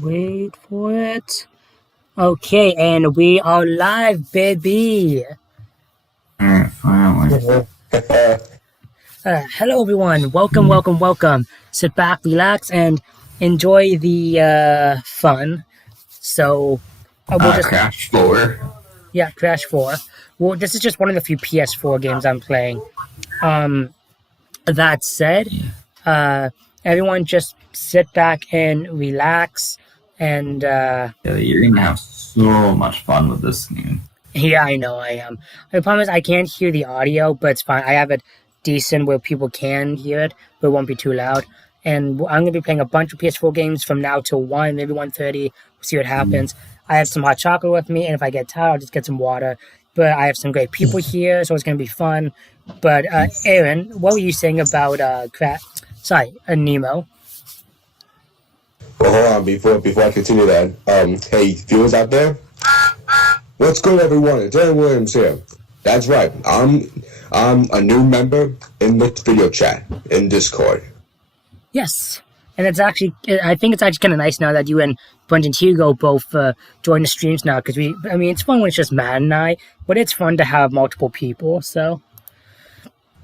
Wait for it. Okay, and we are live, baby. Finally. Hello, everyone. Welcome. Sit back, relax, and enjoy the fun. So, we'll just Crash 4. Crash 4. Well, this is just one of the few PS4 games I'm playing. That said, everyone just sit back and relax, and You're gonna have so much fun with this game. yeah, I know I am. The problem is I can't hear the audio, but it's fine. I have it decent where people can hear it, but it won't be too loud. And I'm gonna be playing a bunch of PS4 games from now till 1, maybe 1:30. We'll see what happens. I have some hot chocolate with me, and if I get tired, I'll just get some water. But I have some great people here, so it's gonna be fun. But Aaron, what were you saying about Nemo? Well, hold on, before I continue that, hey, viewers out there, what's good, everyone? It's Aaron Williams here. That's right, I'm a new member in the video chat in Discord. Yes, and I think it's actually kind of nice now that you and Bunch and Hugo both join the streams now, because it's fun when it's just Matt and I, but it's fun to have multiple people, so.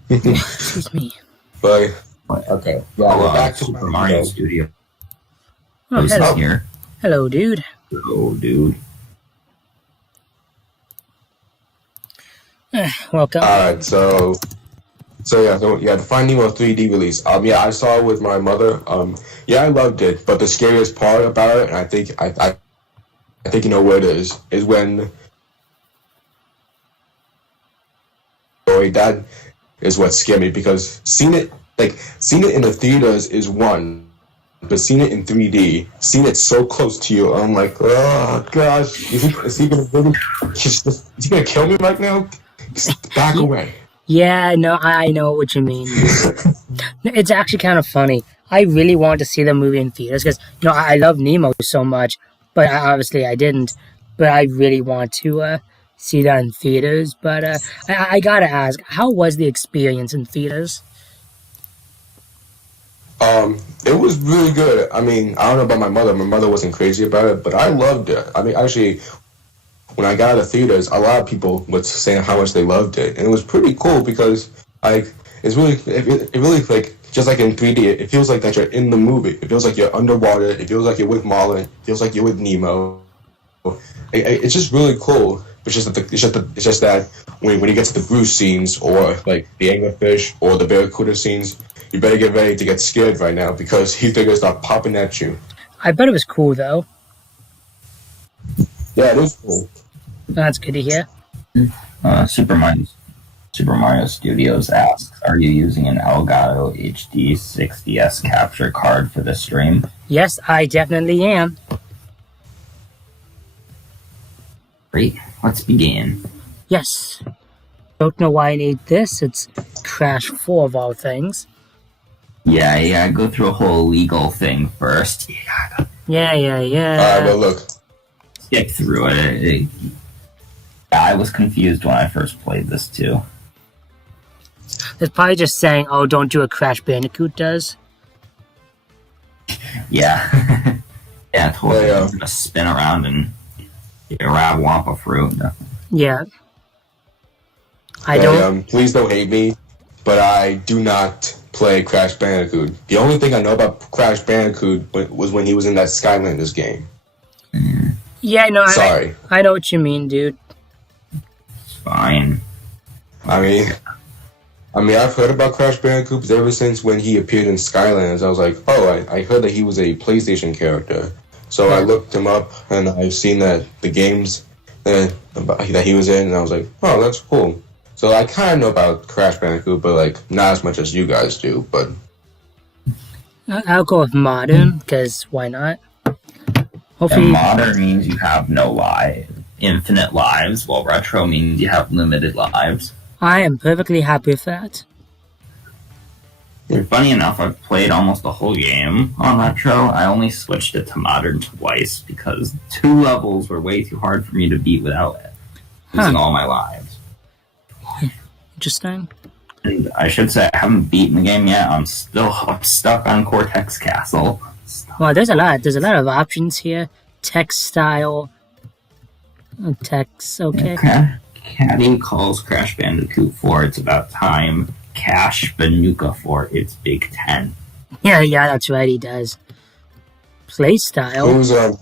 Excuse me. But, okay, yeah, we're back to Super Mario Studio. Oh, hello. Here. Hello, dude. Hello, dude. Welcome. Alright, so the Finding Nemo 3D release. Yeah, I saw it with my mother. Yeah, I loved it, but the scariest part about it, and I think you know what it is when that is what scared me, because seeing it in the theaters is one, but seeing it in 3D, seeing it so close to you, I'm like, oh gosh, is he gonna kill me right now? Back away. Yeah, no, I know what you mean. It's actually kind of funny. I really wanted to see the movie in theaters because, I love Nemo so much, but obviously I didn't. But I really want to see that in theaters. But I gotta ask, how was the experience in theaters? It was really good. I mean, I don't know about my mother. My mother wasn't crazy about it, but I loved it. I mean, actually, when I got out of theaters, a lot of people were saying how much they loved it, and it was pretty cool because it really just like in 3D, it feels like that you're in the movie. It feels like you're underwater. It feels like you're with Marlin. It feels like you're with Nemo. It's just really cool. It's just that when you get to the Bruce scenes or like the anglerfish or the barracuda scenes, you better get ready to get scared right now because he's gonna start popping at you. I bet it was cool though. Yeah, it was cool. That's good to hear. Super Mario Studios asks, are you using an Elgato HD 60S capture card for this stream? Yes, I definitely am. Great, let's begin. Yes. Don't know why I need this. It's Crash 4 of all things. Yeah, go through a whole legal thing first. Yeah. Well, look. Skip through it. I was confused when I first played this too. It's probably just saying, oh, don't do what Crash Bandicoot does. Yeah. Yeah, totally. Yeah. I'm gonna spin around and grab Wampa fruit. Yeah. I don't... Please don't hate me, but I do not play Crash Bandicoot. The only thing I know about Crash Bandicoot was when he was in that Skylanders game. Yeah, no, Sorry. I know what you mean, dude. It's fine. I mean, I've heard about Crash Bandicoot, but ever since when he appeared in Skylanders, I was like, oh, I heard that he was a PlayStation character. So I looked him up, and I've seen that the games that he was in, and I was like, oh, that's cool. So I kind of know about Crash Bandicoot, but not as much as you guys do. But I'll go with modern, because why not? Hopefully, and modern means you have no infinite lives, while retro means you have limited lives. I am perfectly happy with that. Funny enough, I've played almost the whole game on retro. I only switched it to modern twice because 2 levels were way too hard for me to beat without losing all my lives. Interesting. And I should say I haven't beaten the game yet. I'm stuck on Cortex Castle. stuff. Well, there's a lot. There's a lot of options here. Textile. Text. Okay. Caddy calls Crash Bandicoot for It's About Time. Cash Banuka for It's Big Ten. Yeah, that's right. He does. Playstyle.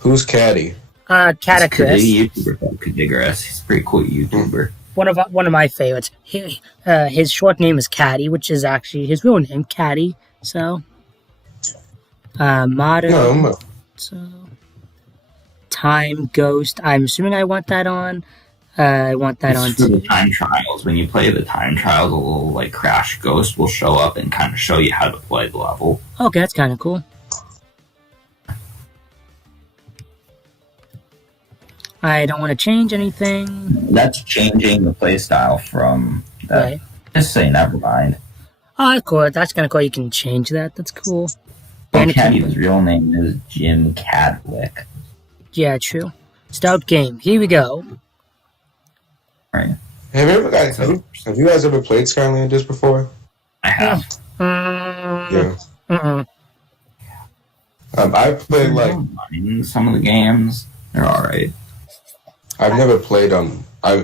Who's Caddy? Catacris. The YouTuber called Cadigris. He's a pretty cool YouTuber. One of my favorites. His short name is Caddy, which is actually his real name, Caddy. So, modern. No, So, Time Ghost. I'm assuming I want that on. I want that on It's for too. the time trials. When you play the time trials, a little like Crash Ghost will show up and kind of show you how to play the level. Okay, that's kind of cool. I don't want to change anything. That's changing the playstyle from that. Right. Just say never mind. Oh, cool. That's kind of cool. You can change that. That's cool. Well, Caddy's real name is Jim Cadwick. Yeah, true. Start game. Here we go. Right. Have you guys ever played Skylanders before? I have. Yeah. Mm-mm. I played like some of the games. They're alright. I've never played I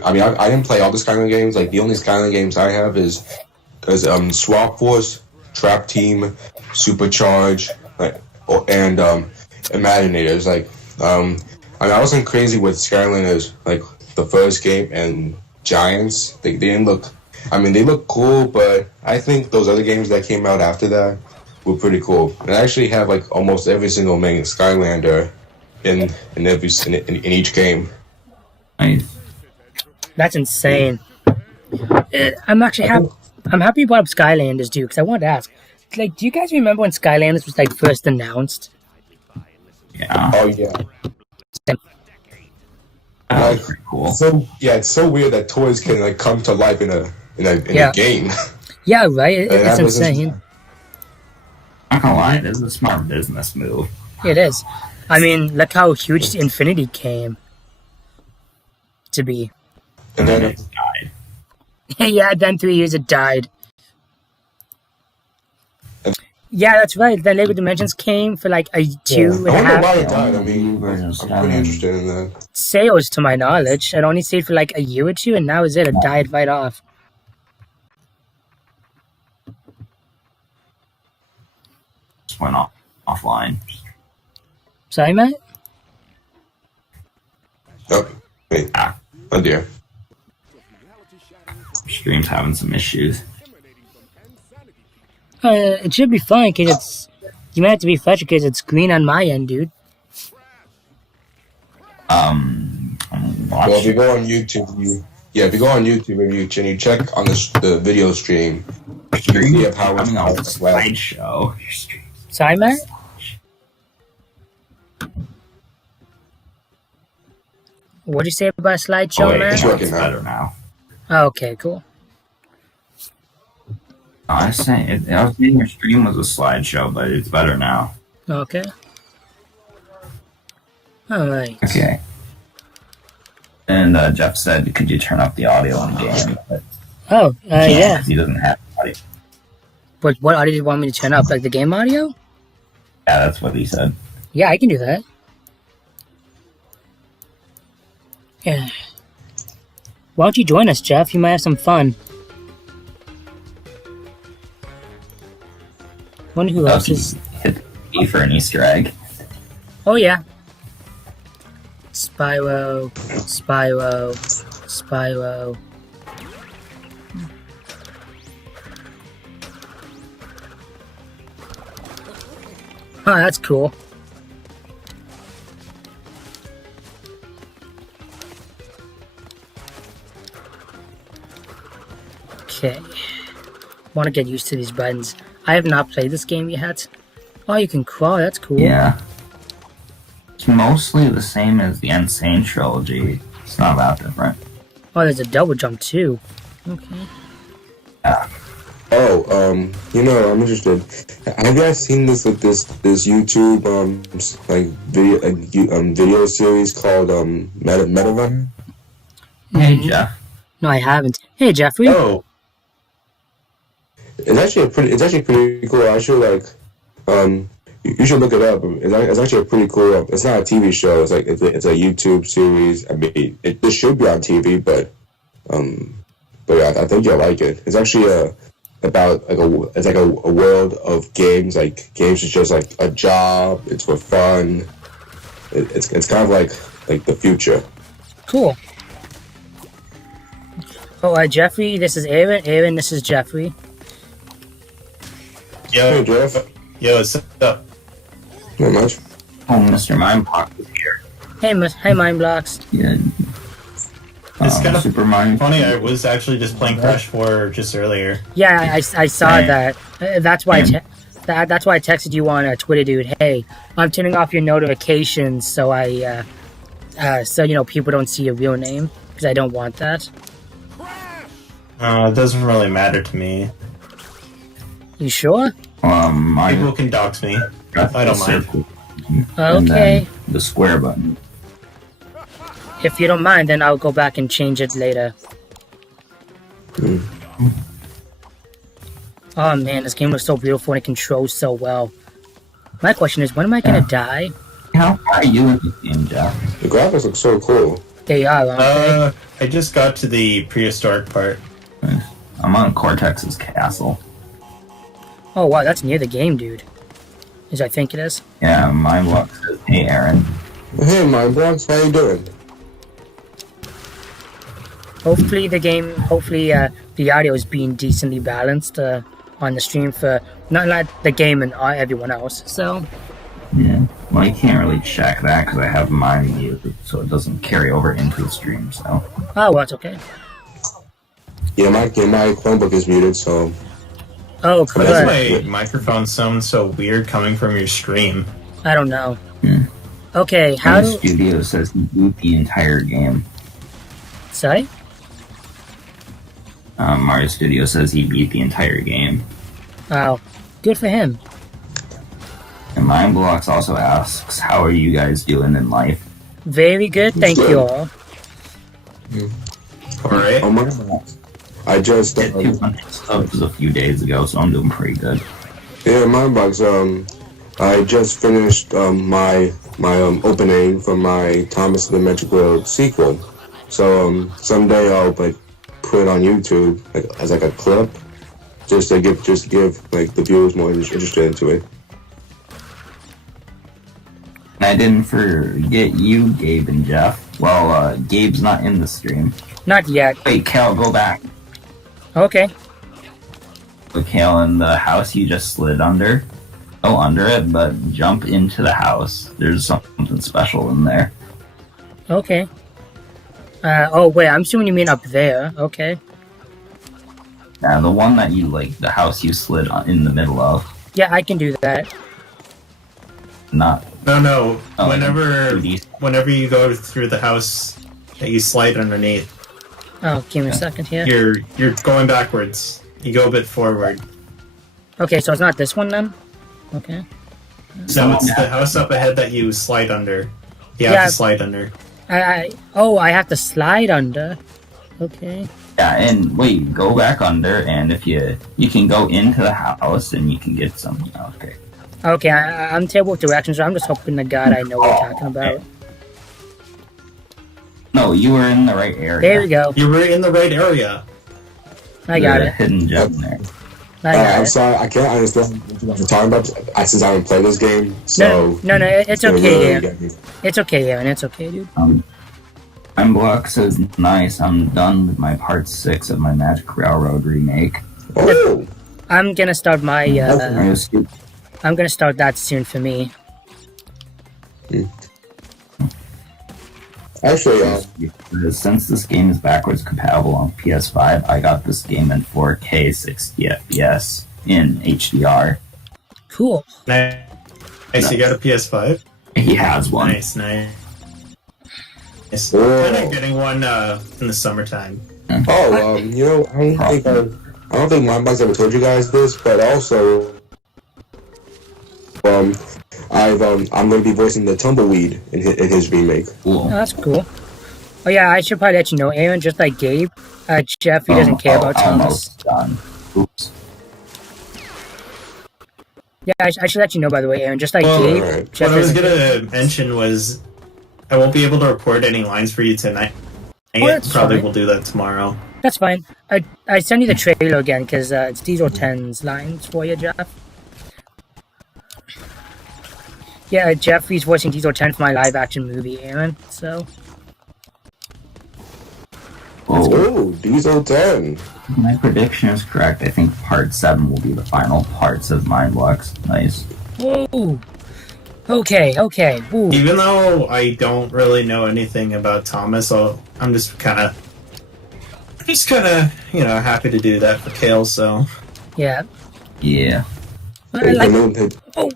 didn't play all the Skyland games. Like the only Skyland games I have is Swap Force, Trap Team, Supercharge, and Imaginators. I wasn't crazy with Skylanders like the first game and Giants. They didn't look. They look cool, but I think those other games that came out after that were pretty cool. And I actually have like almost every single main Skylander in each game. Nice. That's insane. I'm actually happy. I'm happy you brought up Skylanders, dude, because I wanted to ask. Like, do you guys remember when Skylanders was like first announced? Yeah. Oh yeah. That was pretty cool. So yeah, it's so weird that toys can like come to life in a game. Yeah, right. It's that was insane. I'm not gonna lie, this is a smart business move. It is. Look how huge Infinity came to be. And then It died. Yeah, then 3 years it died. Yeah, that's right. Then Lego Dimensions came for like a two and a I wonder half why it died. I'm Versions pretty interested in that. sales, to my knowledge. It only stayed for like a year or two, and now is it? It died right off. Just went offline. Sorry, Matt? Oh, wait. Oh dear. Stream's having some issues. It should be fine, because it's... You might have to refresh it, because it's green on my end, dude. Well, if you go on YouTube, if you go on YouTube and you check on the video stream, you can see how Having a it's well. slideshow. Sorry, Matt? What'd you say about slideshow, Oh, wait, Matt? it's working it's now. better now. Oh, okay, cool. I was saying your stream was a slideshow, but it's better now. Okay. Alright. Okay. And Jeff said, "Could you turn up the audio in the game?" But Oh, yeah. 'cause he doesn't have audio. But what audio do you want me to turn up? Like the game audio? Yeah, that's what he said. Yeah, I can do that. Yeah. Why don't you join us, Jeff? You might have some fun. Wonder who else is... Hit E for an Easter egg. Oh, yeah. Spyro, Spyro, Spyro. Oh, that's cool. Okay. Want to get used to these buttons. I have not played this game yet. Oh, you can crawl. That's cool. Yeah. It's mostly the same as the Insane trilogy. It's not that different. Oh, there's a double jump too. Okay. Yeah. Oh, I'm interested. Have you guys seen this YouTube video series called Metavan? Hey, Jeff. No, I haven't. Hey, Jeffrey. Oh, it's actually pretty cool. I should You should look it up. It's actually a pretty cool. It's not a TV show. It's like it's a YouTube series. I mean, this should be on TV, but yeah, I think you'll like it. It's actually about like a world of games. Like games is just like a job. It's for fun. It's kind of like the future. Cool. Oh, Jeffrey, this is Aaron. Aaron, this is Jeffrey. Hey, Jeff. Yo, what's up? Not much. Oh, Mr. Mindblock is here. Hey, Mind Blocks. Yeah. It's kind of Super Mario. funny. I was actually just playing Crash 4 just earlier. Yeah, I saw Right. that. That's why that's why I texted you on Twitter, dude. Hey, I'm turning off your notifications so so people don't see your real name because I don't want that. It doesn't really matter to me. You sure? People can dox me. I don't mind. Circle. And Okay. then the square button. If you don't mind, then I'll go back and change it later. Oh man, this game was so beautiful and it controls so well. My question is, when am I gonna die? How far are you in this game, Jeff? The graphics look so cool. They are, aren't they? I just got to the prehistoric part. I'm on Cortex's castle. Oh wow, that's near the game, dude. As I think it is. Yeah, Mindblock says, hey, Aaron. Hey, Mindblocks, how you doing? Hopefully the audio is being decently balanced on the stream for not like the game and everyone else. So Yeah. Well, I can't really check that because I have mine muted, so it doesn't carry over into the stream, so. well, it's okay. Yeah, my Chromebook is muted, so Oh, Why does good. my microphone sound so weird coming from your stream? I don't know. Hmm. Okay, how Mario do? Studio says he boot the entire game. Sorry. Mario Studio says he beat the entire game. Oh, good for him. And Mindblocks also asks, how are you guys doing in life? Very good. Thank Good. you all. Alright. oh my God. I just Hit 200 subs a few days ago, so I'm doing pretty good. yeah, Mindbox. I just finished my opening for my Thomas the Magic World sequel. So someday I'll like put it on YouTube as like a clip, just to give like the viewers more interested into it. And I didn't forget you, Gabe and Jeff. Well, Gabe's not in the stream. Not yet. Wait, Cal, go back. Okay. So, Cal, in the house you just slid under, go under it, but jump into the house. There's something special in there. Okay. Oh wait, I'm assuming you mean up there. Okay. Now, the one that you, like, the house you slid in the middle of. Yeah, I can do that. Not. No. Oh, Whenever you go through the house that you slide underneath, Oh, give me a second here. you're going backwards. You go a bit forward. Okay, so it's not this one then? Okay. So it's the house up ahead that you slide under. You have Yeah. to slide under. I have to slide under. Okay. Yeah, and wait, go back under, and if you can go into the house, and you can get some. Okay. Okay, I'm terrible with directions, so I'm just hoping to God I know what you're talking about. No, you were in the right area. There we go. You were in the right area. I got There's a it. hidden gem there. I got I'm it. sorry, I can't understand what you're talking about since I haven't played this game. So No, it's it okay, really Aaron. got me. It's okay, Aaron. It's okay, dude. Mindblock says, nice, I'm done with my part 6 of my Magic Railroad remake. Oh, I'm gonna start my. Mario Stu- I'm gonna start that soon for me. actually, Since this game is backwards compatible on PS5, I got this game in 4K 60 FPS in HDR. Cool. Nice. You got a PS5? He has one. Nice. Whoa. Kind of getting one in the summertime. oh, you know, I don't think Mindbox ever told you guys this, but also, I'm going to be voicing the Tumbleweed in his remake. Cool. Oh, that's cool. Oh yeah, I should probably let you know, Aaron. Just like Gabe, Jeffrey doesn't care about Thomas. Almost done. Oops. Yeah, I should let you know, by the way, Aaron. Just like Well, Gabe, alright. Jeff What I was isn't- gonna mention was I won't be able to record any lines for you tonight. that's Probably fine. will do that tomorrow. That's fine. I send you the trailer again because it's Diesel 10's lines for you, Jeff. Yeah, Jeffrey's voicing Diesel 10 for my live action movie, Aaron. So Oh, Diesel 10. My prediction is correct. I think part 7 will be the final parts of Mind Blocks. Nice. whoa. Okay. Ooh. Even though I don't really know anything about Thomas, I'm just kind of, happy to do that for Kale. So Yeah. Yeah. I Hey, like. let me tell Oh,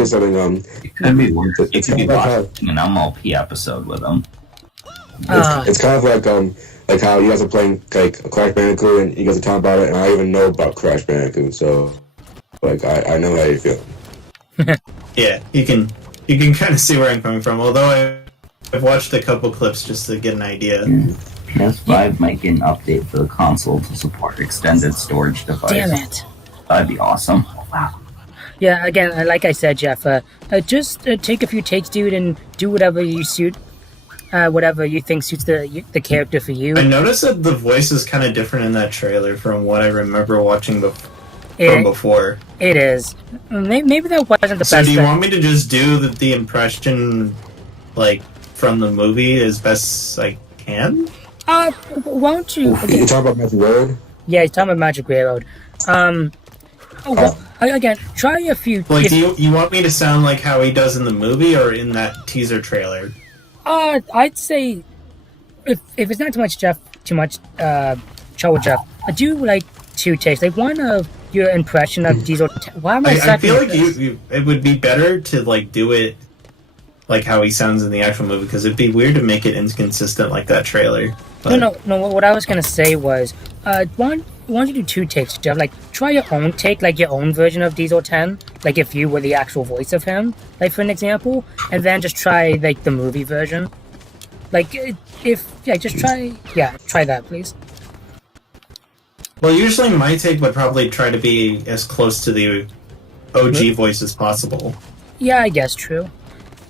you something. It could be worth it. You It's could be kind of like watching an MLP episode with them. it's kind of like how you guys are playing like Crash Bandicoot and you guys are talking about it, and I even know about Crash Bandicoot, so like I know how you feel. yeah, you can kind of see where I'm coming from. Although I've watched a couple clips just to get an idea. PS5 might get an update for the console to support extended storage device. damn it. That'd be awesome. Wow. Yeah. Again, like I said, Jeff. Just take a few takes, dude, and do whatever you think suits the character for you. I noticed that the voice is kind of different in that trailer from what I remember watching from It, before. it is. Maybe that wasn't the So best. do you thing. want me to just do the impression, like, from the movie as best I can? Why don't you? Okay. You talking about Magic Road? Yeah, he's talking about Magic Railroad. Again, try a few. Like, if- do you want me to sound like how he does in the movie or in that teaser trailer? I'd say if it's not too much trouble, Jeff, I do like two takes. Like one of your impression of Diesel. Why am I? I feel like this? it would be better to like do it like how he sounds in the actual movie, because it'd be weird to make it inconsistent like that trailer. But No. What I was gonna say was, why don't you do two takes, Jeff? Like, try your own take, like your own version of Diesel 10, like if you were the actual voice of him, like for an example, and then just try like the movie version. Like, try that, please. Well, usually my take would probably try to be as close to the OG voice as possible. Yeah, I guess true.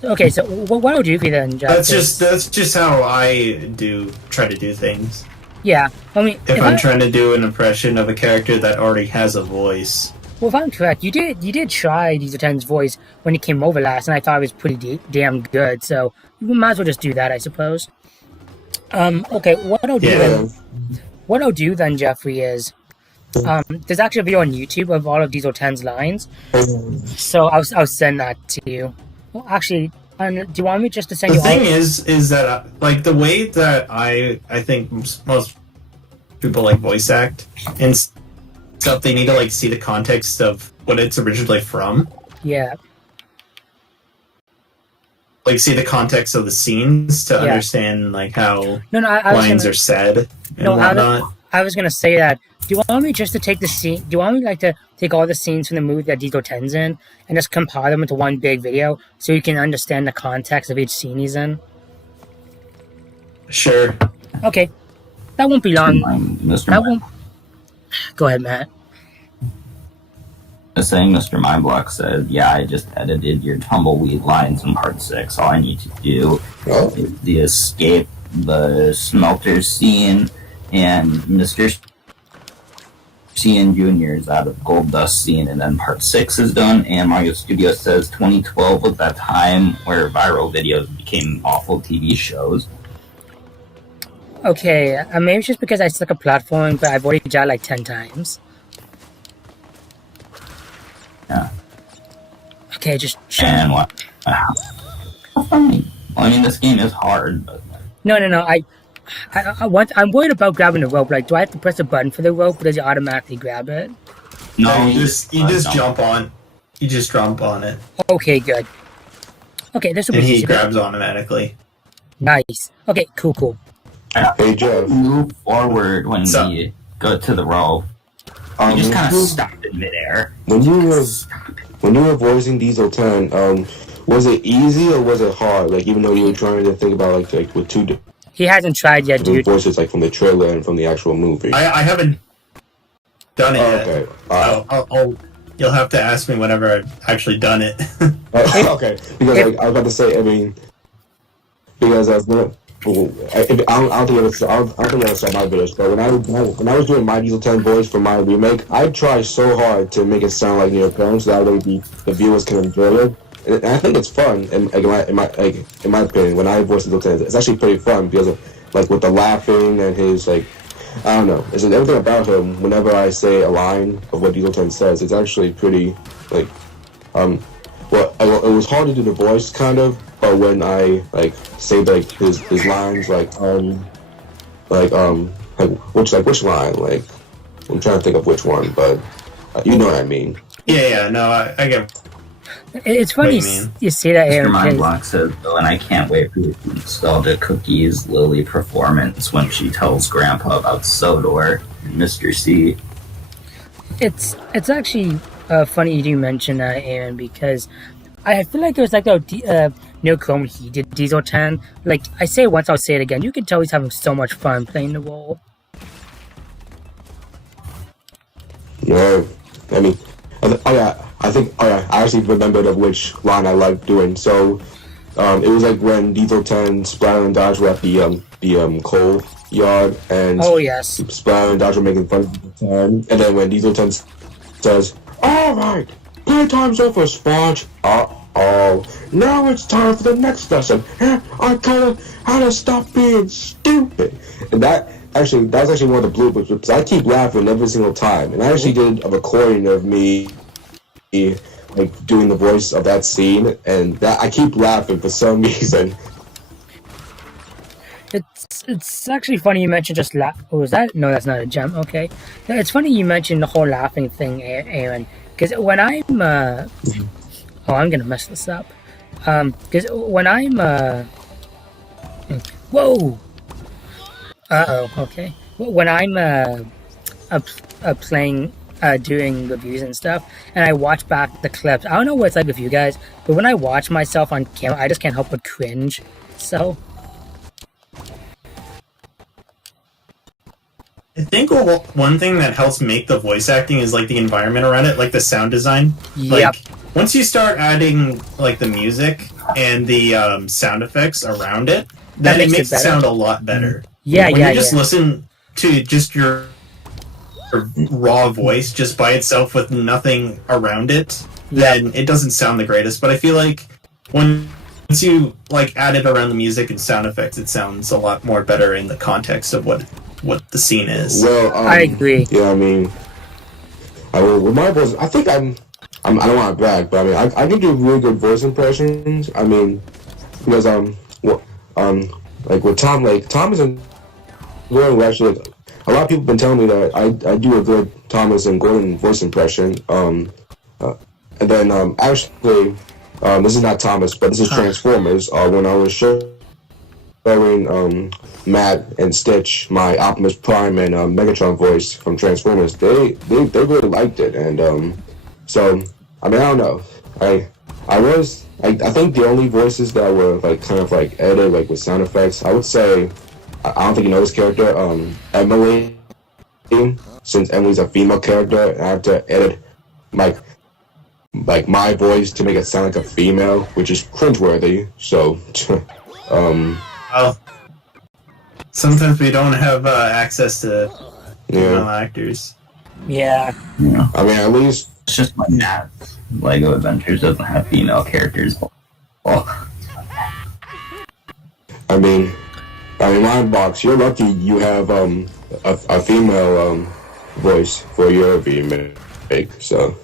Okay, so what I'll do for you then, Jeff? That's just how I try to do things. Yeah, I mean, If I'm trying to do an impression of a character that already has a voice. Well, if I'm correct, you did try Diesel 10's voice when he came over last, and I thought it was pretty damn good. So you might as well just do that, I suppose. Okay, what I'll do then, Jeffrey, is there's actually a video on YouTube of all of Diesel 10's lines, so I'll send that to you. Well, actually, do you want me just to send The you? thing all... is that like the way that I think most people like voice act and stuff, they need to like see the context of what it's originally from. Yeah. Like see the context of the scenes to Yeah. understand like how No, I was lines gonna, are said and No, whatnot. I was gonna say that. Do you want me just to take the scene? Do you want me like to take all the scenes from the movie that Diesel 10's in and just compile them into one big video so you can understand the context of each scene he's in? Sure. Okay, that won't be long. Mr. That won't. Go ahead, Matt. Saying Mr. Mindblock said, yeah, I just edited your tumbleweed lines in part 6. All I need to do Oh. is the escape, the smelter scene, and Mr. Cian Jr.'s out of Gold Dust scene, and then part 6 is done, and Mario Studio says 2012 was that time where viral videos became awful TV shows. Okay, maybe it's just because I suck at platforming, but I've already died like 10 times. Yeah. Okay, just And what? Fine. Well, I mean, this game is hard, but no. I'm worried about grabbing the rope. Like, do I have to press a button for the rope, or does it automatically grab it? no, you just jump on. You just jump on it, Okay, good. Okay, this will and be he easy. grabs automatically. Nice. Okay, cool. Hey Jeff, move forward when So- you go to the rope. You just kind of stop in midair. when you were voicing Diesel 10, was it easy or was it hard? Like even though you were trying to think about like with two He hasn't tried yet, different dude. voices, like from the trailer and from the actual movie. I haven't done it Oh, yet. okay. Alright. You'll have to ask me whenever I've actually done it. Okay, because like, I was about to say, I mean, because I was gonna. I don't think I saw my videos, but when I was doing my Diesel 10 voice for my remake, I tried so hard to make it sound like Neil Parents, so that way the viewers can enjoy it. And I think it's fun, in my opinion, when I voice Diesel 10, it's actually pretty fun because of, like, with the laughing and his, like, I don't know, it's just everything about him. Whenever I say a line of what Diesel 10 says, it's actually pretty, like, well, it was hard to do the voice, kind of, but when I, like, say, like, his lines, which line, like, I'm trying to think of which one, but you know what I mean. Yeah, no, I get It's funny what you mean. you see that, Mr. Aaron. Mindblock says, though, and I can't wait for the nostalgia cookies Lily performance when she tells Grandpa about Sodor and Mr. C. It's actually funny you do mention that, Aaron, because I feel like it was like Neil Chrome he did Diesel 10. Like, I say it once, I'll say it again. You can tell he's having so much fun playing the role. Yeah, I mean, I actually remembered of which line I liked doing. So, it was like when Diesel 10, Splatter and Dodge were at the coal yard, and Oh, yes. Splatter and Dodge were making fun of Diesel 10, and then when Diesel 10 says, "All right, playtime's over, Sponge. Uh-oh, now it's time for the next lesson. I taught her how to stop being stupid." And that's actually one of the bloopers, because I keep laughing every single time. And I actually did a recording of me, like, doing the voice of that scene, and that I keep laughing for some reason. It's actually funny you mentioned just laugh. Oh, is that? No, that's not a gem. Okay. Yeah, it's funny you mentioned the whole laughing thing, Aaron. Because when I'm oh, I'm gonna mess this up. Because when I'm whoa. Uh-oh. Okay. When I'm playing, doing reviews and stuff, and I watch back the clips, I don't know what it's like with you guys, but when I watch myself on camera, I just can't help but cringe. So. I think one thing that helps make the voice acting is like the environment around it, like the sound design. Yep. Like once you start adding like the music and the sound effects around it, then it makes it sound a lot better. Yeah, when you just listen to just your raw voice just by itself with nothing around it, then it doesn't sound the greatest. But I feel like once you like add it around the music and sound effects, it sounds a lot more better in the context of what the scene is. Well, I agree. Yeah, I mean, with my voice, I think I don't want to brag, but I mean, I can do really good voice impressions. I mean, because like with Tom, like Thomas and Gordon were actually, like, a lot of people have been telling me that I do a good Thomas and Gordon voice impression. And then actually, this is not Thomas, but this is Transformers. When I was showing Matt and Stitch my Optimus Prime and Megatron voice from Transformers, they really liked it, and so I mean, I don't know, I think the only voices that were like kind of like edited like with sound effects, I would say, I don't think you know this character, Emily, since Emily's a female character, and I have to edit like my voice to make it sound like a female, which is cringeworthy. So Well, sometimes we don't have access to female actors. Yeah. I mean, at least It's just like that. Lego Adventures doesn't have female characters. Well, I mean, Linebox, you're lucky you have a female voice for your remake. So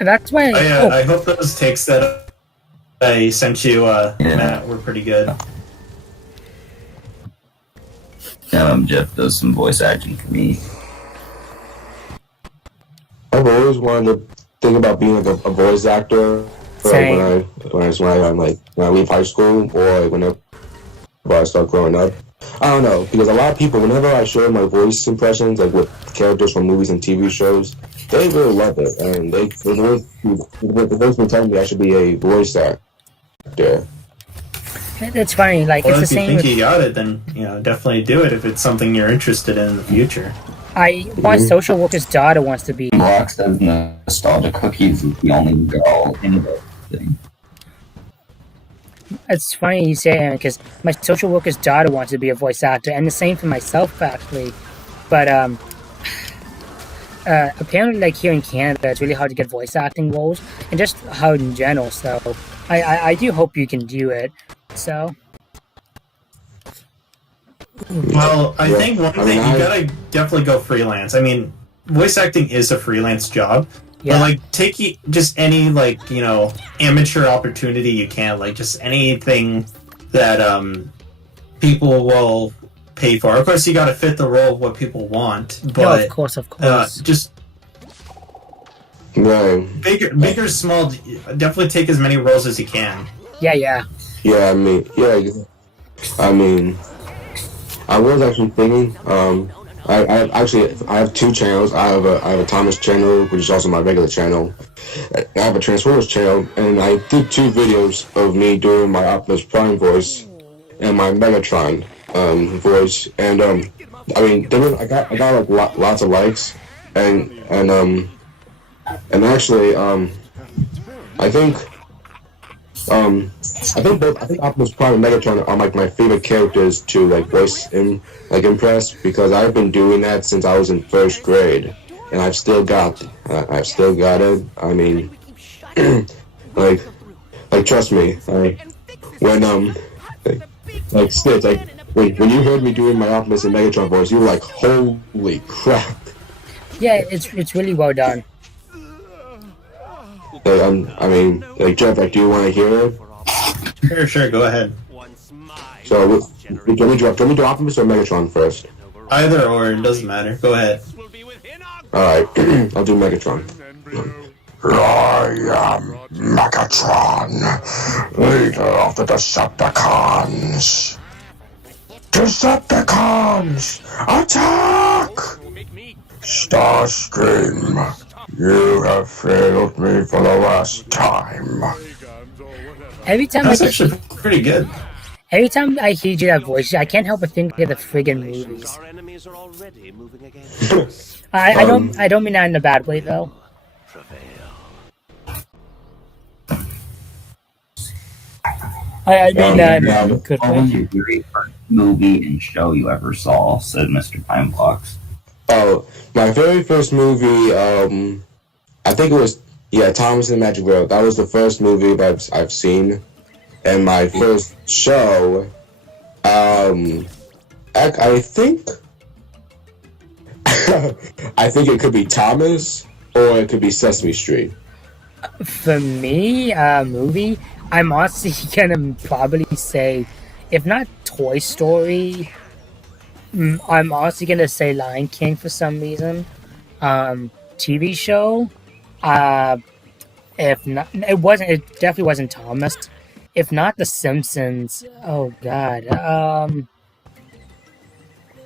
That's why. I hope those takes that I sent you, Matt, were pretty good. Jeff does some voice acting for me. I've always wanted to think about being like a voice actor. Like when I leave high school, or like whenever I start growing up. I don't know, because a lot of people, whenever I share my voice impressions, like with characters from movies and TV shows, they really love it, and they've always been telling me I should be a voice actor. It's funny, like, Well, it's the if you same. think you got it, then definitely do it if it's something you're interested in the future. My social worker's daughter wants to be. Block says nostalgia cookies is the only girl in the thing. It's funny you say that because my social worker's daughter wants to be a voice actor, and the same for myself actually. But apparently, like here in Canada, it's really hard to get voice acting roles, and just hard in general. So I do hope you can do it. So Well, I think one thing you gotta definitely go freelance. I mean, voice acting is a freelance job. yeah, But like, take just any like amateur opportunity you can, like just anything that people will pay for. Of course, you got to fit the role of what people want, no, but of course. just Right. bigger, small. Definitely take as many roles as you can. Yeah. Yeah, I mean, I was actually thinking, I have two channels. I have a Thomas channel, which is also my regular channel. I have a Transformers channel, and I did 2 videos of me doing my Optimus Prime voice and my Megatron voice, and I mean, I got like lots of likes, and actually, I think Optimus Prime and Megatron are like my favorite characters to like voice and like impress, because I've been doing that since I was in 1st grade, and I've still got it. I mean, like trust me, like Stitch, like when you heard me doing my Optimus and Megatron voice, you were like, holy crap. Yeah, it's really well done. I mean, like Jeff, like, do you want to hear it? Sure, go ahead. So, do you want me to do Optimus or Megatron first? Either or, it doesn't matter. Go ahead. Alright, I'll do Megatron. I am Megatron, leader of the Decepticons. Decepticons, attack! Starscream, you have failed me for the last time. Every time That's actually pretty good. Every time I hear you that voice, I can't help but think of the friggin' movies. I don't mean that in a bad way though. I mean that in a good What was way. your very first movie and show you ever saw? Said Mr. Timebox. Oh, my very first movie, I think it was, Thomas and the Magic World. That was the first movie that I've seen. And my first show, I think, I think it could be Thomas, or it could be Sesame Street. For me, movie, I'm honestly gonna probably say, if not Toy Story, I'm honestly gonna say Lion King for some reason. TV show, if not, it definitely wasn't Thomas. If not The Simpsons, oh god. I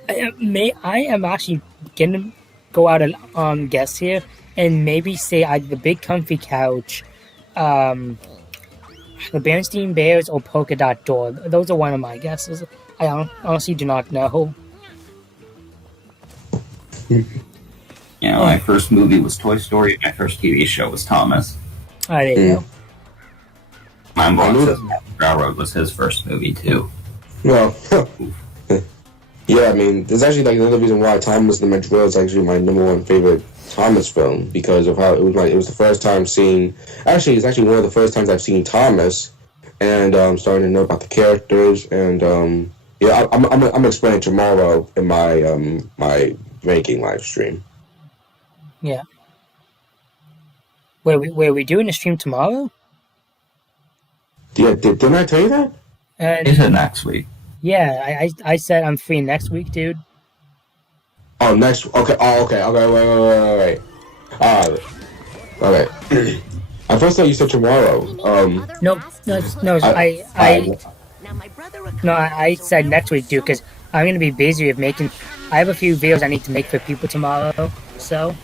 am actually gonna go out and guess here and maybe say The Big Comfy Couch, the Bernstein Bears, or Polka Dot Door. Those are one of my guesses. I honestly do not know. My first movie was Toy Story. My first TV show was Thomas. There you go. My boss says Railroad was his first movie too. Well, yeah, I mean, there's actually like another reason why Thomas and the Magic World is actually my #1 favorite Thomas film, because of how it was the first time seeing. Actually, it's actually one of the first times I've seen Thomas, and starting to know about the characters, and I'm gonna explain it tomorrow in my my ranking live stream. Yeah. Were we doing a stream tomorrow? Yeah, didn't I tell you that? Is it next week? Yeah, I said I'm free next week, dude. Oh, next. Okay. Oh, okay. Okay. Wait. Okay. I first thought you said tomorrow. No. I said next week, dude, because I'm gonna be busy with making. I have a few videos I need to make for people tomorrow, so.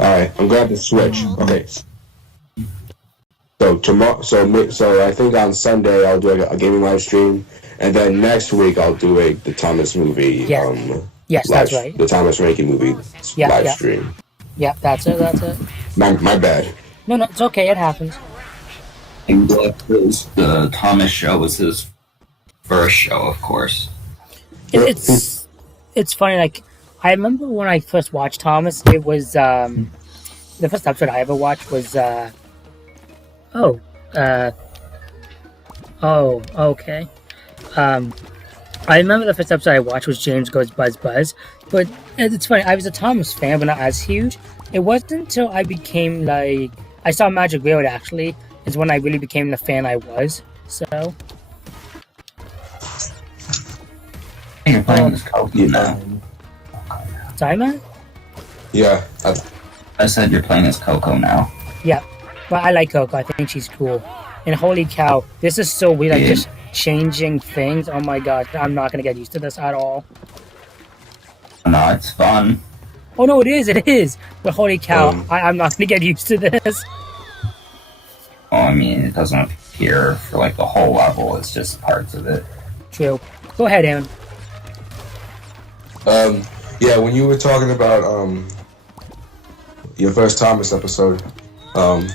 All right. I'm glad to switch. Okay. So tomorrow, so I think on Sunday I'll do a gaming live stream, and then next week I'll do the Thomas movie Yes, that's right. The Thomas Rankin movie live stream. Yeah, that's it. That's it. My bad. No, it's okay. It happens. And the Thomas show was his first show, of course. It's funny. Like I remember when I first watched Thomas, it was the first episode I ever watched was okay. I remember the first episode I watched was James Goes Buzz Buzz, but it's funny. I was a Thomas fan, but not as huge. It wasn't until I became like I saw Magic Railroad actually is when I really became the fan I was. So. You're playing this Coco now. Sorry, man? Yeah. I said you're playing as Coco now. Yeah. Well, I like Coco. I think she's cool. And holy cow, this is so weird. Like, just changing things. Oh my god, I'm not going to get used to this at all. No, it's fun. Oh no, it is. But holy cow, I'm not going to get used to this. Well, I mean, it doesn't appear for like the whole level. It's just parts of it. True. Go ahead, Aaron. Yeah, when you were talking about your first Thomas episode, I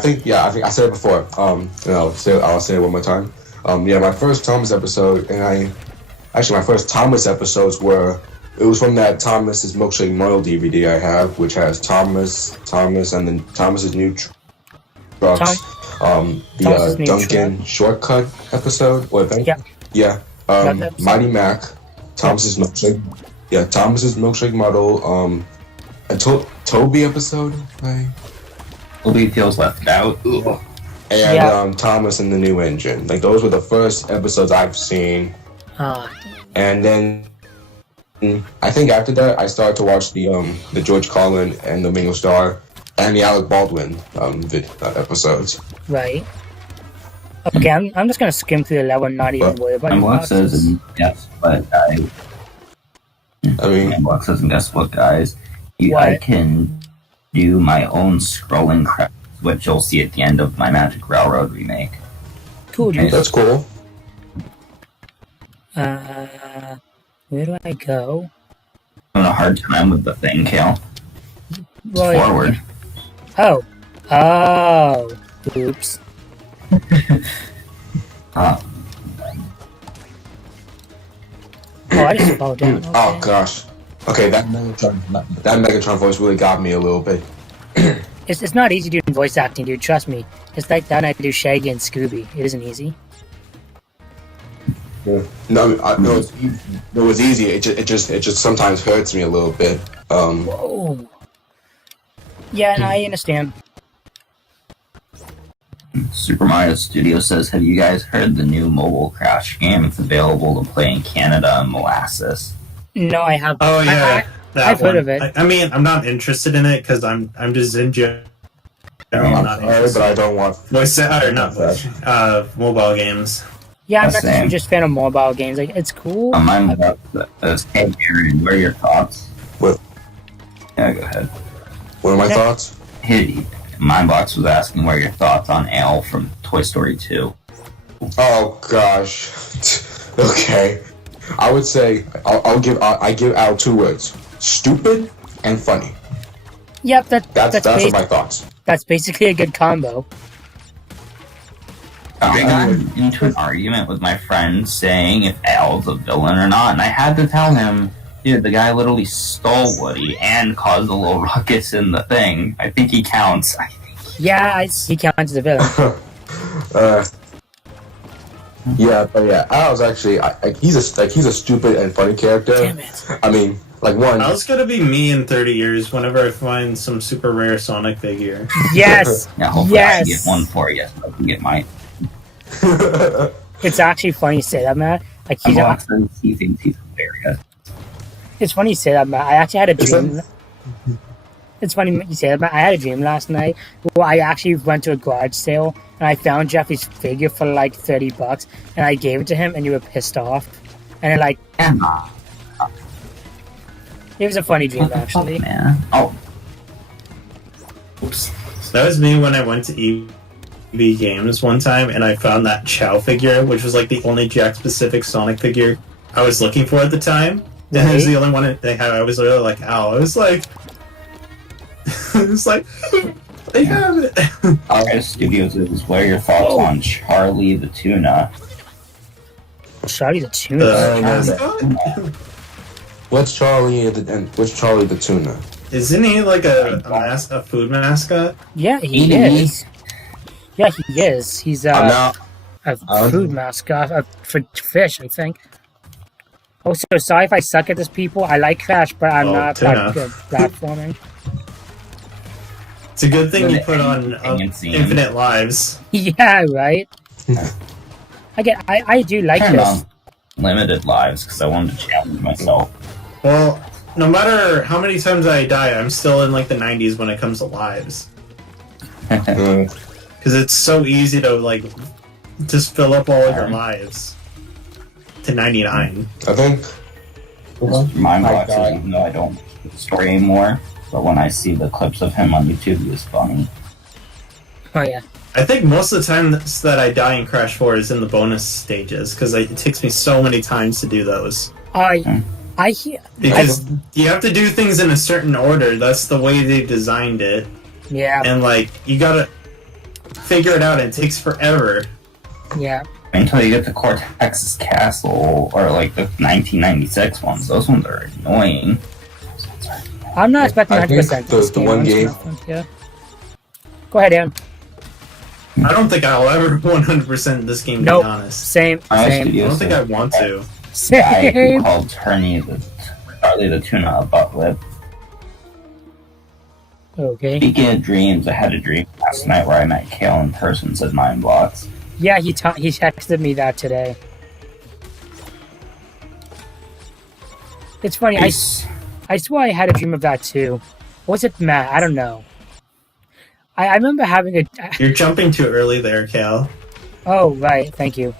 think I said it before. I'll say it one more time. My first Thomas episode, my first Thomas episodes it was from that Thomas's Milkshake Model DVD I have, which has Thomas, and then Thomas's new trucks. The Duncan shortcut episode, or thing. Yeah. Mighty Mac, Thomas's Milkshake. Yeah, Thomas's Milkshake Model. A Toby episode. Toby feels left out. Ugh. And Thomas and the New Engine. Like those were the first episodes I've seen. And then I think after that I started to watch the George Carlin and the Mingo Star and the Alec Baldwin episodes. Right. Okay, I'm just gonna skim through the level and not even worry about What says guess what, guys? What says guess what, guys? I can do my own scrolling credits, which you'll see at the end of my Magic Railroad remake. Cool, dude. That's cool. Where do I go? I'm having a hard time with the thing, Kale. Forward. Oh. Oops. I just fall down. Okay. Oh gosh. Okay, that Megatron voice really got me a little bit. It's not easy doing voice acting, dude. Trust me. It's like that, and I do Shaggy and Scooby. It isn't easy. Yeah. No, it's easy. It just sometimes hurts me a little bit. Whoa. Yeah, and I understand. Super Mario Studio says, have you guys heard the new Mobile Crash game? It's available to play in Canada and Molasses. No, I haven't. Oh yeah, I've heard of it. I mean, I'm not interested in it because I'm just in general not interested. But I don't want mobile games. Yeah, I'm not just a fan of mobile games. Like, it's cool. Mine was, hey Aaron, what are your thoughts? What? Yeah, go ahead. What are my thoughts? Hey, Mindbox was asking what are your thoughts on Al from Toy Story 2. Oh gosh. Okay. I would say I give Al 2 words: stupid and funny. Yep, that's my thoughts. That's basically a good combo. I got into an argument with my friend saying if Al's a villain or not, and I had to tell him, dude, the guy literally stole Woody and caused a little ruckus in the thing. I think he counts. He counts as a villain. Al's actually he's a stupid and funny character. Damn it. I mean, like one. Al's gonna be me in 30 years whenever I find some super rare Sonic figure. Yes. Yeah, hopefully I can get one for you so I can get mine. It's actually funny you say that, Matt. Like he thinks he's hilarious. It's funny you say that, Matt. I actually had a dream. It's funny you say that, Matt. I had a dream last night where I actually went to a garage sale and I found Jeffy's figure for like $30 and I gave it to him and you were pissed off. And then it was a funny dream actually. Man. Oh. Oops. That was me when I went to EB Games one time and I found that Chow figure, which was like the only Jack specific Sonic figure I was looking for at the time. And it was Right. the only one they had. I was really like, ow. It was like, it was like, they have it. Artist Studios is what are your thoughts on Charlie the Tuna? Charlie the Tuna. The mascot? What's Charlie and what's Charlie the Tuna? Isn't he like a food mascot? Yeah, he Edie. is. Yeah, he is. He's I'm not. a food mascot for fish, I think. Oh, so sorry if I suck at this, people. I like Crash, but I'm not tuna. that good at platforming. It's a good thing you put on Opinion scene. Infinite Lives. Yeah, right. I do like Turned this. on limited lives because I wanted to challenge myself. Well, no matter how many times I die, I'm still in like the 90s when it comes to lives. Uh, Because it's so easy to like just fill up all of your lives to 99. I think. Mind My boxes, God. even though I don't story anymore. But when I see the clips of him on YouTube, he was funny. Oh yeah. I think most of the time that I die in Crash 4 is in the bonus stages because it takes me so many times to do those. I hear. Because you have to do things in a certain order. That's the way they designed it. Yeah, And like, you gotta figure it out. It takes forever. yeah. Until you get to Cortex's Castle, or like the 1996 ones. Those ones are annoying. I'm not expecting I 100%. think this the one I'm just game- not fun, yeah. Go ahead, Aaron. I don't think I'll ever 100% this game, to Nope. be honest. Same. My Same. I studio don't think I want to. guy who Same. called Charlie the Tuna a butt whip. Okay. Speaking of dreams, I had a dream last night where I met Kale in person, said Mind Blocks. Yeah, he texted me that today. It's funny. I swear I had a dream of that too. Or was it Matt? I don't know. I remember having a. You're jumping too early there, Cal. Oh right, thank you.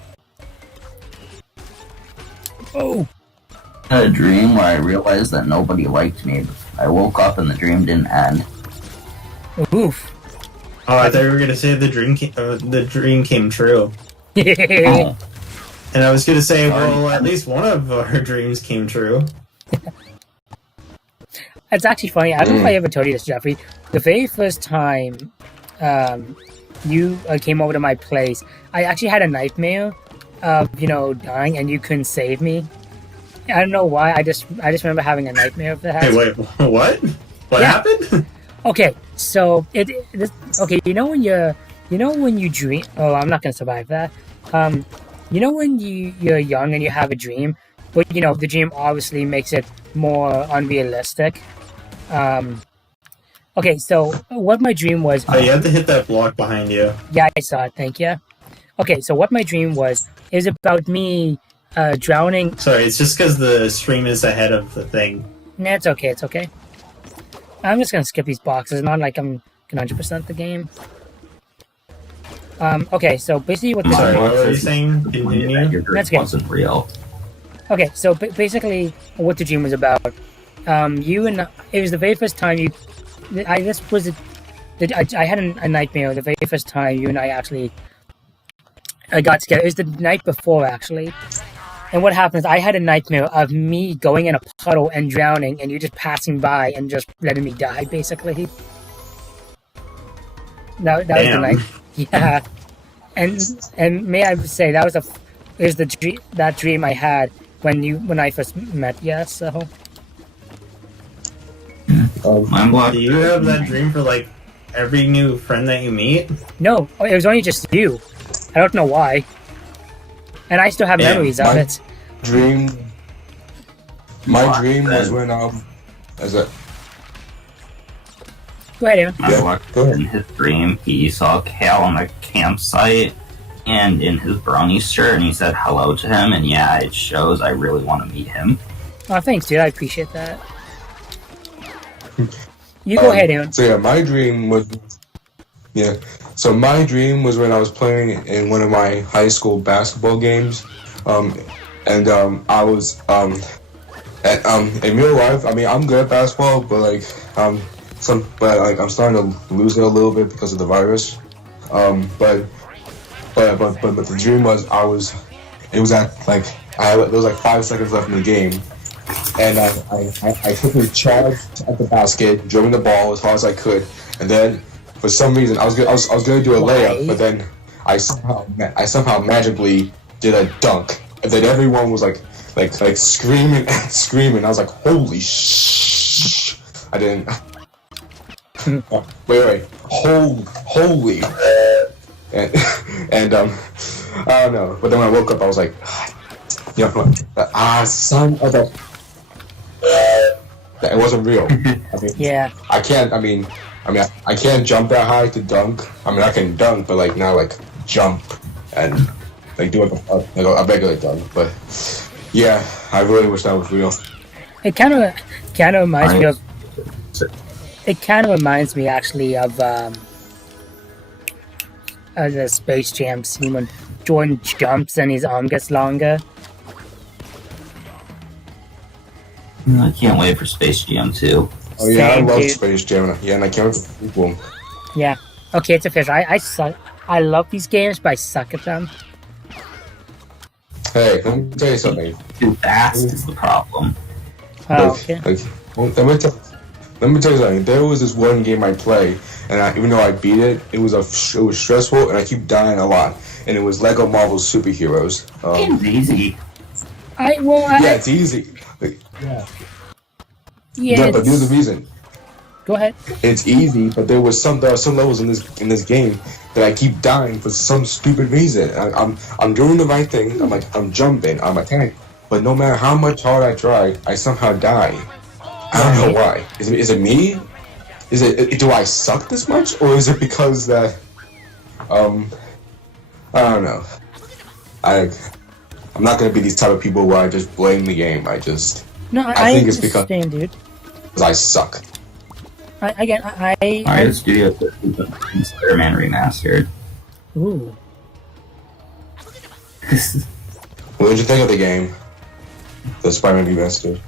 Oh. I had a dream where I realized that nobody liked me. I woke up and the dream didn't end. Oof. Oh, I thought you were gonna say the dream came true. Oh, And I was gonna say, well, at least one of our dreams came true. It's actually funny. I don't know if I ever told you this, Jeffrey. The very first time you came over to my place, I actually had a nightmare of dying, and you couldn't save me. I don't know why. I just remember having a nightmare of that. Hey, wait, what? What Yeah. happened? Okay, so okay. When you dream. Oh, I'm not gonna survive that. When you're young and you have a dream, but the dream obviously makes it more unrealistic. Okay, so what my dream was. Oh, you have to hit that block behind you. Yeah, I saw it. Thank you. Okay, so what my dream was is about me drowning. Sorry, it's just because the stream is ahead of the thing. Nah, it's okay. It's okay. I'm just gonna skip these boxes. It's not like I'm 100% the game. Okay, so basically what this Sorry, is. what were you saying? that Continue. your dream That's good. wasn't real. Okay, so basically what the dream was about. It was the very first time I had a nightmare the very first time you and I actually got together. It was the night before actually. And what happened is I had a nightmare of me going in a puddle and drowning, and you just passing by and just letting me die, basically. That was the Damn. night. Yeah. And may I say that was that dream I had when I first met you. So Mind Block. Do you have that dream for like every new friend that you meet? no, it was only just you. I don't know why. And I still have Yeah, memories of my it. My dream was when as a Go ahead, Aaron. Mind Yeah, Block. go ahead. In his dream, he saw Cal on a campsite and in his brownie shirt, and he said hello to him. And yeah, it shows. I really want to meet him. Oh, thanks, dude. I appreciate that. You go ahead, Aaron. So yeah, my dream was when I was playing in one of my high school basketball games, and I was in real life. I mean, I'm good at basketball, but I'm starting to lose it a little bit because of the virus. But the dream was there was like 5 seconds left in the game, and I quickly charged at the basket, dribbling the ball as hard as I could, and then for some reason I was gonna do a layup, but then I somehow magically did a dunk, and then everyone was like screaming and screaming. I was like, holy sh! I didn't. wait, holy, and I don't know. But then when I woke up, I was like, son of a. It wasn't real. I mean, Yeah. I can't. I can't jump that high to dunk. I mean, I can dunk, but like now, like jump and like do a regular dunk. But yeah, I really wish that was real. It kind of reminds me of. It kind of reminds me actually of the Space Jam scene when Jordan jumps and his arm gets longer. I can't wait for Space Jam 2. Oh yeah, Same, I love dude. Space Jam. Yeah, and I can't wait for the sequel. Yeah. Okay, it's official. I suck. I love these games, but I suck at them. Hey, let me tell you something. Too fast is the problem. Oh, okay. Let me tell you something. There was this one game I played, and even though I beat it, it was stressful, and I keep dying a lot. And it was Lego Marvel Superheroes. Game's easy. Yeah, it's easy. Yeah, But here's the reason. Go ahead. It's easy, but there are some levels in this game that I keep dying for some stupid reason. I'm doing the right thing. I'm jumping. I'm attacking. But no matter how much hard I try, I somehow die. I don't know why. Is it me? Do I suck this much, or is it because that I don't know. I'm not gonna be these type of people where I just blame the game. I think it's because dude. I suck. Mario Studio Spider-Man Remastered. Ooh. What did you think of the game? The Spider-Man Remastered.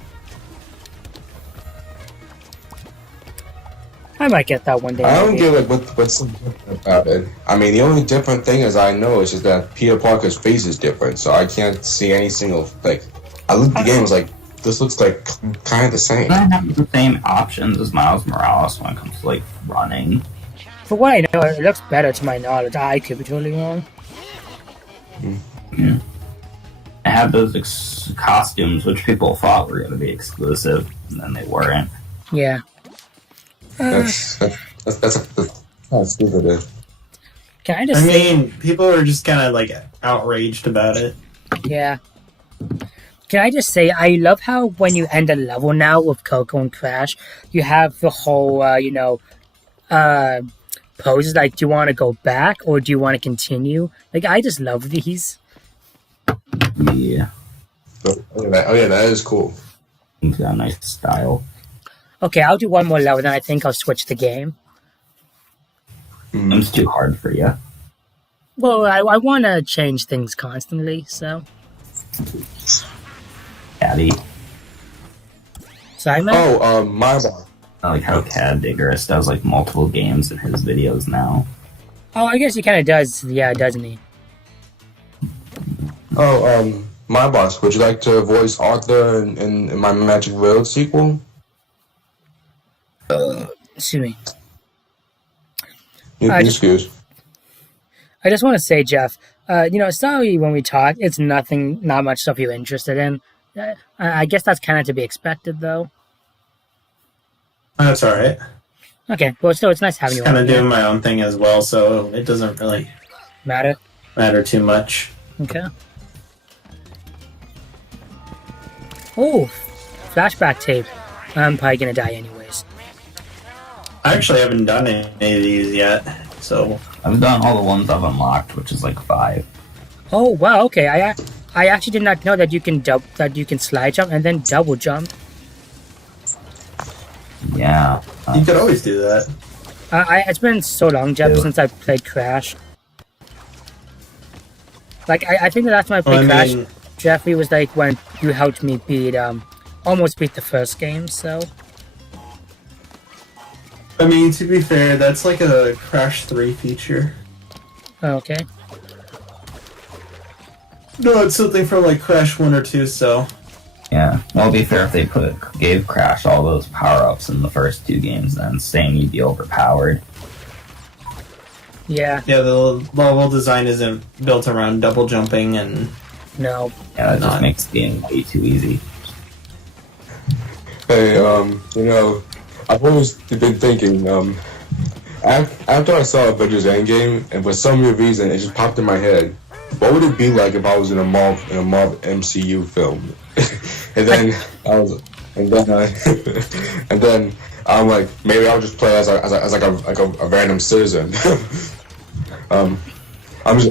I might get that one day. I don't maybe. get what's so different about it. I mean, the only different thing is I know is just that Peter Parker's face is different, so I can't see any single like. I looked at the game, I was like, this looks like kind of the same. I have the same options as Miles Morales when it comes to like running. For what I know, it looks better to my knowledge. I could be totally wrong. Yeah. I had those costumes which people thought were going to be exclusive, and then they weren't. Yeah. That's stupid. Can I just I say, mean, people are just kind of like outraged about it. yeah. Can I just say, I love how when you end a level now with Coco and Crash, you have the whole, poses like, do you want to go back or do you want to continue? Like, I just love these. Yeah. Oh yeah, that is cool. It's got a nice style. Okay, I'll do one more level, then I think I'll switch the game. It's too hard for you. Well, I want to change things constantly, so. Caddy. Sorry, man? Oh, my bad. I like how Cad Diggerist does like multiple games in his videos now. Oh, I guess he kind of does, yeah, doesn't he? Oh, my boss. Would you like to voice Arthur in my Magic World sequel? Excuse me. Excuse. I just want to say, Jeff, sorry when we talk, it's not much stuff you're interested in. I guess that's kind of to be expected, though. That's all right. Okay, well, still, it's nice having you Kind on of here. doing my own thing as well, so it doesn't really Matter? matter too much. Okay. Oh, flashback tape. I'm probably gonna die anyways. I actually haven't done any of these yet, so I've done all the ones I've unlocked, which is like 5. Oh wow, okay. I actually did not know that you can slide jump and then double jump. Yeah. you could always do that. It's been so long, Jeff, Yeah. since I played Crash. Like I think the last time I played Well, I Crash, mean- Jeffrey, was like when you helped me almost beat the first game. So I mean, to be fair, that's like a Crash 3 feature. okay. No, it's something from like Crash 1 or 2, so... Yeah. Well, it'd be fair if they gave Crash all those power-ups in the first 2 games, then saying he'd be overpowered. Yeah. Yeah, the level design isn't built around double jumping and... No. Yeah, that just makes the game way too easy. Hey, I've always been thinking, after I saw Avengers Endgame, and for some weird reason, it just popped in my head. What would it be like if I was in a Marvel MCU film? and then I'm like, maybe I'll just play as a random citizen. I'm just,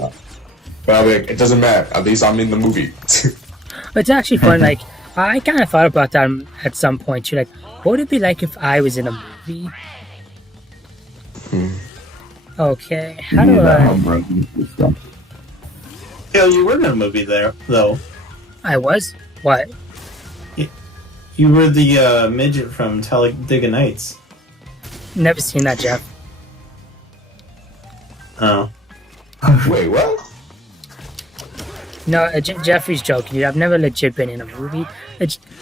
but I'll be like, it doesn't matter. At least I'm in the movie. It's actually fun. Like, I kind of thought about that at some point. You're like, what would it be like if I was in a movie? Okay, how do I... Yeah, you were in a movie there, though. I was? What? You were the midget from Talladega Nights. Never seen that, Jeff. Oh. Wait, what? No, Jeffrey's joking, dude. I've never legit been in a movie.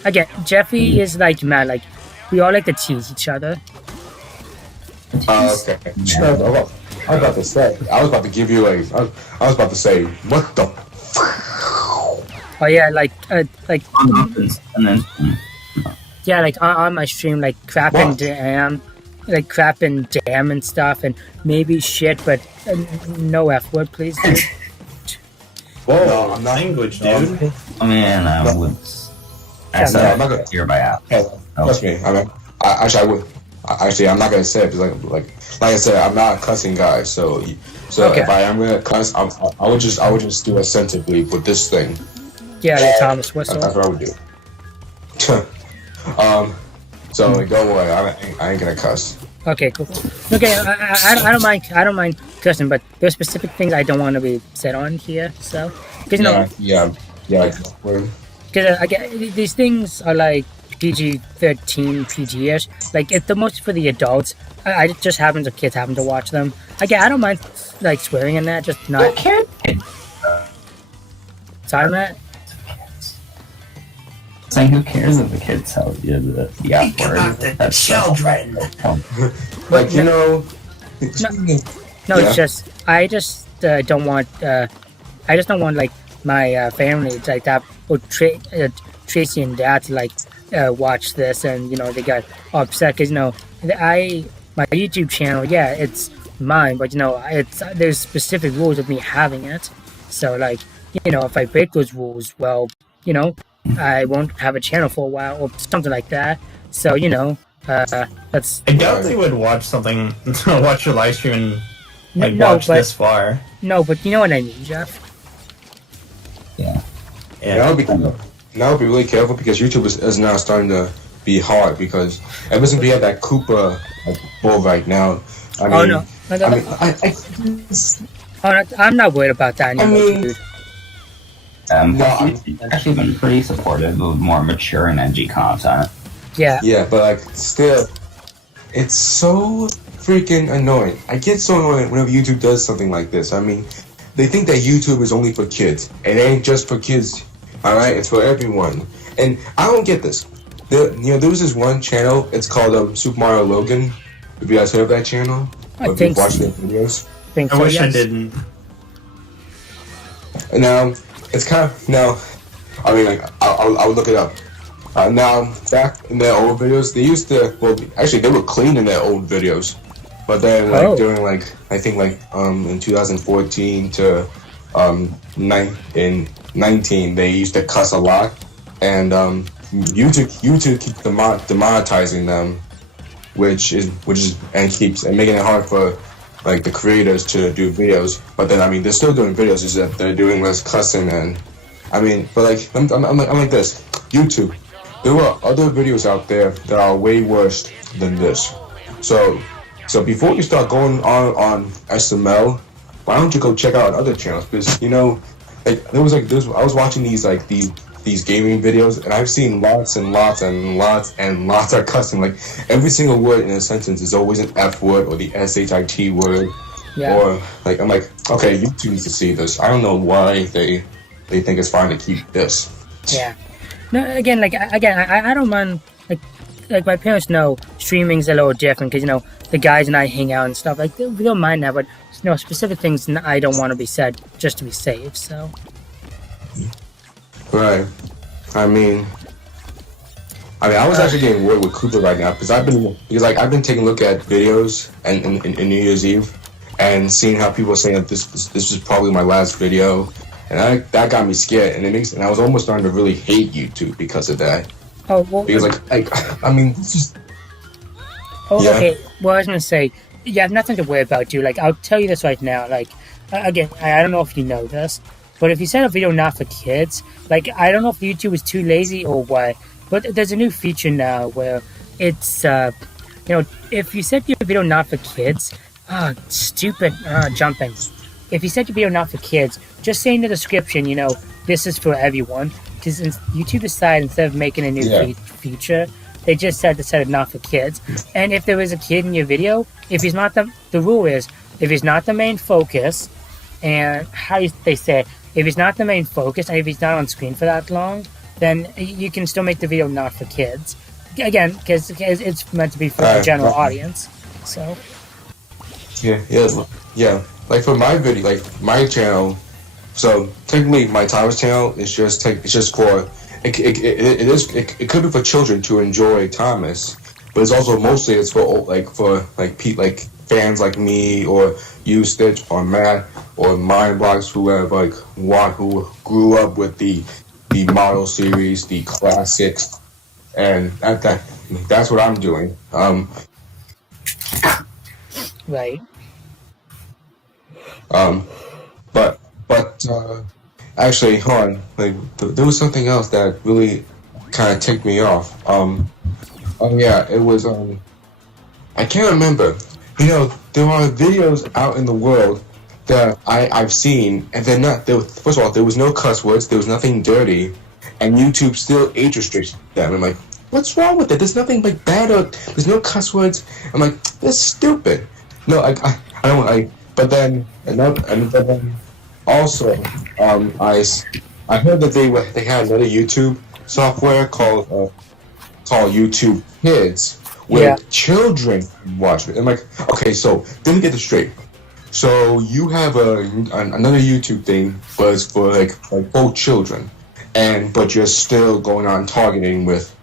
Again, Jeffrey is like, man, like, we all like to tease each other. Okay. I was about to say. I was about to give you a. I was about to say, what the. Oh yeah, like, And then yeah, like on my stream, like crap and damn and stuff, and maybe shit, but no F word, please, dude. Whoa, No, I'm not. language, dude. I mean, I would. I said I'm not gonna. here by app. Hey, trust me. I mean, I would. Actually, I'm not gonna say it because, like I said, I'm not a cussing guy. So Okay. if I am gonna cuss, I would just do a sentence with this thing. Yeah, Thomas Whistle. That's what I would do. So like, don't worry, I ain't gonna cuss. Okay, cool. Okay, I don't mind cussing, but there's specific things I don't want to be said on here. So, because Yeah. because I get these things are like PG-13, PG-ish. Like it's the most for the adults. I just happen to kids happen to watch them. I don't mind like swearing in that, just not. Sorry, Matt. Saying who cares if the kids tell you the F word? That's children. Like No, Yeah. it's just I just don't want like my family like that or Tracy and Dad to like watch this and they got upset because my YouTube channel, yeah, it's mine, but there's specific rules of me having it. So like if I break those rules, well, I won't have a channel for a while or something like that. So that's. I doubt they would watch something, watch your live stream and No, watch but- this far. No, but you know what I mean, Jeff. Yeah. Now I'll be really careful because YouTube is now starting to be hard because ever since we have that Koopa bull right now, I mean, Oh no, I'm not worried about that anymore, mean- dude. He's actually been pretty supportive of more mature and edgy content. Yeah, yeah, but like still, it's so freaking annoying. I get so annoyed whenever YouTube does something like this. I mean, they think that YouTube is only for kids. It ain't just for kids. All right, it's for everyone. And I don't get this. There was this one channel. It's called Super Mario Logan. Have you guys heard of that channel? I Or if think you've watched so. their videos. think I so, wish I yes. didn't. And now it's kind of now. I mean, like I'll look it up. Now back in their old videos, they used to. Well, actually, they were clean in their old videos, but then like during like I think like in 2014 to in 19, they used to cuss a lot, and YouTube keeps demonetizing them, which is keeps making it hard for like the creators to do videos. But then I mean they're still doing videos, is that they're doing less cussing. And I mean, but like I'm like this. YouTube, there are other videos out there that are way worse than this. So before you start going on SML, why don't you go check out other channels? Because like I was watching these gaming videos, and I've seen lots and lots and lots and lots of cussing. Like every single word in a sentence is always an F word or the SHIT word. Yeah. Or like I'm like, okay, YouTube needs to see this. I don't know why they think it's fine to keep this. Yeah. No, again, I don't mind. Like my parents know streaming's a little different because the guys and I hang out and stuff. Like we don't mind that, but specific things I don't want to be said just to be safe. So Right. I mean, I was actually getting worried with Cooper right now because I've been taking a look at videos and in New Year's Eve and seeing how people are saying that this is probably my last video, and that got me scared, and I was almost starting to really hate YouTube because of that. oh well, Because I mean, it's just oh yeah. okay. Well, I was gonna say you have nothing to worry about, dude. Like I'll tell you this right now. Like again, I don't know if you know this, but if you set a video not for kids, like I don't know if YouTube is too lazy or what. But there's a new feature now where it's, if you set your video not for kids, stupid jumping. If you set your video not for kids, just say in the description, this is for everyone. Because YouTube decided instead of making a new feature, they just said to set it not for kids. And if there is a kid in your video, if he's not the rule is, if he's not the main focus, and they say, if he's not the main focus, and if he's not on screen for that long, then you can still make the video not for kids. Again, because it's meant to be for the general audience. So. Yeah. Like for my video, like my channel. So technically, my Thomas channel is just for it could be for children to enjoy Thomas, but it's also mostly for fans like me or you, Stitch, or Matt, or Mindblocks who who grew up with the model series, the classics, and that's what I'm doing. Right. But actually, hold on. There was something else that really kind of ticked me off. It was I can't remember. There are videos out in the world that I've seen, and they're not. First of all, there was no cuss words. There was nothing dirty, and YouTube still age restricts them. I'm like, what's wrong with it? There's nothing bad or there's no cuss words. I'm like, that's stupid. No, I don't. But then also, I heard that they had another YouTube software called YouTube Kids, where children watch it. I'm like, okay, so let me get this straight. So you have another YouTube thing, but it's for like both children, but you're still going on targeting with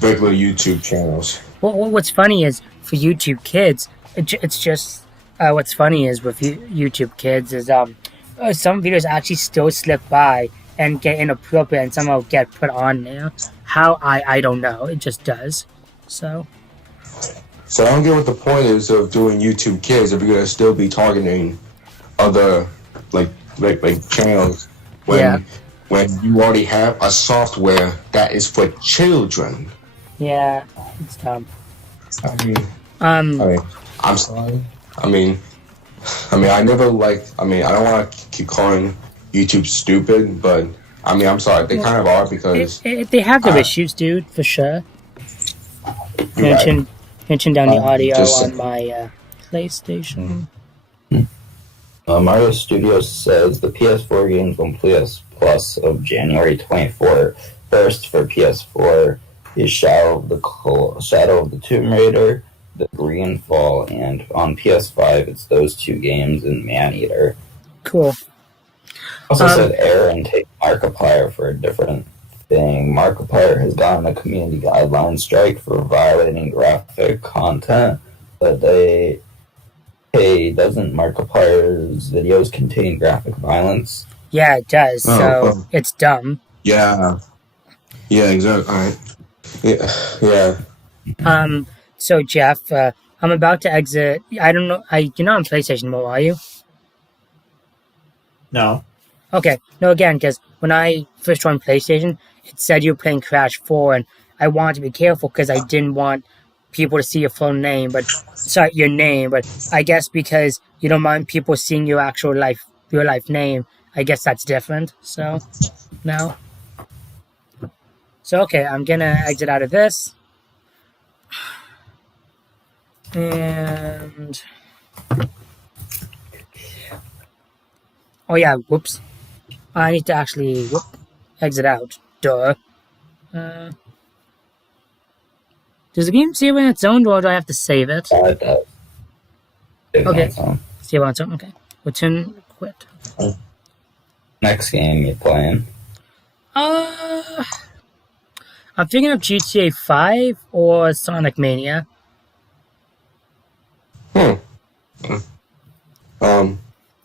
regular YouTube channels. Well, what's funny is for YouTube Kids, it's just what's funny is with YouTube Kids is some videos actually still slip by and get inappropriate and somehow get put on there. How I don't know. It just does. So I don't get what the point is of doing YouTube Kids if you're gonna still be targeting other like channels when you already have a software that is for children. Yeah, it's dumb. I mean, I'm sorry. I never I don't want to keep calling YouTube stupid, but I'm sorry. They kind of are because they have their issues, dude, for sure. Mention down the audio on my PlayStation. Mario Studios says the PS4 games on PS Plus of January 24th. First for PS4 is Shadow of the Tomb Raider, The Greenfall, and on PS5 it's those two games and Maneater. Cool. Also said error and take Markiplier for a different thing. Markiplier has gotten a community guideline strike for violating graphic content, but doesn't Markiplier's videos contain graphic violence? Yeah, it does. It's dumb. Yeah, exactly. All right. Yeah. So Jeff, I'm about to exit. I don't know. You're not on PlayStation mode, are you? No. Okay. No, again, because when I first joined PlayStation, it said you were playing Crash 4, and I wanted to be careful because I didn't want people to see your full name, your name. But I guess because you don't mind people seeing your real life name, I guess that's different. So now. So okay, I'm gonna exit out of this. And oh yeah, whoops. I need to actually exit out. Duh. Uh, does the game save on its own, or do I have to save it? It does. It's Okay. on its own. Save on its own. Okay. Return. Quit. Next game you're playing. I'm thinking of GTA 5 or Sonic Mania.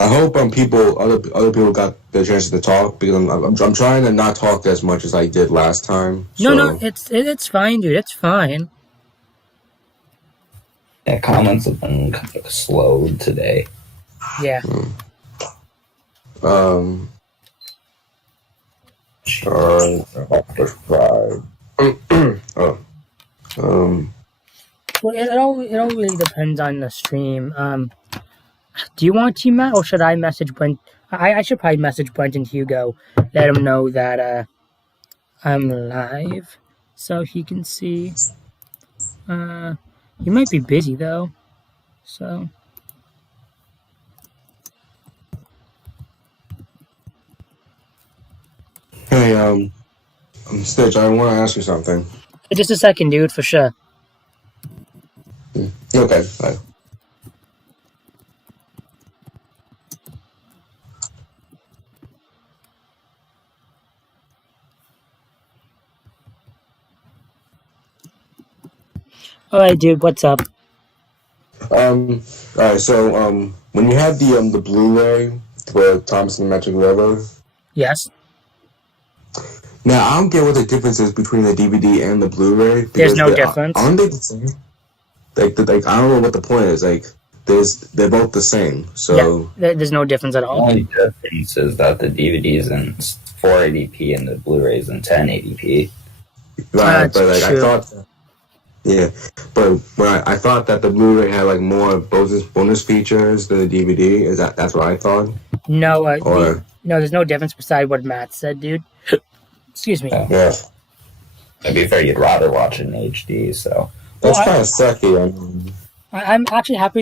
I hope other people got the chance to talk because I'm trying to not talk as much as I did last time. No, it's fine, dude. It's fine. Yeah, comments have been kind of slowed today. Yeah. Sure. Subscribe. Well, it all really depends on the stream. Do you want to, Matt, or should I message Brent? I should probably message Brent and Hugo, let him know that I'm live, so he can see. He might be busy though, so. Hey, Stitch, I want to ask you something. Just a second, dude, for sure. Okay, bye. All right, dude, what's up? Alright, so, when you had the Blu-ray for Thomas and the Magic Railroad, Yes. now I don't get what the difference is between the DVD and the Blu-ray. There's no they- difference. Aren't they the same? Like, I don't know what the point is. Like, they're both the same. So, There's no difference at The all. only difference is that the DVD is in 480p and the Blu-ray is in 1080p. right, That's but like true. I thought, yeah, but when I thought that the Blu-ray had like more bonus features than the DVD. That's what I thought? No, Or no, there's no difference beside what Matt said, dude. Excuse me. yeah, To be fair, you'd rather watch it in HD, so. that's Well, kind of sucky. I mean, I'm actually happy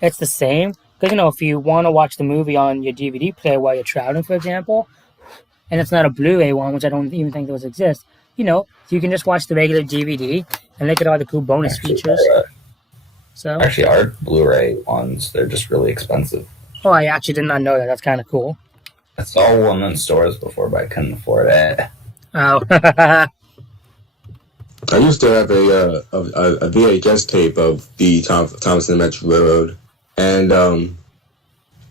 it's the same. Because, if you want to watch the movie on your DVD player while you're traveling, for example, and it's not a Blu-ray one, which I don't even think those exist, you can just watch the regular DVD and look at all the cool bonus features. So, Actually, our Blu-ray ones, they're just really expensive. oh, I actually did not know that. That's kind of cool. I saw one in stores before, but I couldn't afford it. Oh, I used to have a VHS tape of the Thomas and the Magic Railroad, and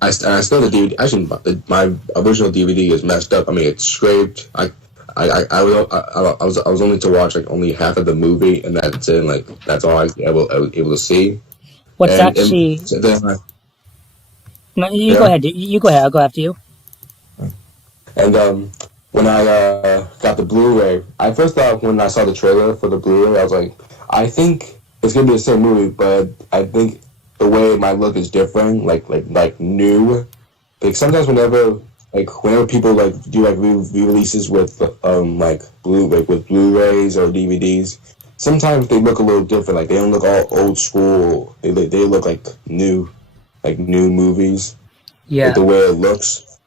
I still the DVD. Actually, my original DVD is messed up. I mean, it's scraped. I was only to watch like only half of the movie, and that's it. Like that's all I was able to see. what's And actually... so then No, you Yeah. go ahead. You go ahead. I'll go after you. And when I got the Blu-ray, I first thought when I saw the trailer for the Blu-ray, I was like, I think it's gonna be the same movie, but I think the way it might look is different, like new. Like sometimes whenever people do like re-releases with with Blu-rays or DVDs, sometimes they look a little different. Like they don't look all old school. They look like new movies. Yeah. Like the way it looks,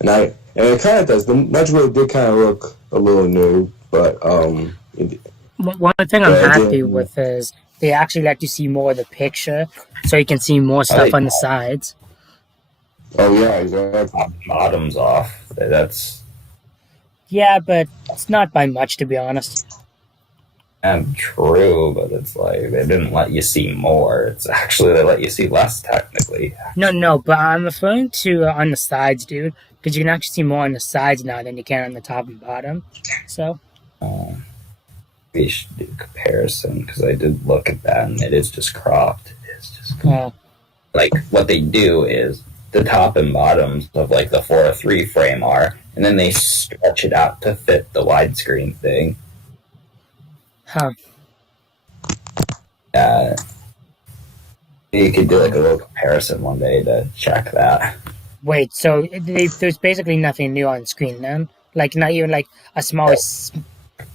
and it kind of does. The Magic Road did kind of look a little new, but One thing I'm Yeah, I happy did. with is they actually let you see more of the picture, so you can see more stuff on the sides. oh yeah, exactly. Bottoms off. That's Yeah, but it's not by much, to be honest. true, but it's like they didn't let you see more. It's actually they let you see less, technically. No, but I'm referring to on the sides, dude, because you can actually see more on the sides now than you can on the top and bottom. So, We should do comparison because I did look at that and it is just cropped. It's just like what they do is the top and bottoms of like the 4:3 frame are, and then they stretch it out to fit the widescreen thing. huh? You could do like a little comparison one day to check that. Wait, so there's basically nothing new on screen then? Like, not even like a small...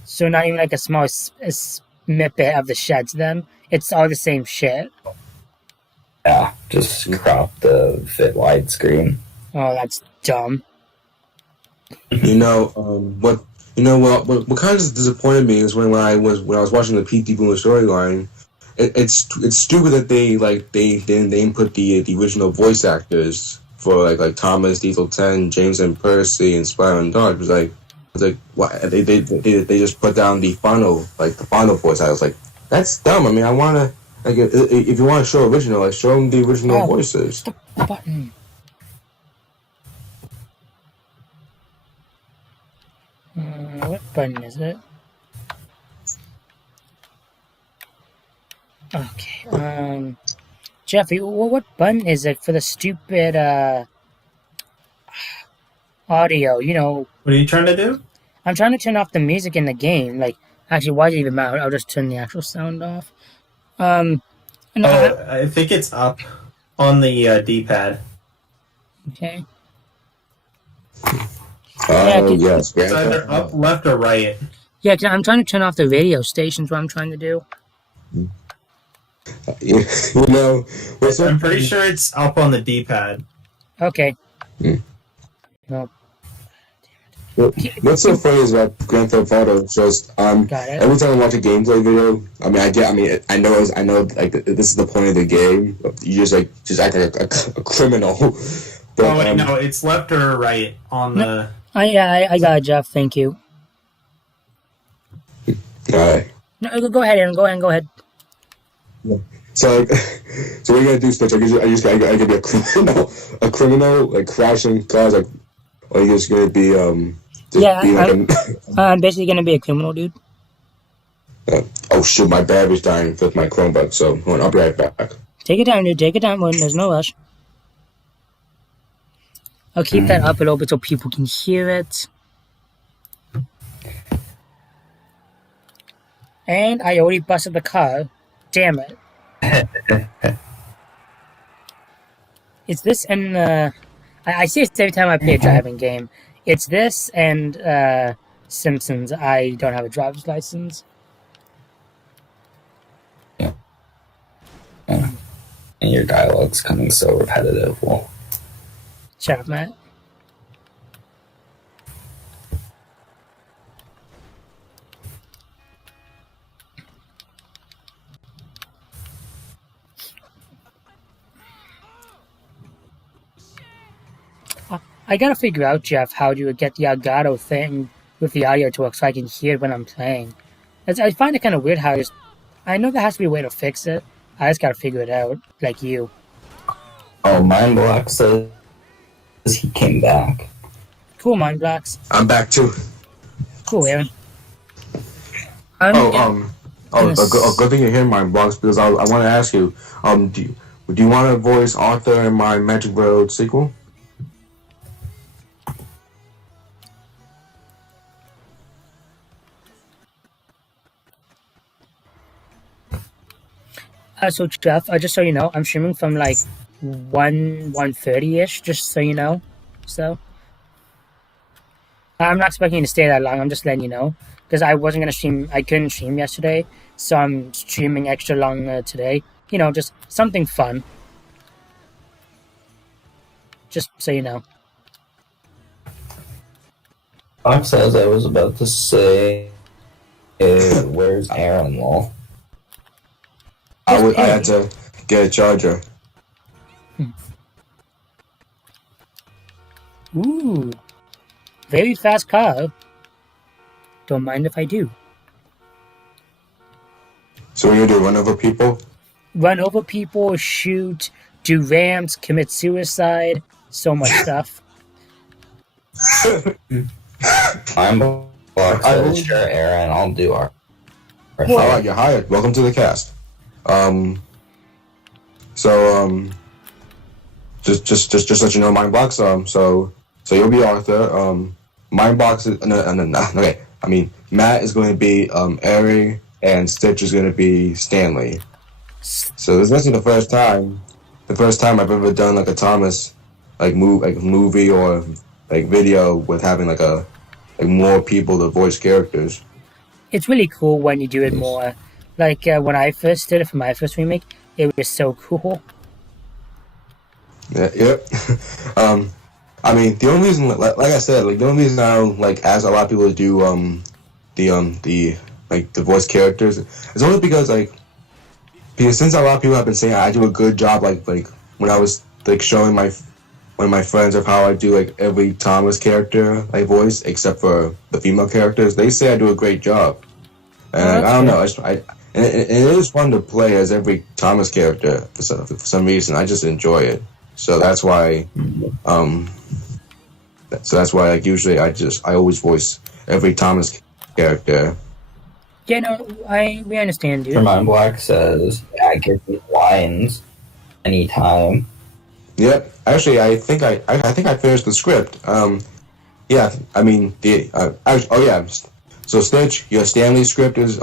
So not even like a small snippet of the sheds then? It's all the same shit? Yeah, just crop to fit widescreen. Oh, that's dumb. You know, what You know what kind of disappointed me is when I was watching the Pete Boone storyline. It's stupid that they didn't put the original voice actors for like Thomas, Diesel 10, James and Percy, and Spyro and Dodge. It's like why they just put down the final voice. I was like, that's dumb. I mean, I wanna like if you want to show original, like show them the original voices. The button. What button is it? Okay. Jeffrey, what button is it for the stupid audio? You know. What are you trying to do? I'm trying to turn off the music in the game. Like, actually, why does it even matter? I'll just turn the actual sound off. No, I think it's up on the D-pad. Okay. Yes. It's either up, left, or right. Yeah, I'm trying to turn off the radio stations. What I'm trying to do. You know, I'm pretty sure it's up on the D-pad. Okay. No. What's so funny is about Grand Theft Auto is just Got it. every time I watch a gameplay video, I know like this is the point of the game. You just act like a criminal. But, Oh wait, no, it's left or right on the. I got it, Jeff. Thank you. Alright. No, go ahead, Aaron. Go ahead. So what are you gonna do, Stitch? I gotta be a criminal, like crashing cars, like, or are you just gonna be I'm basically gonna be a criminal, dude. oh shoot, my battery's dying with my Chromebook, so hold on, I'll be right back. Take it down, dude. Take it down. There's no rush. I'll keep that up a little bit so people can hear it. And I already busted the car. Damn it. It's this and I see it every time I play a driving game. It's this and Simpsons. I don't have a driver's license. And your dialogue's coming so repetitive. Well, Shut up, Matt. I gotta figure out, Jeff, how to get the Elgato thing with the audio to work so I can hear it when I'm playing. I find it kind of weird how I know there has to be a way to fix it. I just gotta figure it out, like you. oh, Mindblock says he came back. Cool, Mind Blocks. I'm back too. Cool, Aaron. A good thing you're here, my blocks, because I want to ask you, do you want to voice Arthur in my Magic Road sequel? So Jeff, just so you know, I'm streaming from like 1:30ish, just so you know. So I'm not expecting you to stay that long. I'm just letting you know because I wasn't gonna stream. I couldn't stream yesterday, so I'm streaming extra long today. You know, just something fun. Just so you know. Fox says I was about to say, where's Aaron? Lol. I had to get a charger. Ooh, very fast car. Don't mind if I do. So what are you gonna do? Run over people? Run over people, shoot, do ramps, commit suicide, so much stuff. Mindblock says, sure, Aaron, I'll do our All right, you're hired. Welcome to the cast. Just let you know, Mindbox. So you'll be Arthur. Mindbox is no. Okay, I mean Matt is going to be Eric, and Stitch is going to be Stanley. So this isn't the first time I've ever done like a Thomas movie or like video with having like more people to voice characters. It's really cool when you do it more. Like when I first did it for my first remake, it was so cool. Yeah, yep. I mean, the only reason, like I said, like the only reason I don't like ask a lot of people to do the like the voice characters is only because since a lot of people have been saying I do a good job, like when I was like showing one of my friends of how I do like every Thomas character like voice except for the female characters, they say I do a great job. And Oh, I that's don't good. know, and it is fun to play as every Thomas character for some reason. I just enjoy it, so that's why. Um, so that's why like usually I always voice every Thomas character. Yeah, no, we understand, dude. Herman Black says, "Yeah, give me lines anytime." Yep. Actually, I think I finished the script. Yeah. I mean oh yeah. So Stitch, your Stanley script is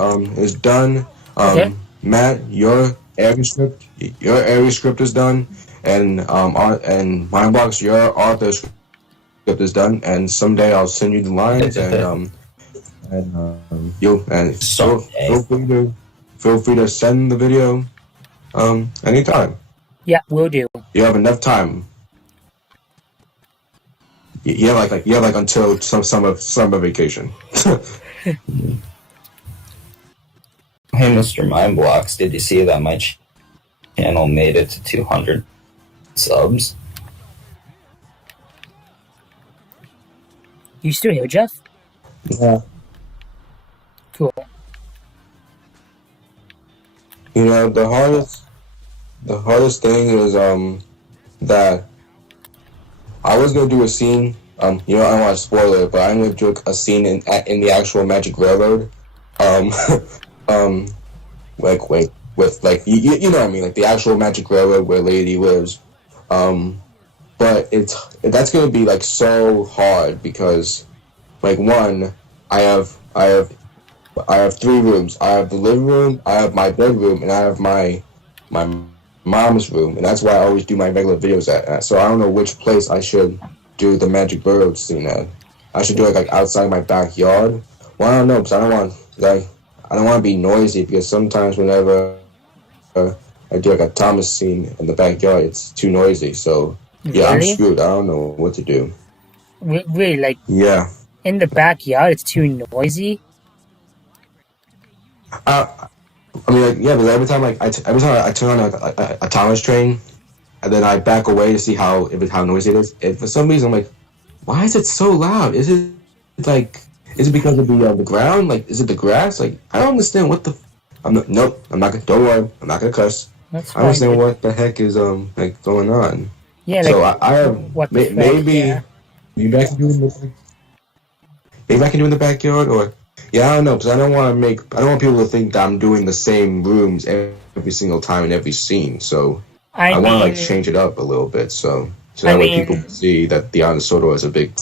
done. Okay. Matt, your Aries script is done, and Mindbox, your Arthur script is done. And someday I'll send you the lines, and you'll and Someday. feel free to send the video anytime. Yeah, we'll do. You have enough time. You have like until some summer vacation. Hey, Mr. Mindblocks, did you see that my channel made it to 200 subs? You still here, Jeff? Yeah. Cool. You know, the hardest thing is that I was gonna do a scene. You know, I don't want to spoil it, but I'm gonna do a scene in the actual Magic Railroad. Um, um, like with like you know what I mean, like the actual Magic Railroad where Lady lives. But that's gonna be like so hard because like one, I have three rooms. I have the living room, I have my bedroom, and I have my mom's room, and that's why I always do my regular videos at. So I don't know which place I should do the Magic Bird scene at. I should do it like outside my backyard. Well, I don't know because I don't want to be noisy because sometimes whenever I do like a Thomas scene in the backyard, it's too noisy. So yeah, I'm Really? screwed. I don't know what to do. Really, like Yeah. in the backyard, it's too noisy. I mean, like, yeah, but every time every time I turn on a Thomas train, and then I back away to see how noisy it is. And for some reason, I'm like, why is it so loud? Like, is it because of the ground? Like, is it the grass? Like, I don't understand what the. Nope. I'm not gonna. Don't worry. I'm not gonna cuss. That's I don't fine. understand Dude. what the heck is like going on. Yeah, like So I have what the frick, maybe yeah. maybe I can do it in the maybe I can do it in the backyard or. Yeah, I don't know, because I don't want people to think that I'm doing the same rooms every single time in every scene. So I I want to like mean, change it up a little bit, so I that way mean, people can see that the Anasoto is a big.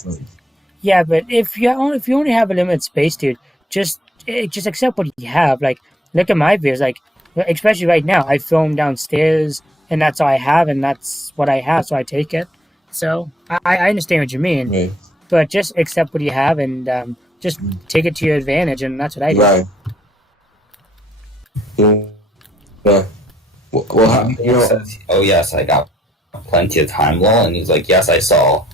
yeah, but if you only have a limited space, dude, just accept what you have. Like, look at my videos. Like, especially right now, I film downstairs, and that's all I have, and that's what I have, so I take it. So I understand what you mean, Right. but just accept what you have and just take it to your advantage, and that's what I do. Right. Yeah. Well you know. Says, oh yes, I got plenty of time, lol. And he's like, yes, I saw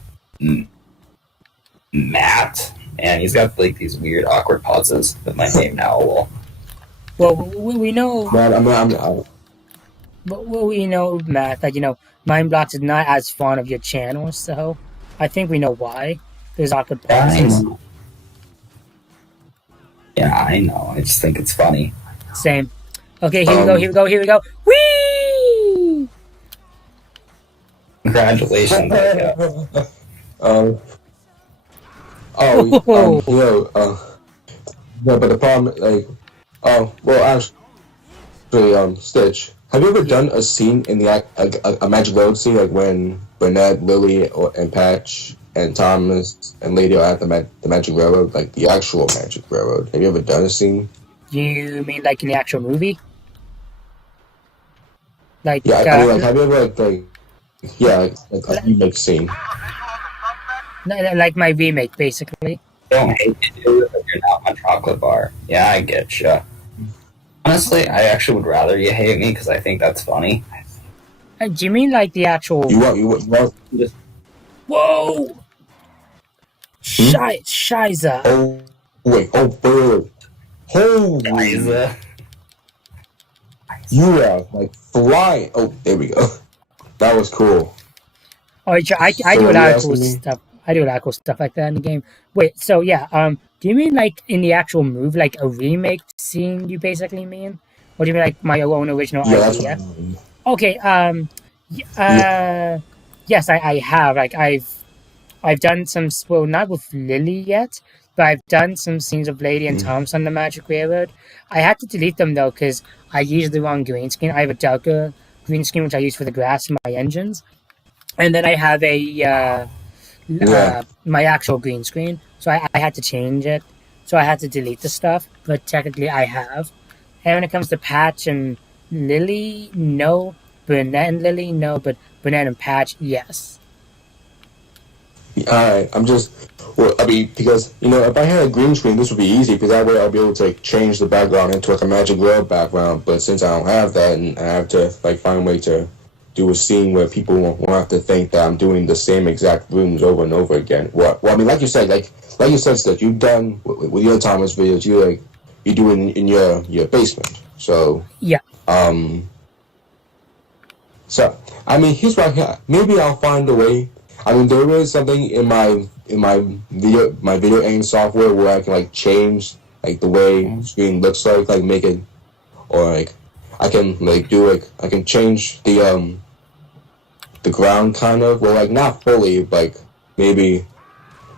Matt. And he's got like these weird awkward pauses with my name now, lol. Well, we know, But we know, Matt, that Mind Blocks is not as fond of your channel, so I think we know why. There's awkward Yeah, I pauses. know. Yeah, I know. I just think it's funny. Same. Okay, here we go. Whee! Congratulations. Oh, no, but the problem, like, well, actually, Stitch, have you ever done a scene in a Magic Road scene, like when Burnett, Lily, and Patch, and Thomas, and Lady are at the Magic Railroad, like the actual Magic Railroad? Have you ever done a scene? You mean like in the actual movie? Like, Yeah, I mean, like, have you ever, yeah, like a remake scene? like my remake, basically. I don't hate you, dude, but you're not my chocolate bar. Yeah, I get ya. Honestly, I actually would rather you hate me because I think that's funny. Do you mean like the actual? You want, Whoa! Shiza. Oh wait, holy! Liza. You are like flying. Oh, there we go. That was cool. Oh, I So do a what are you lot of cool asking me? stuff. I do a lot of cool stuff like that in the game. Wait, so yeah, do you mean like in the actual movie, like a remake scene? You basically mean, or do you mean like my own original Yeah, that's what I idea? mean. Okay, y- Yeah, yes, I have. Like I've done some, well, not with Lily yet, but I've done some scenes of Lady and Thomas on the Magic Railroad. I had to delete them though because I used the wrong green screen. I have a darker green screen which I use for the grass in my engines, and then I have a yeah. my actual green screen, so I had to change it. So I had to delete the stuff, but technically I have. And when it comes to Patch and Lily, no. Burnett and Lily, no. But Burnett and Patch, yes. Alright, I'm just. Well, I mean, because if I had a green screen, this would be easy because that way I'll be able to like, change the background into like a Magic World background. But since I don't have that, and I have to like find a way to do a scene where people won't have to think that I'm doing the same exact rooms over and over again. Well, I mean, like you said, stuff you've done with your Thomas videos, you do in your basement. So Yeah. So I mean, here's what maybe I'll find a way. I mean, there is something in my video editing software where I can like change like the way the screen looks like make it, or like I can like do like I can change the ground kind of, well, like not fully, like maybe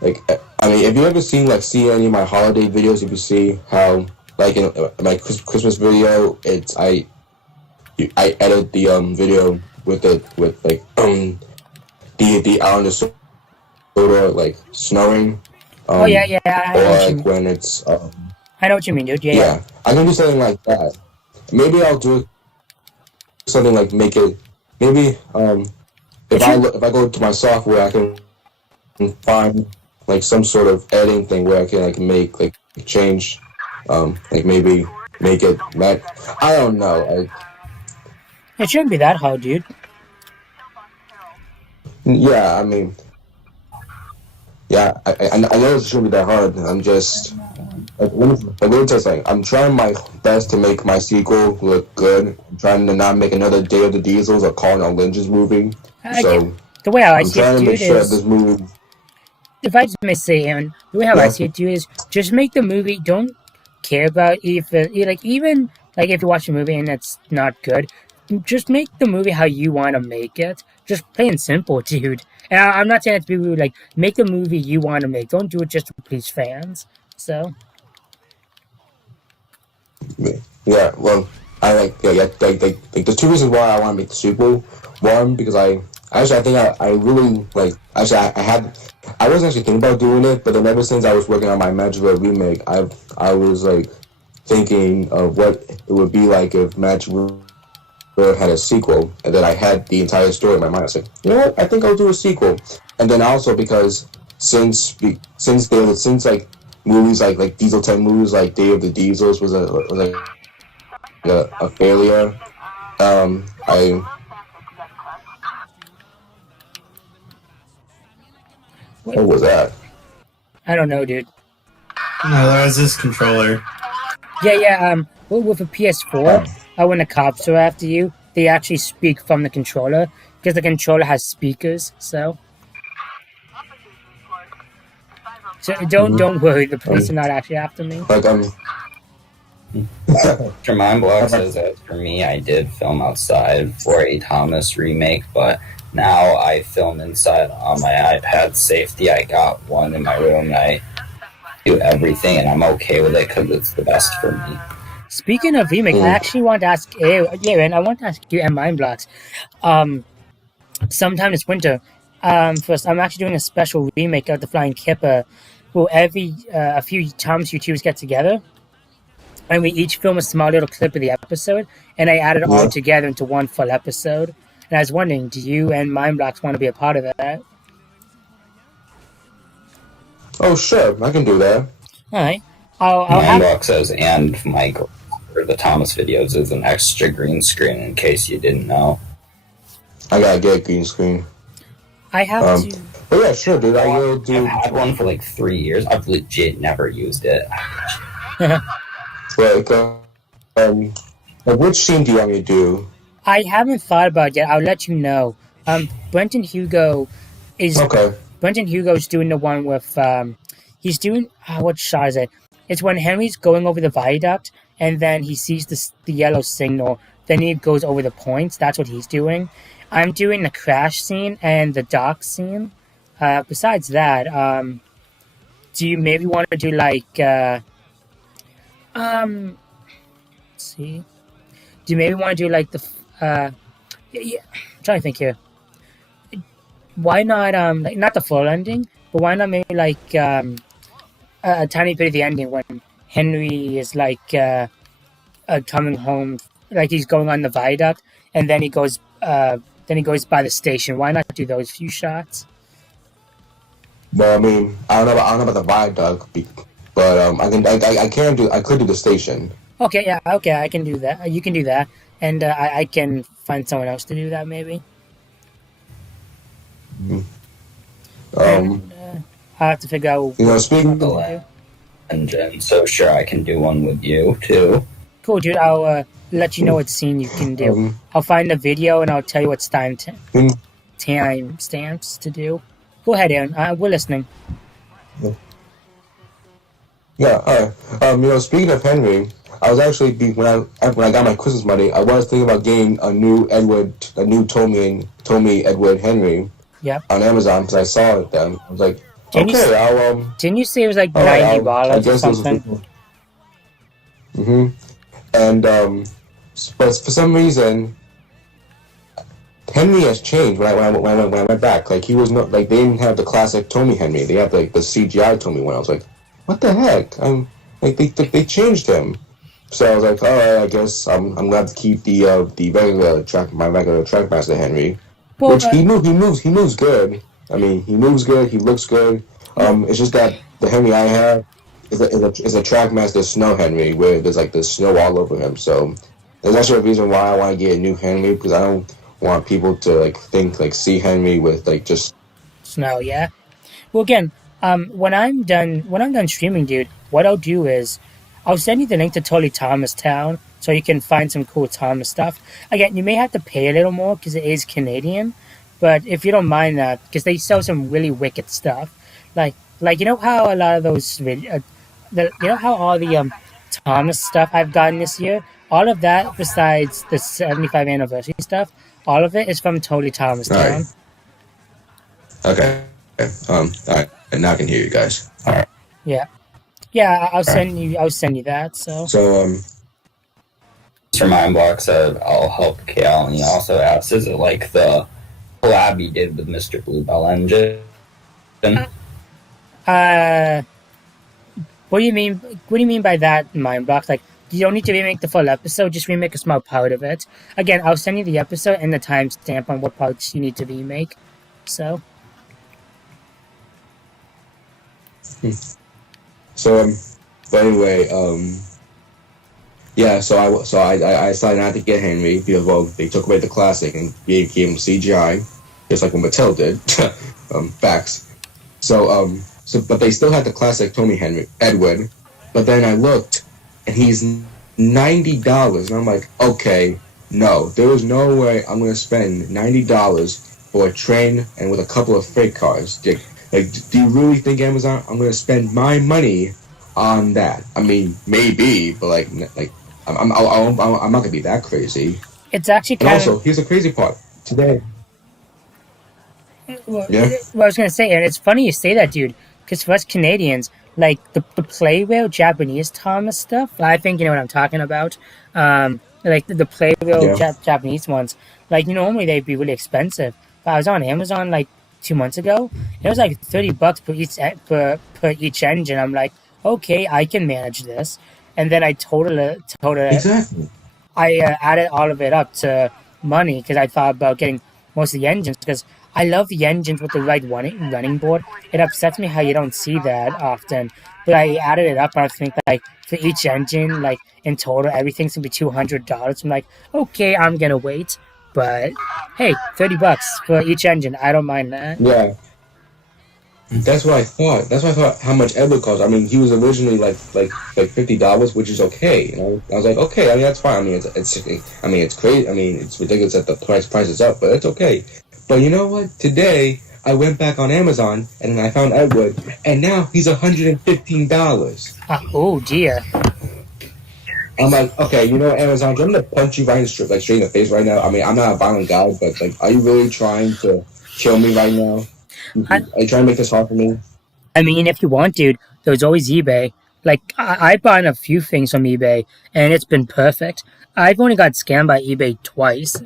like I mean, if you ever see any of my holiday videos, if you see how like in my Christmas video, I edit the video with like the island is sort of like snowing. Oh yeah, yeah. I Or know what you like mean. when it's I know what you mean, dude. Yeah, yeah. I can do something like that. Maybe I'll do something like make it maybe It should. if I go to my software I can find like some sort of editing thing where I can like make like change like maybe make it match. I don't know. It shouldn't be that hard, dude. Yeah, I mean, yeah, I know it shouldn't be that hard. I'm just let me tell you something. I'm trying my best to make my sequel look good. I'm trying to not make another Day of the Diesels or Colin Lynch's movie. I get So the way how I I'm see it, trying to make dude, sure that is this movie. if I just may say, Aaron, the way how I Yeah, see it, dude, is just make the movie. Don't care about if like even like if you watch a movie and it's not good, just make the movie how you want to make it. Just plain and simple, dude. And I'm not saying it to be rude. Like make the movie you want to make. Don't do it just to please fans. So yeah. Well, I like there's two reasons why I want to make the sequel. One, because I think I really like actually I wasn't actually thinking about doing it, but then ever since I was working on my Magic World remake, I was like thinking of what it would be like if Magic World had a sequel, and then I had the entire story in my mind. I was like, you know what? I think I'll do a sequel. And then also because since like movies like Diesel 10 movies like Day of the Diesels was a failure. I what was that? I don't know, dude. No, that was his controller. Yeah, yeah. With a PS4, when the cops are after you, they actually speak from the controller because the controller has speakers. So don't worry, the police are not actually after me. Like Jermaine Block says that for me, I did film outside for a Thomas remake, but now I film inside on my iPad safety. I got one in my room, and I do everything, and I'm okay with it because it's the best for me. Speaking of remake, I actually want to ask Aaron. I want to ask you and Mind Blocks. Sometime this winter. First, I'm actually doing a special remake of the Flying Kipper, where a few Thomas YouTubers get together, and we each film a small little clip of the episode, and I add it all together into one full episode. And I was wondering, do you and Mind Blocks want to be a part of that? oh sure, I can do that. All right. I'll Mind have. Block says, and Mike for the Thomas videos is an extra green screen in case you didn't know. I gotta get a green screen. I have to. Oh yeah, sure, dude. I will do. I've had one for like 3 years. I've legit never used it. Like, um, like which scene do you want me to do? I haven't thought about it yet. I'll let you know. Brenton Hugo is Okay. Brenton Hugo's doing the one with he's doing what shot is it? It's when Henry's going over the viaduct and then he sees the yellow signal. Then he goes over the points. That's what he's doing. I'm doing the crash scene and the dock scene. Besides that, do you maybe want to do like let's see? Do you maybe want to do like the yeah, I'm trying to think here. Why not like, not the full ending, but why not maybe like a tiny bit of the ending when Henry is like coming home, like he's going on the viaduct, and then he goes by the station. Why not do those few shots? Well, I mean, I don't know about the viaduct, but I could do the station. Okay, yeah, okay, I can do that. You can do that, and I can find someone else to do that maybe. And I have to figure out. You know, speaking what of, to do. Engine, so sure I can do one with you too. Cool, dude. I'll let you know what scene you can do. I'll find the video and I'll tell you what's time stamps to do. Go ahead, Aaron. We're listening. yeah, all right. You know, speaking of Henry, I was actually when I got my Christmas money, I was thinking about getting a new Tommy Edward Henry. Yep. On Amazon because I saw it then. I was like, Didn't okay, you say it was like right, $90 or something? And but for some reason, Henry has changed when I went back. Like he was not like they didn't have the classic Tommy Henry. They have like the CGI Tommy one. I was like, what the heck? I'm like they changed him. So I was like, all right, I guess I'm glad to keep the regular Trackmaster Henry. Well, Which he moves good. I mean, he moves good, he looks good. It's just that the Henry I have is a Trackmaster Snow Henry where there's like the snow all over him. So there's actually a reason why I want to get a new Henry because I don't want people to like see Henry with like just snow. Yeah. Well, again, when I'm done streaming, dude, what I'll do is I'll send you the link to Totally Thomas Town so you can find some cool Thomas stuff. Again, you may have to pay a little more because it is Canadian, but if you don't mind that, because they sell some really wicked stuff, like you know how a lot of those you know how all the Thomas stuff I've gotten this year, all of that besides the 75th anniversary stuff, all of it is from Totally Thomas Town. Okay. All right. And now I can hear you guys. All right. Yeah, I'll send you that. So For my inbox, I'll help Kale, and he also asks, is it like the collab he did with Mr. Bluebell Engine? What do you mean? What do you mean by that, Mindbox? Like, you don't need to remake the full episode; just remake a small part of it. Again, I'll send you the episode and the timestamp on what parts you need to remake. So. So, but anyway, yeah. So I decided not to get Henry because well, they took away the classic and gave him CGI, just like what Mattel did. Facts. So but they still had the classic Tommy Henry Edward. But then I looked, and he's $90, and I'm like, okay, no, there is no way I'm gonna spend $90 for a train and with a couple of freight cars. Like, do you really think Amazon? I'm gonna spend my money on that? I mean, maybe, but like I'm not gonna be that crazy. It's actually And kind also, here's the crazy part. Today, well, yeah. What I was gonna say, and it's funny you say that, dude, because for us Canadians, like the Playreal Japanese Thomas stuff, I think you know what I'm talking about. Like the Playreal Japanese ones, like normally they'd be really expensive. But I was on Amazon like 2 months ago. It was like $30 per each engine. I'm like, okay, I can manage this. And then I totaled Exactly. I added all of it up to money because I thought about getting most of the engines because I love the engines with the right running board. It upsets me how you don't see that often. But I added it up and I think like for each engine, like in total, everything's gonna be $200. I'm like, okay, I'm gonna wait. But hey, $30 for each engine. I don't mind that. Yeah. That's what I thought. That's what I thought. How much Ed would cost? I mean, he was originally like $50, which is okay. You know, I was like, okay. I mean, that's fine. I mean, I mean, it's crazy. I mean, it's ridiculous that the price is up, but it's okay. But you know what? Today I went back on Amazon and I found Edward, and now he's $115. Oh dear. I'm like, okay, you know, Amazon, I'm gonna punch you straight in the face right now. I mean, I'm not a violent guy, but like, are you really trying to kill me right now? I, Are you trying to make this hard for me? I mean, if you want, dude, there's always eBay. Like, I bought a few things from eBay, and it's been perfect. I've only got scammed by eBay twice.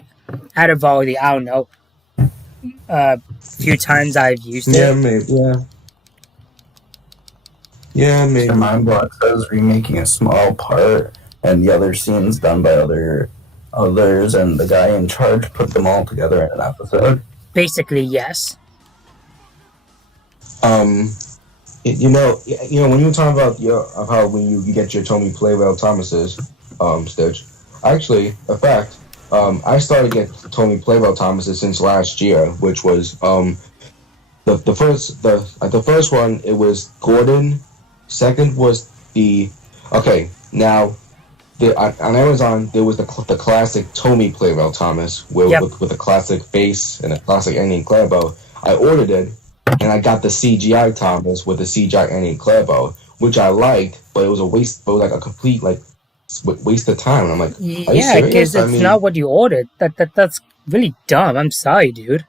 Out of all the, I don't know, few times I've used Yeah, it. maybe. Yeah, maybe. So my block says remaking a small part, and the other scenes done by others, and the guy in charge put them all together in an episode. Basically, yes. Um, when you were talking about of how when you get your Tommy Playwell Thomases, Stitch. Actually, a fact. I started to get Tommy Playwell Thomases since last year, which was the first one. It was Gordon. Second was now. On Amazon, there was the classic Tommy Playwell Thomas with a classic face and a classic ending Clairbow. I ordered it, and I got the CGI Thomas with the CGI ending Clairbow, which I liked, but it was a waste. It was like a complete waste of time. And I'm like, are you Yeah, serious? because it's not what you ordered. That's really dumb. I'm sorry, dude.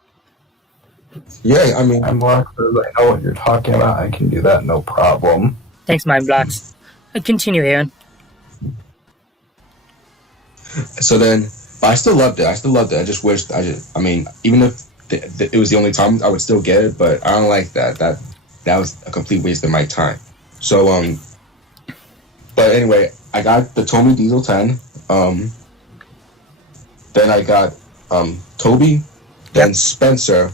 Yeah, I mean, I'm block says I know what you're talking about. I can do that, no problem. Thanks, Mind Blocks. Continue, Aaron. so then, but I still loved it. I just wished I mean, even if it was the only time, I would still get it. But I don't like that. That was a complete waste of my time. So but anyway, I got the Tommy Diesel 10. Then I got Toby, then Spencer.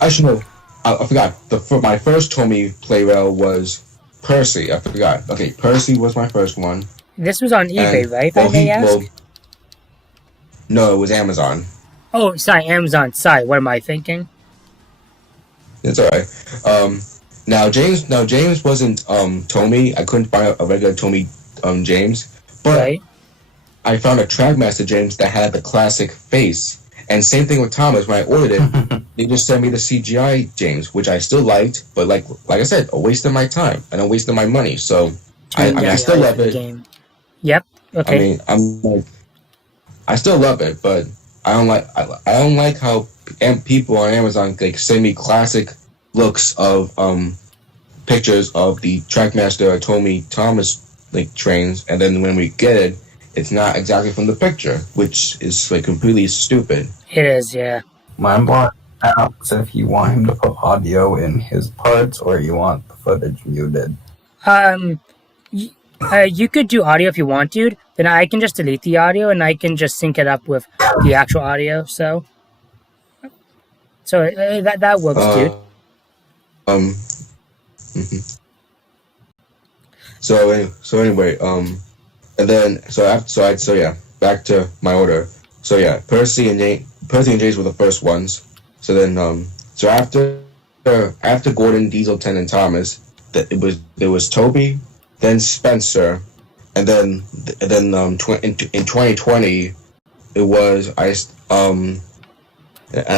Actually, no, I forgot. My first Tommy Playwell was Percy. I forgot. Okay, Percy was my first one. This was on eBay, right? If I may ask. No, it was Amazon. Oh, sorry, Amazon. Sorry, what am I thinking? It's alright. Now James wasn't Tommy. I couldn't find a regular Tommy James, but Right. I found a Trackmaster James that had the classic face. And same thing with Thomas. When I ordered it, they just sent me the CGI James, which I still liked, but like I said, a waste of my time and a waste of my money. So I still love it. Game. Yep. Okay. I mean, I still love it, but I don't like how people on Amazon send me classic looks of pictures of the Trackmaster Tommy Thomas trains, and then when we get it, it's not exactly from the picture, which is completely stupid. It is, yeah. Mind block asks if you want him to put audio in his parts or you want the footage muted. You could do audio if you want, dude. Then I can just delete the audio and I can just sync it up with the actual audio. So that works, dude. Mm-hmm. So anyway, and then back to my order. So yeah, Percy and James were the first ones. So then so after Gordon, Diesel, 10, and Thomas, there was Toby, then Spencer, and then in 2020 it was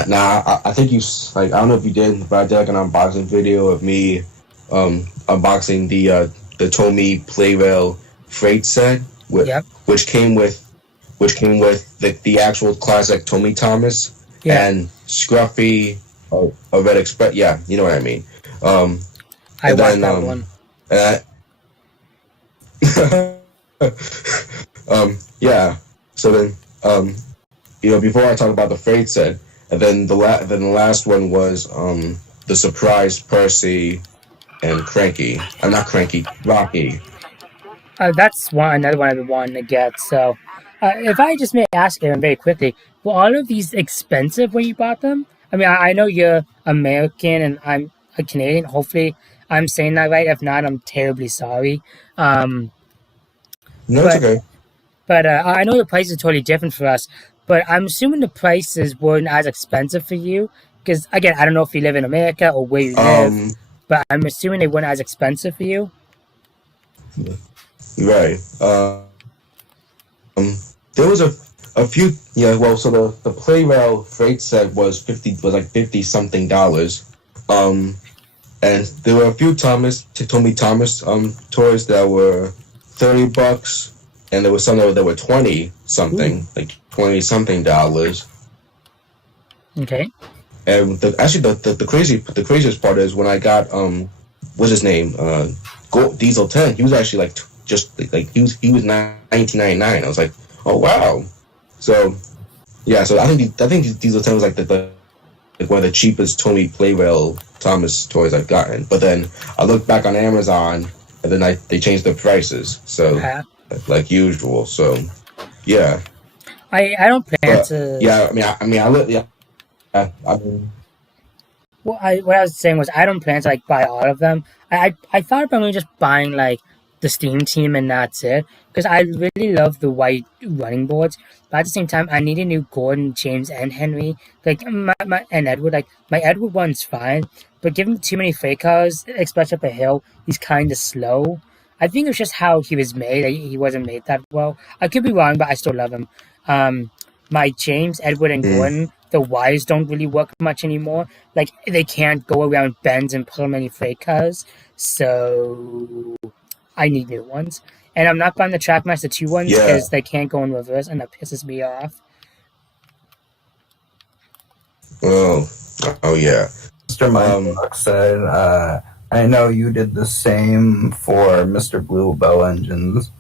now I think I don't know if you did, but I did an unboxing video of me unboxing the Tommy Playwell freight set which came with the actual classic Tommy Thomas and Scruffy a Red Express. Yeah, you know what I mean. I want that one. Yeah. So then before I talk about the freight set, and then the last one was the surprise Percy and Cranky. I'm not Cranky, Rocky. That's another one I've been wanting to get. So, if I just may ask Aaron very quickly, were all of these expensive when you bought them? I mean, I know you're American and I'm a Canadian. Hopefully, I'm saying that right. If not, I'm terribly sorry. No, it's okay. But I know the prices are totally different for us. But I'm assuming the prices weren't as expensive for you. Because, again, I don't know if you live in America or where you live. but I'm assuming they weren't as expensive for you. Right. There was a few. Yeah. Well, so the Playrail freight set was like 50 something dollars. And there were a few Tommy Thomas toys that were $30, and there was some that were 20 something, like 20 something dollars. Okay. And the craziest part is when I got what's his name, Diesel 10. He was actually like he was 1999. I was like, oh wow. So yeah, so I think Diesel 10 was like like one of the cheapest Tommy Playrail Thomas toys I've gotten. But then I looked back on Amazon, and then they changed the prices. So like usual. So yeah. I don't plan to. Yeah, I mean, Well, what I was saying was I don't plan to like buy all of them. I thought about maybe just buying like the Steam Team and that's it because I really love the white running boards. But at the same time, I need a new Gordon, James, and Henry. Like and Edward. Like my Edward one's fine, but given too many fake cars, especially up a hill, he's kind of slow. I think it's just how he was made. Like, he wasn't made that well. I could be wrong, but I still love him. My James, Edward, and Gordon, the wires don't really work much anymore. Like, they can't go around bends and pull many freight cars. So, I need new ones. And I'm not buying the Trackmaster 2 ones because they can't go in reverse, and that pisses me off. oh yeah. Mr. Mindfuck said, I know you did the same for Mr. Bluebell Engines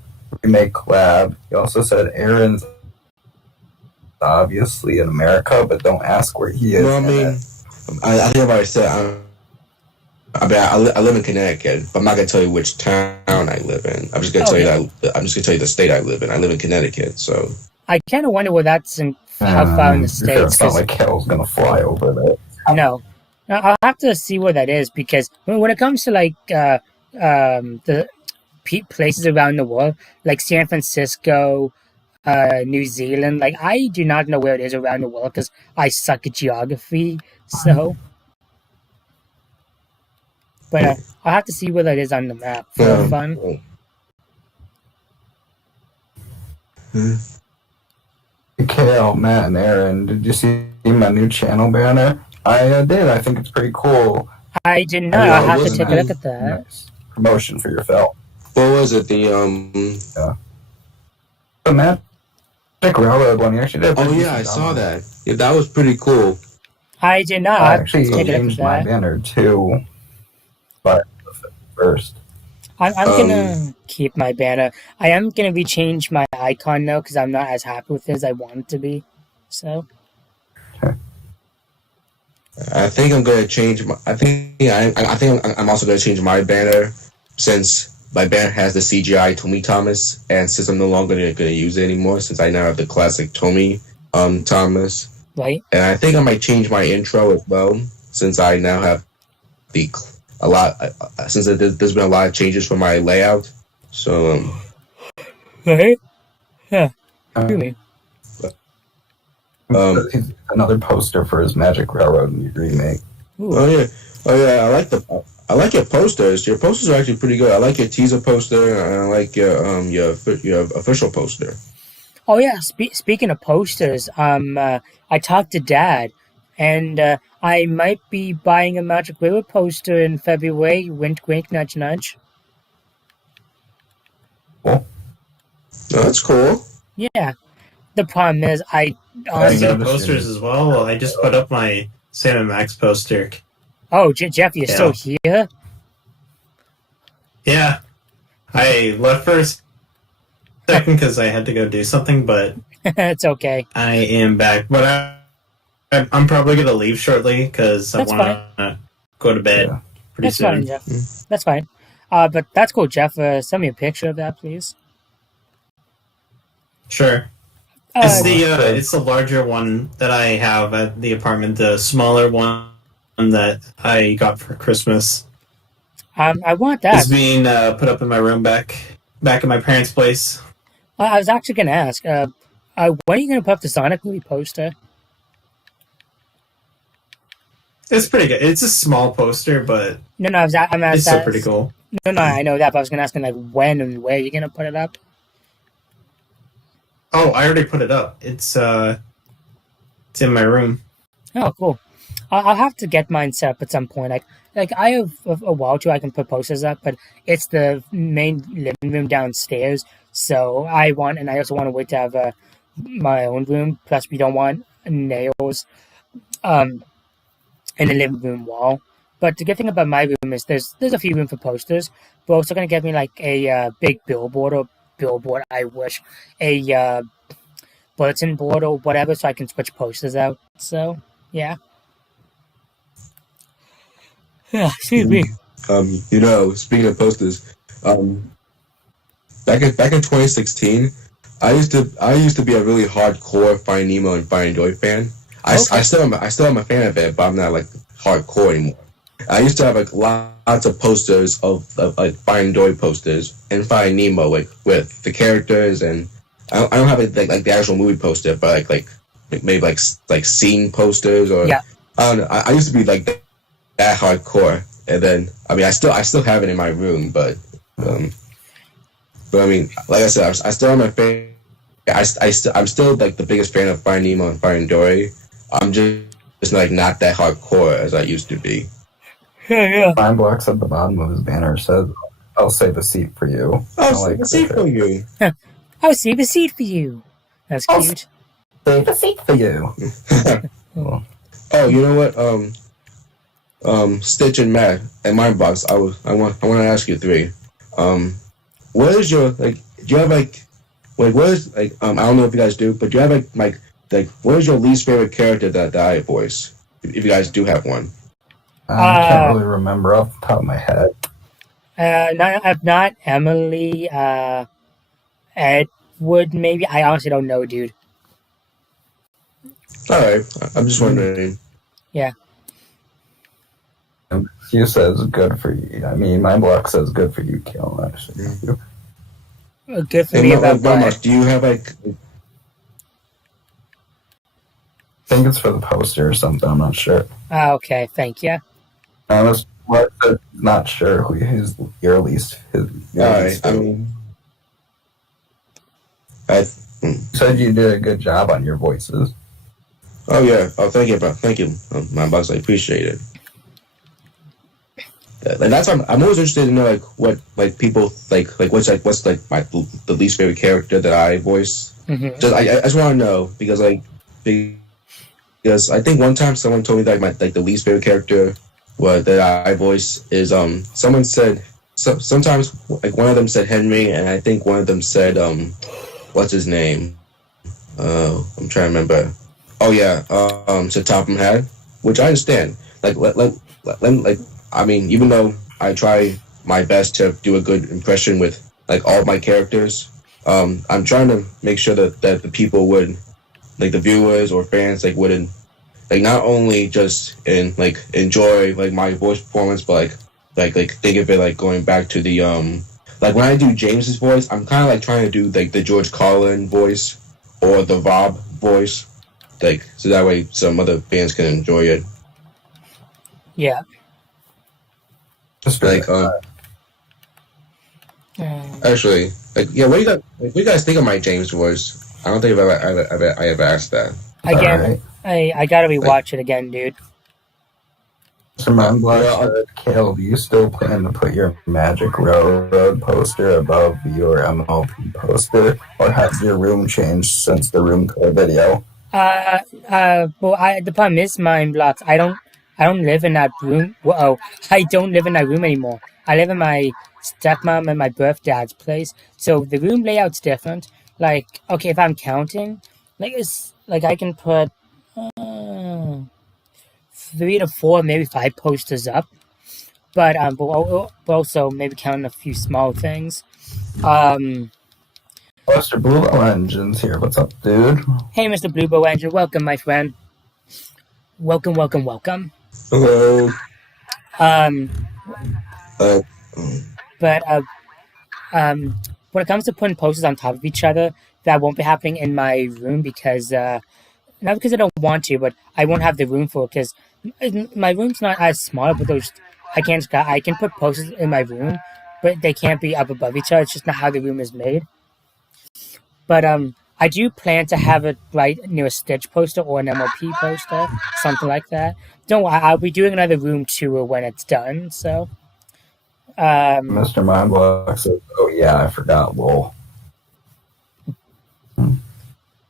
remake collab. He also said Aaron's obviously in America, but don't ask where he is. No, I mean, I think I've already said. I live in Connecticut, but I'm not gonna tell you which town I live in. I'm just gonna tell you that I'm just gonna tell you the state I live in. I live in Connecticut, so. I kind of wonder where that's in, how far in the States. It's not like hell's gonna fly over there. No. I'll have to see where that is because when it comes to like the places around the world, like San Francisco, New Zealand, like I do not know where it is around the world because I suck at geography. So, but I'll have to see where that is on the map for fun. Kale, Matt, and Aaron, did you see my new channel banner? I did. I think it's pretty cool. I did not. I'll have to take a look at that. Nice promotion for your film. What was it? The Magic Railroad one. You actually did. Oh yeah, I saw that. Yeah, that was pretty cool. I did not. I I'll actually take a look at changed my that. banner too, but first. I'm gonna keep my banner. I am gonna change my icon though because I'm not as happy with it as I want it to be. So. I think I'm gonna change my. I think I'm also gonna change my banner since my banner has the CGI Tommy Thomas, and since I'm no longer gonna use it anymore, since I now have the classic Tommy Thomas. Right. And I think I might change my intro as well, since I now have since there's been a lot of changes for my layout. So. Right. Yeah. Really. Another poster for his Magic Railroad remake. Oh yeah! I like your posters. Your posters are actually pretty good. I like your teaser poster, and I like your official poster. Oh yeah. Speaking of posters, I talked to Dad, and I might be buying a Magic Railroad poster in February. Wink, wink, nudge, nudge. Cool. Oh, that's cool. Yeah. The problem is, I I honestly. see posters as well. I just put up my Sam and Max poster. Oh, Jeff, you're still here? Yeah. I left for a second because I had to go do something, but It's okay. I am back. But I'm probably going to leave shortly because I That's want to go to bed pretty That's soon. fine, Jeff. That's fine. But that's cool, Jeff. Send me a picture of that, please. Sure. It's the larger one that I have at the apartment. The smaller one that I got for Christmas I want that. is being put up in my room back at my parents' place. I was actually going to ask, when are you going to put up the Sonic movie poster? It's pretty good. It's a small poster, but No, no, I'm It's asking. still pretty cool. No, no, I know that, but I was gonna ask him like when and where you're gonna put it up. Oh, I already put it up. It's in my room. Oh, cool. I'll have to get mine set up at some point. Like I have a wall too. I can put posters up, but it's the main living room downstairs. So and I also want to wait to have my own room. Plus, we don't want nails um in the living room wall. But the good thing about my room is there's a few room for posters. We're also gonna get me like a big billboard. I wish a bulletin board or whatever, so I can switch posters out. So yeah. Yeah, excuse me. Speaking of posters, back in 2016, I used to be a really hardcore Finding Nemo and Finding Dory fan. Okay. I still am a fan of it, but I'm not like hardcore anymore. I used to have like lots of posters of like Finding Dory posters and Finding Nemo like with the characters, and I don't have like the actual movie poster, but like maybe like scene posters, or Yeah. I don't know. I used to be like that hardcore, and then I mean I still have it in my room, um but I mean, like I said, I still am a fan. I'm still like the biggest fan of Finding Nemo and Finding Dory. I'm just like not that hardcore as I used to be. Yeah, yeah. Mine blocks at the bottom of his banner says, "I'll save a seat for you." I Oh, like let's see for you. I'll save a seat for you. That's I'll cute. save a seat for you. Well, Oh, you know what? Stitch and Matt and Mindbox. I want to ask you three. What is your like? Do you have like what is like? I don't know if you guys do, but do you have like what is your least favorite character that I voice? If you guys do have one. I can't really remember off the top of my head. Not Emily. Edward. Maybe I honestly don't know, dude. All right, I'm just wondering. Yeah. You says good for you. I mean, my block says good for you, Kill. Actually, Good for Hey, me about Mama, what? do you have like? I think it's for the poster or something. I'm not sure. Okay, thank you. Honest, not sure who his your least his. Your All right, least I favorite. mean, I. You said you did a good job on your voices. Oh yeah. Oh, thank you, my boss. I appreciate it. And that's I'm always interested to know like what like people like what's like the least favorite character that I voice. Mm-hmm. I just want to know because because I think one time someone told me that the least favorite character that I voice is someone said sometimes like one of them said Henry, and I think one of them said what's his name? I'm trying to remember. Oh yeah, to Topham Hatt, which I understand. Like I mean, even though I try my best to do a good impression with like all my characters, I'm trying to make sure that the people would, like the viewers or fans, like wouldn't like not only just enjoy like my voice performance, but like think of it like going back to the like when I do James's voice, I'm kind of like trying to do like the George Carlin voice or the Rob voice, like so that way some other fans can enjoy it. Yeah. Just Like actually, like yeah, what do you guys think of my James voice? I don't think I ever asked that. Again, I gotta rewatch it again, dude. Mr. Mindblock Yeah, said, Kale, do you still plan to put your Magic Railroad poster above your MLP poster, or has your room changed since the room tour video? Well, the problem is mine blocks. I don't live in that room. Whoa, I don't live in that room anymore. I live in my stepmom and my birth dad's place. So the room layout's different. Like, okay, if I'm counting, like I can put 3 to 4, maybe 5 posters up. But also maybe counting a few small things. Mr. Blue Engine's here. What's up, dude? Hey, Mr. Bluebow Angel, welcome, my friend. Welcome. Hello. Um, Uh, but when it comes to putting posters on top of each other, that won't be happening in my room because not because I don't want to, but I won't have the room for it because my room's not as small, but those I can put posters in my room, but they can't be up above each other. It's just not how the room is made. But I do plan to have it right near a Stitch poster or an MLP poster, something like that. Don't worry, I'll be doing another room tour when it's done. So, Mr. Mindblock says, "Oh yeah, I forgot." Lol.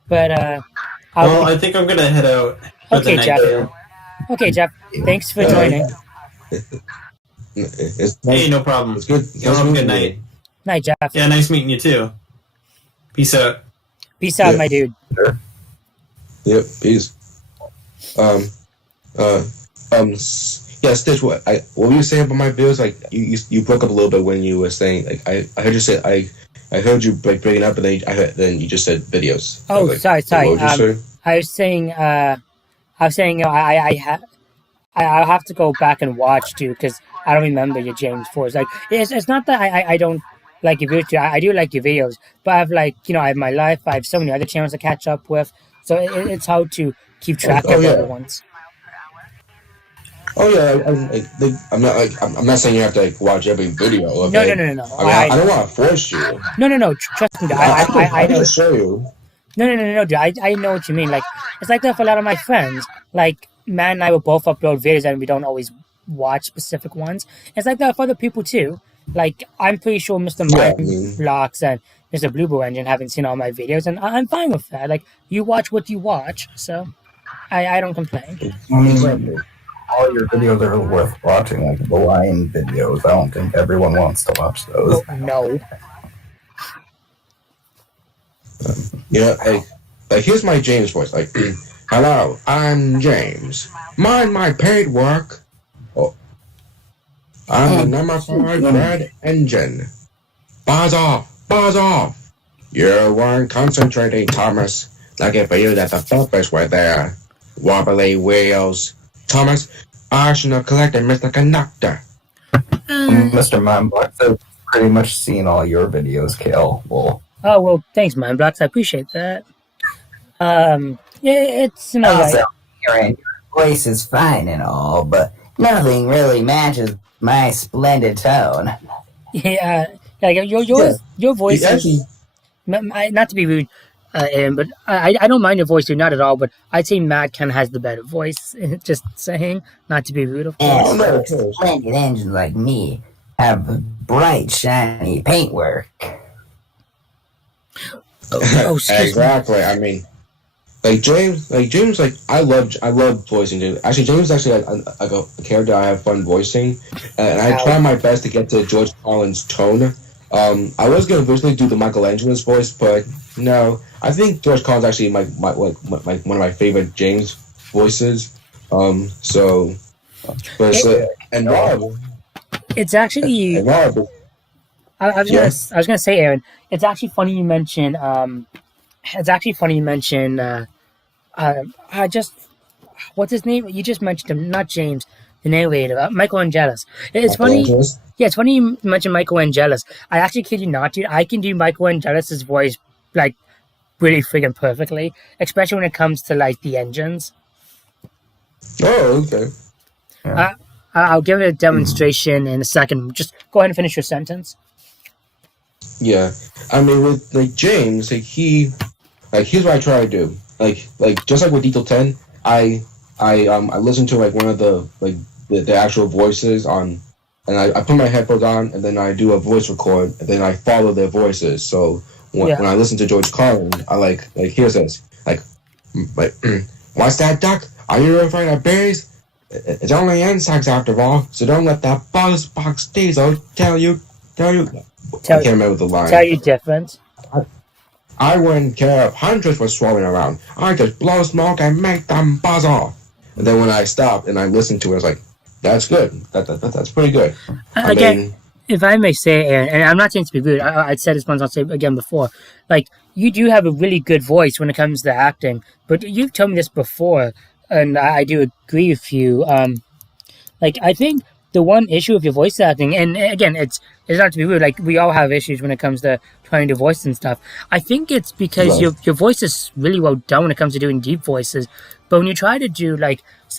but Well, I think I'm gonna head out for the okay, night Jeff. too. Okay, Jeff. Thanks for joining. It's Hey, no problem. It's good. Y'all have a good night. Night, Jeff. Yeah, nice meeting you too. Peace out. Peace out, Yeah. my dude. Yep. Peace. Yeah, Stitch. What were you saying about my videos? Like you broke up a little bit when you were saying. Like I heard you say I heard you breaking up, and then you just said videos. Oh, sorry. What would you say? I was saying, I'll have to go back and watch too because I don't remember your James Force. Like, it's not that I don't like your videos. I do like your videos, but I have I have my life. I have so many other channels to catch up with, so it's hard to keep track of yeah. everyone's. Oh yeah, I'm not saying you have to watch every video. Okay? No. I don't want to force you. No. Trust me, I know. can show you. No, dude. I know what you mean. Like, it's like that for a lot of my friends. Like, Matt and I will both upload videos and we don't always watch specific ones. It's like that for other people too. Like, I'm pretty sure Mr. Mind Blocks and Mr. Bluebird Engine haven't seen all my videos, and I'm fine with that. Like, you watch what you watch, so I don't complain. I mean, all your videos are worth watching, like the lion videos. I don't think everyone wants to watch those. No. Here's my James voice. Like, hello, I'm James. Mind my paid work. Oh, I'm the number 5 red engine. Buzz off. You weren't concentrating, Thomas. Lucky for you that the puppets were there. Wobbly wheels. Thomas, I should have collected Mr. Conductor. Mr. Mindblock, I've pretty much seen all your videos, Kale. Well, Oh, well, thanks, Mindblocks. I appreciate that. Yeah, it's Also, your voice is fine and all, but nothing really matches my splendid tone. Yeah, your voice is not to be rude, Aaron, but I don't mind your voice, dude, not at all. But I'd say Matt Ken has the better voice. Just saying, not to be rude, of course. And folks with splendid engines like me have bright, shiny paintwork. Exactly. I mean, James, I love voicing James. Actually, James is actually like a character I have fun voicing, and I try my best to get to George Carlin's tone. I was gonna originally do the Michelangelo's voice, but no, I think George Carlin's actually one of my favorite James voices. And Rob. It's actually. And Rob. I was gonna say, Aaron. It's actually funny you mention. What's his name? You just mentioned him, not James, the narrator, Michael Angelis. It's funny. Yeah, it's funny you mentioned Michael Angelis. I actually kid you not, dude. I can do Michael Angelis' voice like really freaking perfectly, especially when it comes to like the engines. Oh, okay. I'll give it a demonstration in a second. Just go ahead and finish your sentence. Yeah, I mean with James, here's what I try to do. Just like with Detail 10, I listen to one of the actual voices on, and I put my headphones on, and then I do a voice record, and then I follow their voices. So when I listen to George Carlin, I here's this what's that, duck? Are you afraid of bees? It's only insects after all, so don't let that buzz box diesel tell you. I can't remember the line. Tell you different. I wouldn't care if hundreds were swarming around. I just blow smoke and make them buzz off. And then when I stopped and I listened to it, I was like, that's good. That's pretty good. Again, if I may say, Aaron, and I'm not saying to be rude, I'd said this once, I'll say it again before. You do have a really good voice when it comes to acting, but you've told me this before, and I do agree with you. I think the one issue with your voice acting, and again, it's not to be rude, we all have issues when it comes to trying to voice and stuff. I think it's because your voice is really well done when it comes to doing deep voices, but when you try to do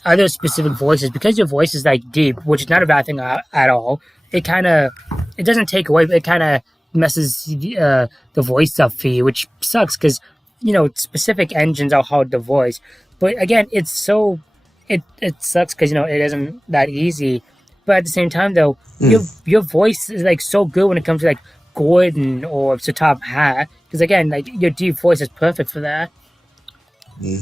other specific voices, because your voice is like deep, which is not a bad thing at all. It doesn't take away, but it kind of messes the voice up for you, which sucks because specific engines are hard to voice. But again, it sucks because it isn't that easy. But at the same time, though, your voice is like so good when it comes to like Gordon or to Top Hat, because again, like your deep voice is perfect for that. Yeah.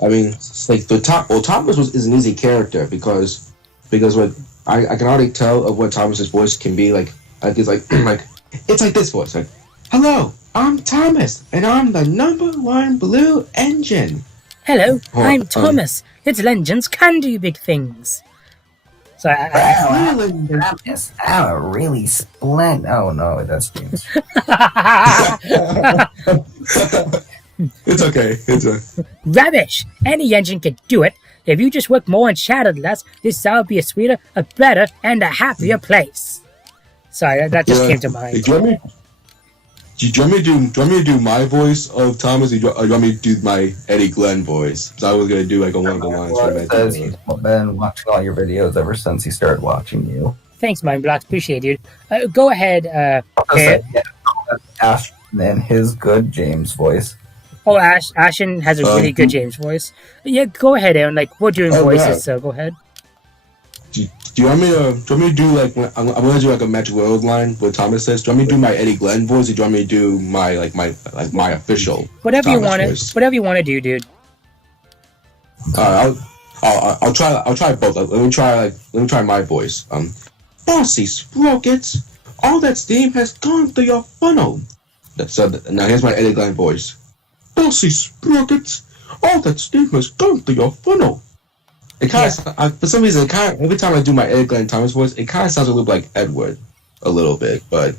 I mean, it's like Thomas is an easy character because what I can already tell of what Thomas's voice can be like. It's like it's like this voice, like, "Hello, I'm Thomas, and I'm the #1 blue engine." Hello, I'm Thomas. Little engines can do big things. So Thomas, I'm a really splendid. Oh no, that's James. It's okay. Rubbish! Any engine can do it. If you just work more and shouted less, this would be a sweeter, a better, and a happier place. Sorry, that just came to mind. Do you want me to do my voice of Thomas, or do you want me to do my Eddie Glenn voice? Because I was going to do like one of the lines from Eddie says Glenn. he's been watching all your videos ever since he started watching you. Thanks, Mindblocks. Appreciate it, dude. Go ahead, Ash and his good James voice. Oh, Ashen has a really good James voice. Yeah, go ahead, Aaron. Like, we're doing voices, so go ahead. Do you want me to do like I'm going to do like a Magic World line what Thomas says? Do you want me to do my Eddie Glenn voice, or do you want me to do my official? Whatever Thomas you want voice? to, whatever you want to do, dude. I'll try both. Let me try my voice. Bossy sprockets, all that steam has gone through your funnel. So now here's my Eddie Glenn voice. Bossy sprockets, all that steam has gone through your funnel. It kind of, for some reason, every time I do my Eddie Glenn Thomas voice, it kind of sounds a little like Edward, a little bit. But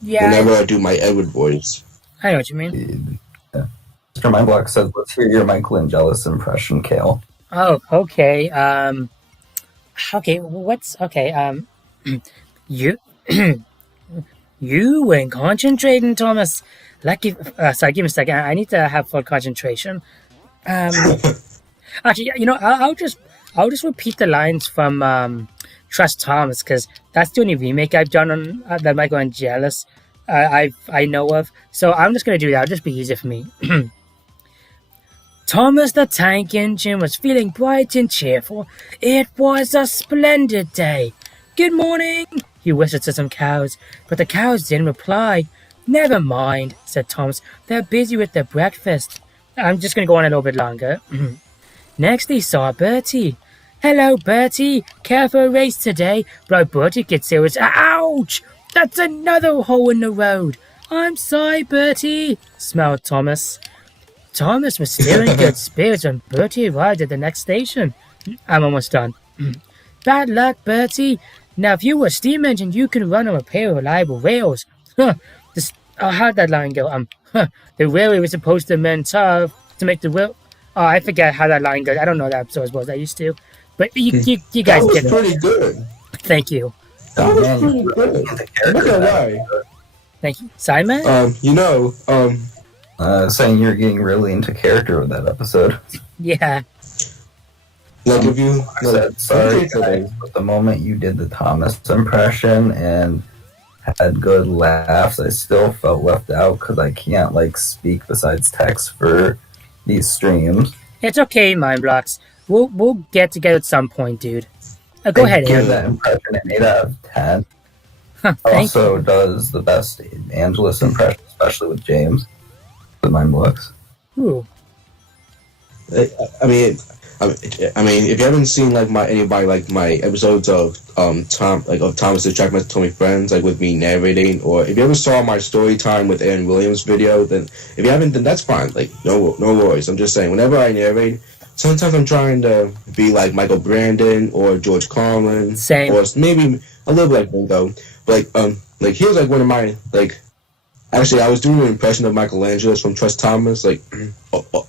whenever I do my Edward voice, I know what you mean. Yeah. Mr. Mindblock says, "Let's hear your Michael and Jealous impression, Kale." Oh, okay. You, you weren't concentrating, Thomas. Lucky. Sorry, give me a second. I need to have full concentration. Actually, I'll just repeat the lines from Trust Thomas, because that's the only remake I've done on that Michael and Jealous I know of. So I'm just gonna do that. It'll just be easier for me. Thomas the Tank Engine was feeling bright and cheerful. It was a splendid day. Good morning, he whispered to some cows, but the cows didn't reply. Never mind, said Thomas. They're busy with their breakfast. I'm just going to go on a little bit longer. Next, he saw Bertie. Hello, Bertie. Care for a race today? But Bertie gets serious. Ouch! That's another hole in the road. I'm sorry, Bertie, smiled Thomas. Thomas was still in good spirits when Bertie arrived at the next station. I'm almost done. Bad luck, Bertie. Now, if you were a steam engine, you can run and repair reliable rails. How'd that line go? The railway was supposed to mend tough to make the rail. Oh, I forget how that line goes. I don't know that episode as well as I used to. But you guys get it. That was pretty good. Thank you. That was pretty good. Not gonna lie. Thank you. Simon? Saying you're getting really into character with that episode. Yeah. Like if you said, sorry, guys, but the moment you did the Thomas impression and had good laughs, I still felt left out because I can't speak besides text for these streams. It's okay, Mindblocks. We'll get together at some point, dude. Go ahead, give Aaron. that impression an 8 out of 10. Thank Also you. does the best Angelus impression, especially with James. With Mindblocks. Ooh. I mean, if you haven't seen my episodes of Thomas's Track My Tommy Friends, with me narrating, or if you ever saw my story time with Aaron Williams video, then if you haven't, then that's fine. No worries. I'm just saying, whenever I narrate, sometimes I'm trying to be like Michael Brandon or George Carlin, Same. or maybe a little bit like Ringo. But here's one of my Actually, I was doing an impression of Michelangelo from Trust Thomas. I'm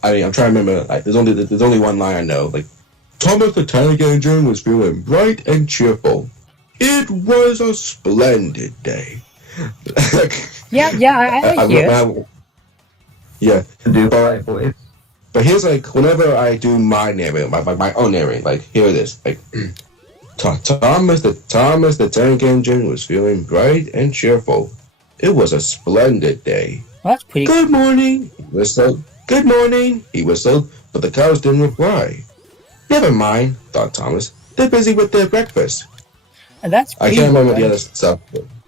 trying to remember. There's only one line I know. Thomas the Tank Engine was feeling bright and cheerful. It was a splendid day. Yeah, I hear it. Yeah. To do the right voice. but here's like whenever I do my narrating, my own narrating, like here it is, like Thomas the Tank Engine was feeling bright and cheerful. It was a splendid day. Well, that's pretty. Good morning, he whistled. Good morning, he whistled, but the cows didn't reply. Never mind, thought Thomas. They're busy with their breakfast. And that's I pretty can't remember good. the other stuff.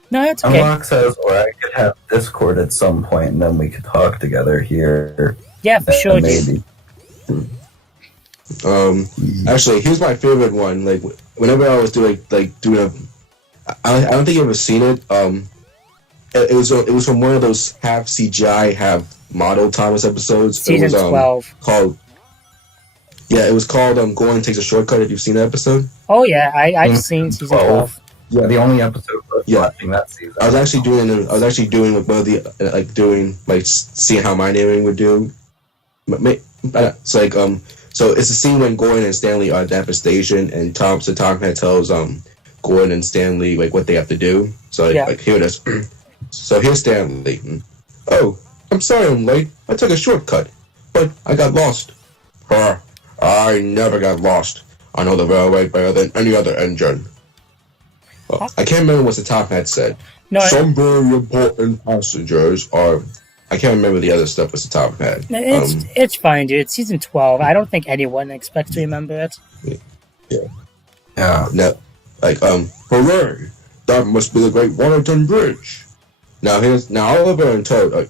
No, that's okay. Unlock says, or I could have Discord at some point, and then we could talk together here. Yeah, for sure, dude. Maybe. Actually, here's my favorite one. Like, whenever I was doing I don't think you ever seen it. It was from one of those half CGI, half model Thomas episodes. Season it was, 12. Called. Yeah, it was called Going Takes a Shortcut. If you've seen that episode. Oh yeah, I've seen season 12. Yeah, the only episode I was watching that season. I was actually doing with one of the seeing how my narrating would do. It's like so it's a scene when Gordon and Stanley are at that station, and Tom Head tells Gordon and Stanley like what they have to do. So like here it is. So here's Stanley. Oh, I'm sorry I'm late. I took a shortcut, but I got lost. I never got lost. I know the railway better than any other engine. Well, I can't remember what the top hat said. No, some very important passengers are. I can't remember the other stuff was the top hat. It's fine, dude. It's season 12. I don't think anyone expects to remember it. Yeah. No, like hooray! That must be the Great Warrington Bridge. Now Oliver and Toad.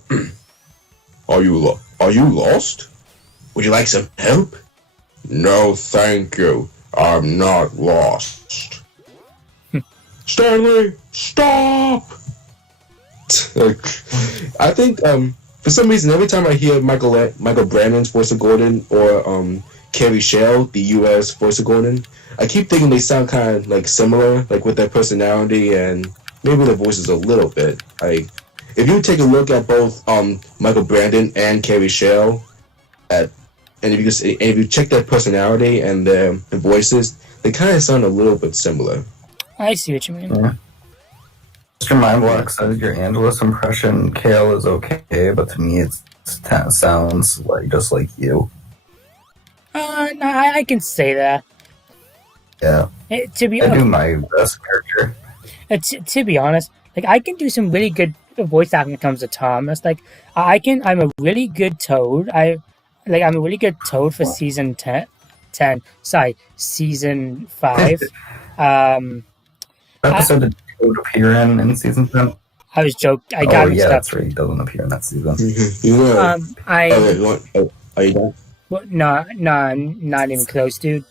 Are you lost? Would you like some help? No, thank you. I'm not lost. Stanley, stop! I think for some reason every time I hear Michael Brandon's voice of Gordon or Carrie Shell, the U.S. voice of Gordon, I keep thinking they sound kind of like similar, like with their personality and maybe their voices a little bit. Like if you take a look at both Michael Brandon and Carrie Shell, and if you check their personality and their voices, they kind of sound a little bit similar. I see what you mean. Yeah. Mr. Mindblock says your Angelus impression, Kale, is okay, but to me it sounds like just like you. No, I can say that. Yeah. I do my best character. To be honest, like I can do some really good voice acting when it comes to Thomas. Like I'm a really good Toad. I'm a really good Toad for season 10. Sorry, season 5. Episode did Toad appear in season 10? I was joking. I got yeah, that's right. He doesn't appear in that season. Are you done? Well, no, not even close, dude.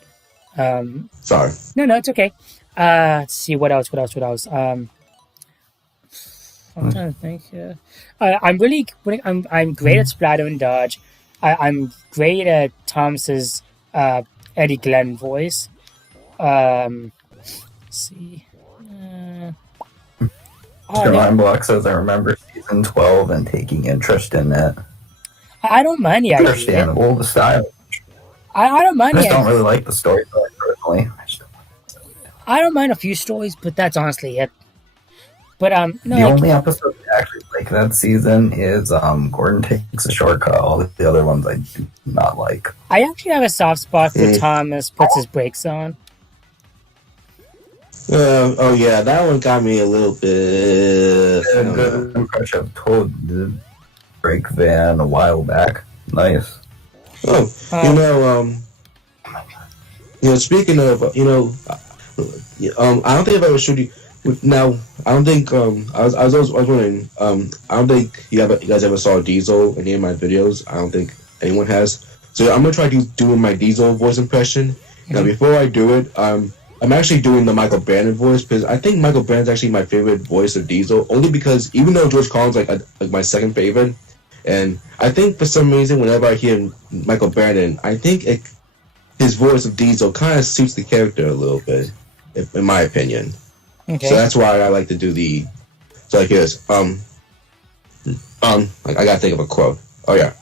Sorry. No, it's okay. Let's see what else. I'm trying to think here. I'm great at splatter and dodge. I'm great at Thomas's Eddie Glenn voice. Let's see. Mr. Mindblock says I remember season 12 and taking interest in it. I don't mind the idea. Understandable, the style. I don't mind. I just don't really like the story personally. I don't mind a few stories, but that's honestly it. But no, the only episode I actually like that season is Gordon Takes a Shortcut. All the other ones I do not like. I actually have a soft spot for Thomas puts his brakes on. Oh yeah, that one got me a little bit. A good impression of Toad the brake van a while back. Nice. Oh, speaking of, I don't think I've ever showed you. Now, I don't think I was wondering. I don't think you guys ever saw Diesel in any of my videos. I don't think anyone has. So I'm gonna try doing my Diesel voice impression. Mm-hmm. Now, before I do it, I'm actually doing the Michael Brandon voice because I think Michael Brandon's actually my favorite voice of Diesel. Only because even though George Collins like my second favorite, and I think for some reason whenever I hear Michael Brandon, I think his voice of Diesel kind of suits the character a little bit, in my opinion. Okay. So that's why I like to do the. So like here's I gotta think of a quote. Oh yeah.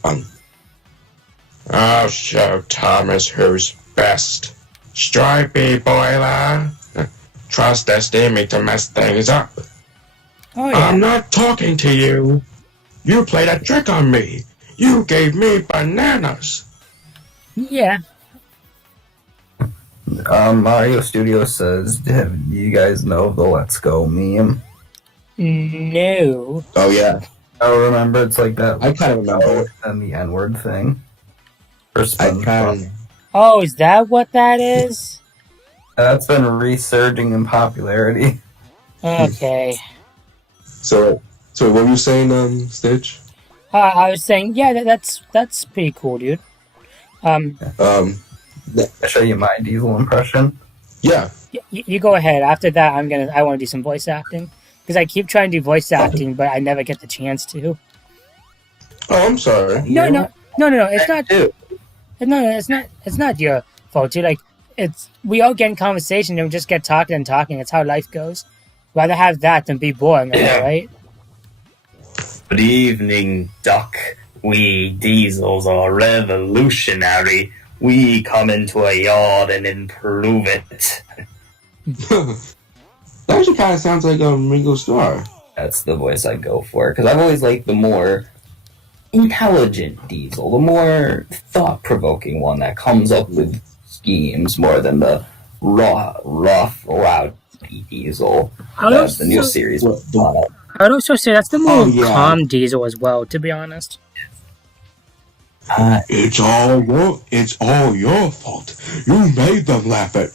I'll show Thomas who's best. Stripey boiler. Trust me to mess things up. Oh, yeah. I'm not talking to you. You played a trick on me. You gave me bananas. Yeah. Mario Studio says, "Do you guys know the Let's Go meme?" No. Oh yeah, Oh, remember it's like that. I kind of remember. And the N-word thing. For I SpongeBob. kind. Oh, is that what that is? That's been resurging in popularity. Okay. So what were you saying, Stitch? I was saying, yeah, that's pretty cool, dude. Um, I'll show you my Diesel impression. yeah. You go ahead. After that, I want to do some voice acting because I keep trying to do voice acting, but I never get the chance to. Oh, I'm sorry. No. It's not. Dude, No, it's not your fault, dude. Like, we all get in conversation and we just get talking and talking. It's how life goes. Rather have that than be boring, right? Good evening, Duck. We Diesels are revolutionary. We come into a yard and improve it. That actually kind of sounds like Ringo Starr. that's the voice I go for. Because I've always liked the more intelligent Diesel, the more thought-provoking one that comes up with schemes more than the rough, rowdy Diesel. That's the new series. I would also say that's the more calm Diesel as well, to be honest. It's all your fault. You made them laugh at.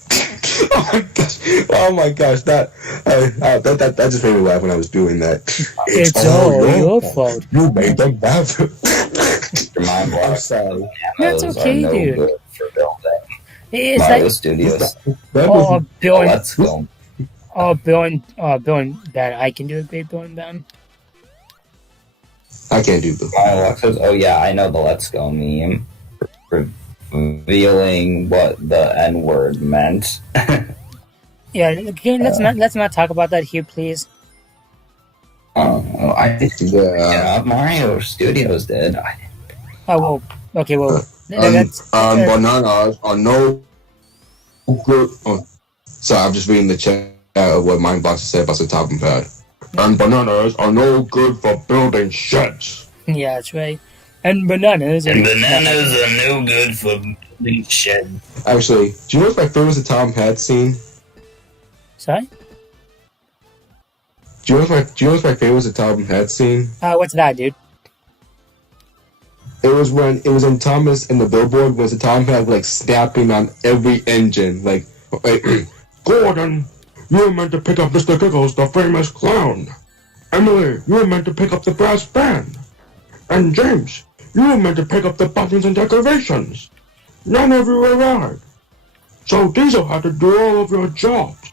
Oh my gosh! That just made me laugh when I was doing that. It's all your fault. You made them laugh. I'm sorry. That's okay, dude. Good for building. It's Mario like Studios. Bill and Let's go. Bill and Ben. I can do a great Bill and Ben. I can't do the. My Alexa's, oh yeah, I know the Let's Go meme. Revealing what the N-word meant. Yeah, let's not talk about that here, please. Mario Studios did. Oh well, okay, well, that's Bananas are no good. Oh, sorry, I'm just reading the chat of what Mindbox said about the talking pad. And bananas are no good for building sheds. yeah, that's right. And bananas. And bananas are no good for building shed. Actually, do you know what's my favorite was the Tom Pad scene? Sorry. Do you know what's my favorite was the Tom Pad scene? What's that, dude? It was in Thomas and the billboard was the Tom Pad like snapping on every engine like Gordon, you were meant to pick up Mr. Giggles, the famous clown. Emily, you were meant to pick up the brass band. And James, you were meant to pick up the buttons and decorations. None of you arrived. So Diesel had to do all of your jobs.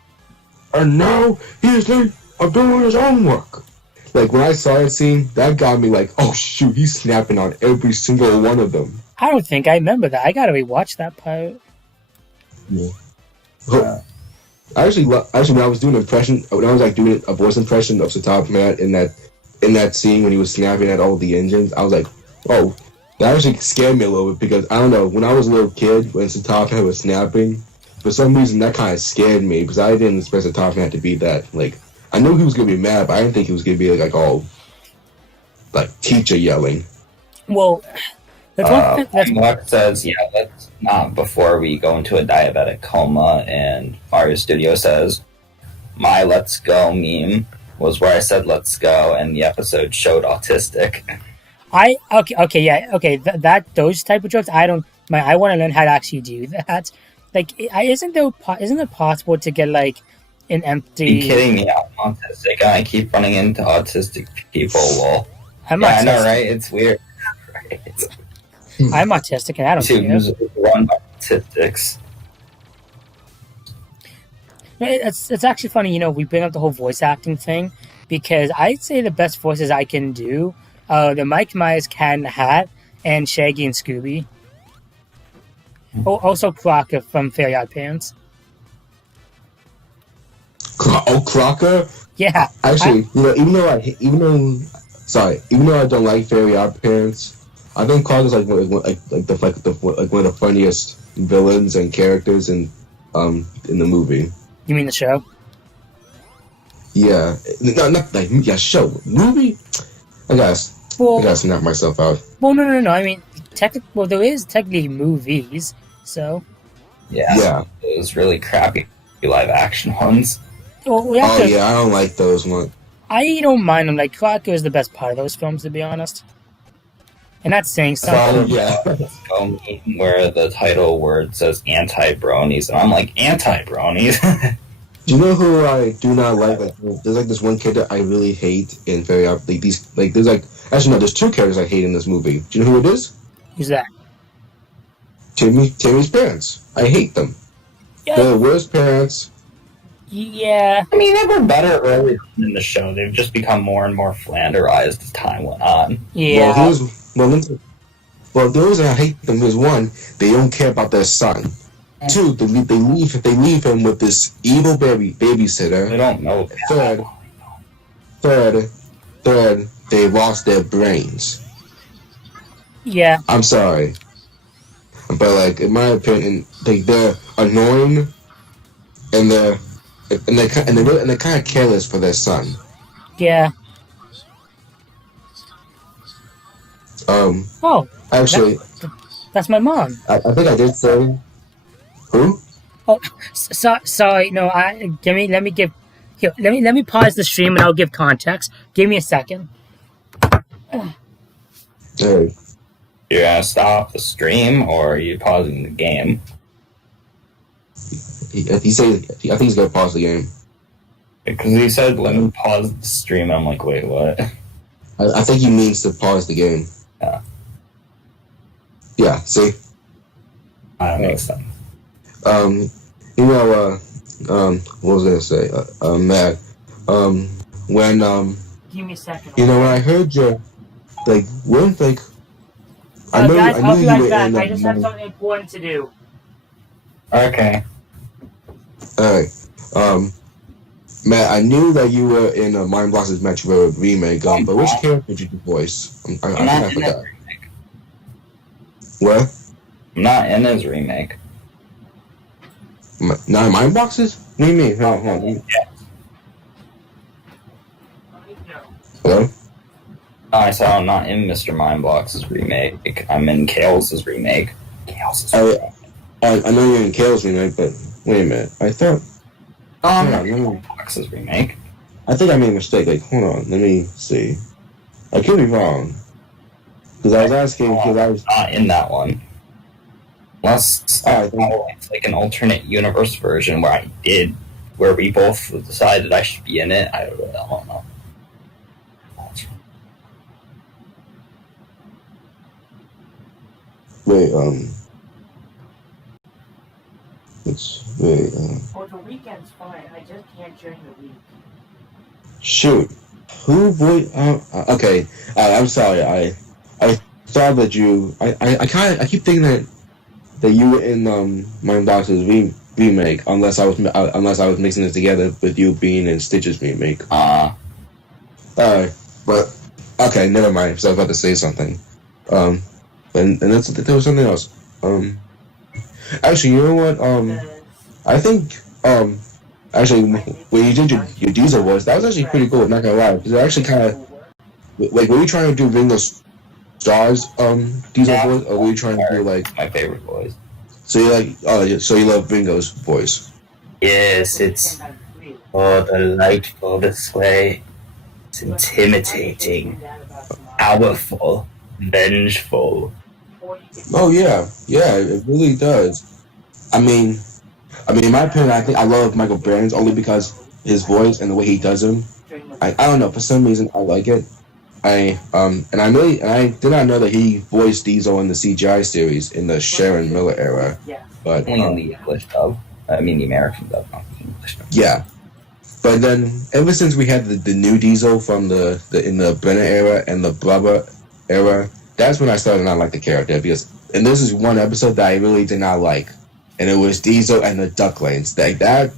And now he's late of doing his own work. Like, when I saw that scene, that got me like, oh shoot, he's snapping on every single one of them. I don't think I remember that. I gotta rewatch that part. Yeah. Actually, when I was doing doing a voice impression of Satop Matt in that scene when he was snapping at all the engines, I was like, oh, that actually scared me a little bit because I don't know, when I was a little kid, when Satop Matt was snapping, for some reason that kind of scared me because I didn't expect Satop Matt to be that. Like, I knew he was gonna be mad, but I didn't think he was gonna be like all like teacher yelling. Well, that's one thing. Mark says, yeah, let's not before we go into a diabetic coma. And Mario Studio says, my Let's Go meme was where I said let's go, and the episode showed autistic. That those type of jokes. I want to learn how to actually do that. Like, isn't it possible to get like an empty? Are you kidding me? I'm autistic, and I keep running into autistic people. Lol. I'm autistic. I know, right? It's weird. Right? I'm autistic, and I don't care. Run by autistics. It's actually funny, we bring up the whole voice acting thing because I'd say the best voices I can do the Mike Myers Cat in the Hat and Shaggy and Scooby. Oh, also Crocker from Fairly Odd Parents. Crocker? Yeah. Actually, even though I don't like Fairly Odd Parents, I think Crocker's like one of the funniest villains and characters in the movie. You mean the show? Yeah, show movie. I gotta snap myself out. Well, no. I mean, well, there is technically movies, so. Yeah. Yeah. Those really crappy live action ones. Well, we have Oh to. yeah, I don't like those ones. I don't mind them. Like, Clock is the best part of those films, to be honest. And that's saying That's all something. yeah. this film where the title word says anti-bronies, and I'm like, anti-bronies? Do you know who I do not like? Like, there's like this one character I really hate in very like these like there's like actually no, there's two characters I hate in this movie. Do you know who it is? Who's that? Timmy's parents. I hate them. Yeah. They're the worst parents. Yeah. I mean, they were better early on in the show. They've just become more and more flanderized as time went on. Yeah. Well, the reason I hate them is one, they don't care about their son. Two, they leave him with this evil babysitter. They don't know that. Third, they lost their brains. Yeah. I'm sorry, but like in my opinion, they're annoying, and they're kind of careless for their son. Yeah. Oh, Actually, that's my mom. I think I did say who? Oh, sorry. No, let me pause the stream and I'll give context. Give me a second. Hey, You're gonna stop the stream, or are you pausing the game? I think he's gonna pause the game. Because he said, let me pause the stream, and I'm like, wait, what? I think he means to pause the game. Yeah. Yeah. See. That makes sense. You know, what was I gonna say? Matt, when, Give me a second. you know, when I heard you, like, when, like, I know, guys, I I'll knew be you right were back. in I just have something important to do. Okay. Alright, Matt, I knew that you were in a Mind Blasters Metro remake, but which character did you voice? I forgot. What? I'm not in his remake. Not Mind Boxes? What do you mean? Hold on. Hello? I said I'm not in Mr. Mindblock's remake. I'm in Kale's remake. I know you're in Kale's remake, but wait a minute. I thought. Mindblock's remake. I think I made a mistake. Like, hold on. Let me see. I could be wrong. Because I was asking, because I was. Not in that one. Unless it's like an alternate universe version where we both decided I should be in it. I don't know. Wait, wait, Oh, the weekend's fine. I just can't during the week. shoot. Who voiced, okay, I'm sorry, I thought that you, I keep thinking that you were in, Mind Box's remake, unless I was mixing it together with you being in Stitch's remake. But, okay, never mind, so I was about to say something. And there was something else. Actually, you know what? I think, actually, when you did your Diesel voice, that was actually pretty cool, not gonna lie. Because it actually kind of, like, were you trying to do Ringo Starr's, Diesel voice, or were you trying to do, like... My favorite voice. So you like, so you love Ringo's voice? Yes, it's delightful this way. It's intimidating, powerful, vengeful. Oh yeah, it really does. I mean, in my opinion, I think I love Michael Burns only because his voice and the way he does him. I don't know, for some reason I like it. And I did not know that he voiced Diesel in the CGI series in the Sharon Miller era. But Only in the English dub. I mean the American dub, not the English dub. yeah. But then ever since we had the new Diesel from the in the Brenner era and the Blubber era, that's when I started not like the character and this is one episode that I really did not like, and it was Diesel and the Ducklings. That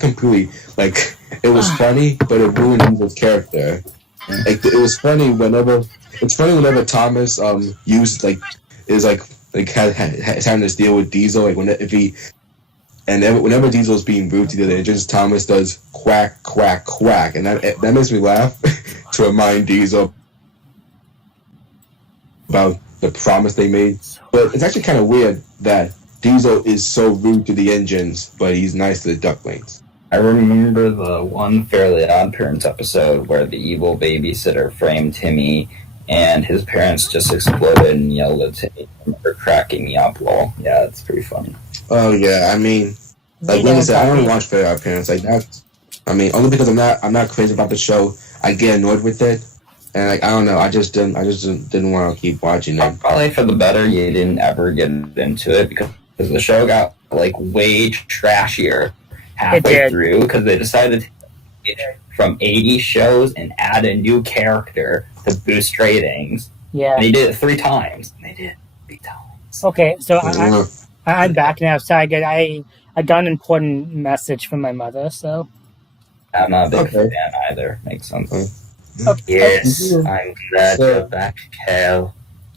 completely, like, it was funny, but it ruined Diesel's character. Like, it was funny whenever Thomas used has having this deal with Diesel, like whenever Diesel's being rude to the other, just Thomas does quack quack quack, and that makes me laugh to remind Diesel about the promise they made. But it's actually kind of weird that Diesel is so rude to the engines, but he's nice to the ducklings. I remember the one Fairly Odd Parents episode where the evil babysitter framed Timmy and his parents just exploded and yelled at Timmy for cracking me up. Lol. Yeah, it's pretty funny. Oh yeah, I mean, like when I said, I don't watch Fairly Odd Parents like that. I mean, only because I'm not crazy about the show. I get annoyed with it, and like I don't know, I just didn't want to keep watching it. Probably for the better you didn't ever get into it because the show got like way trashier halfway through because they decided to take it from 80 shows and add a new character to boost ratings. Yeah. And they did it 3 times. And they did it 3 times. Okay, so I'm back now. Sorry, I got an important message from my mother, so. I'm not a big fan either. Makes sense. Okay. Yes, I'm glad you're back, Cal.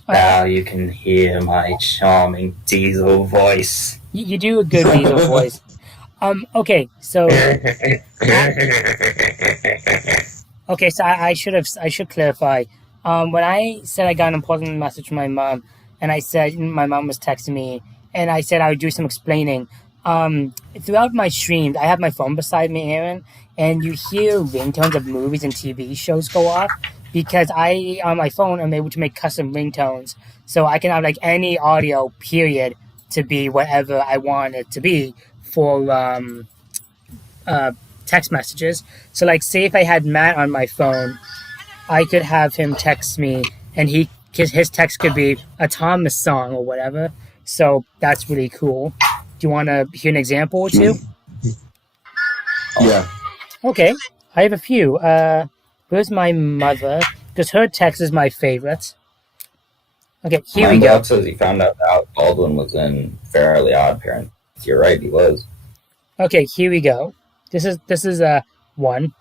Now you can hear my charming Diesel voice. You do a good Diesel voice. Okay, so I should clarify. When I said I got an important message from my mom, and I said my mom was texting me, and I said I would do some explaining. Throughout my streams, I have my phone beside me, Aaron, and you hear ringtones of movies and TV shows go off because I, on my phone, am able to make custom ringtones. So I can have like any audio, period, to be whatever I want it to be for text messages. So like, say if I had Matt on my phone, I could have him text me, and his text could be a Thomas song or whatever. So that's really cool. Do you want to hear an example or two? Yeah. Okay, I have a few. Where's my mother? Because her text is my favorite. Okay, here we go. Mine says he found out that Baldwin was in Fairly Odd Parents. You're right, he was. Okay, here we go. This is one.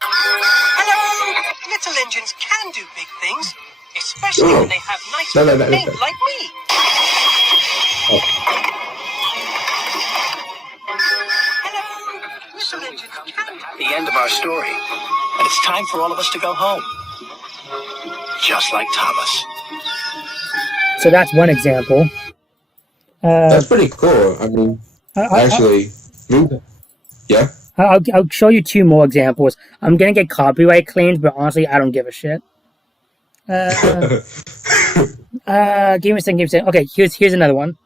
Hello! Little engines can do big things, especially when they have nice paint like me. Hello! Little engines can do the end of our story, and it's time for all of us to go home. Just like Thomas. So that's one example. That's pretty cool. I mean, yeah. I'll show you 2 more examples. I'm gonna get copyright claims, but honestly, I don't give a shit. Give me a second. Okay, here's another one.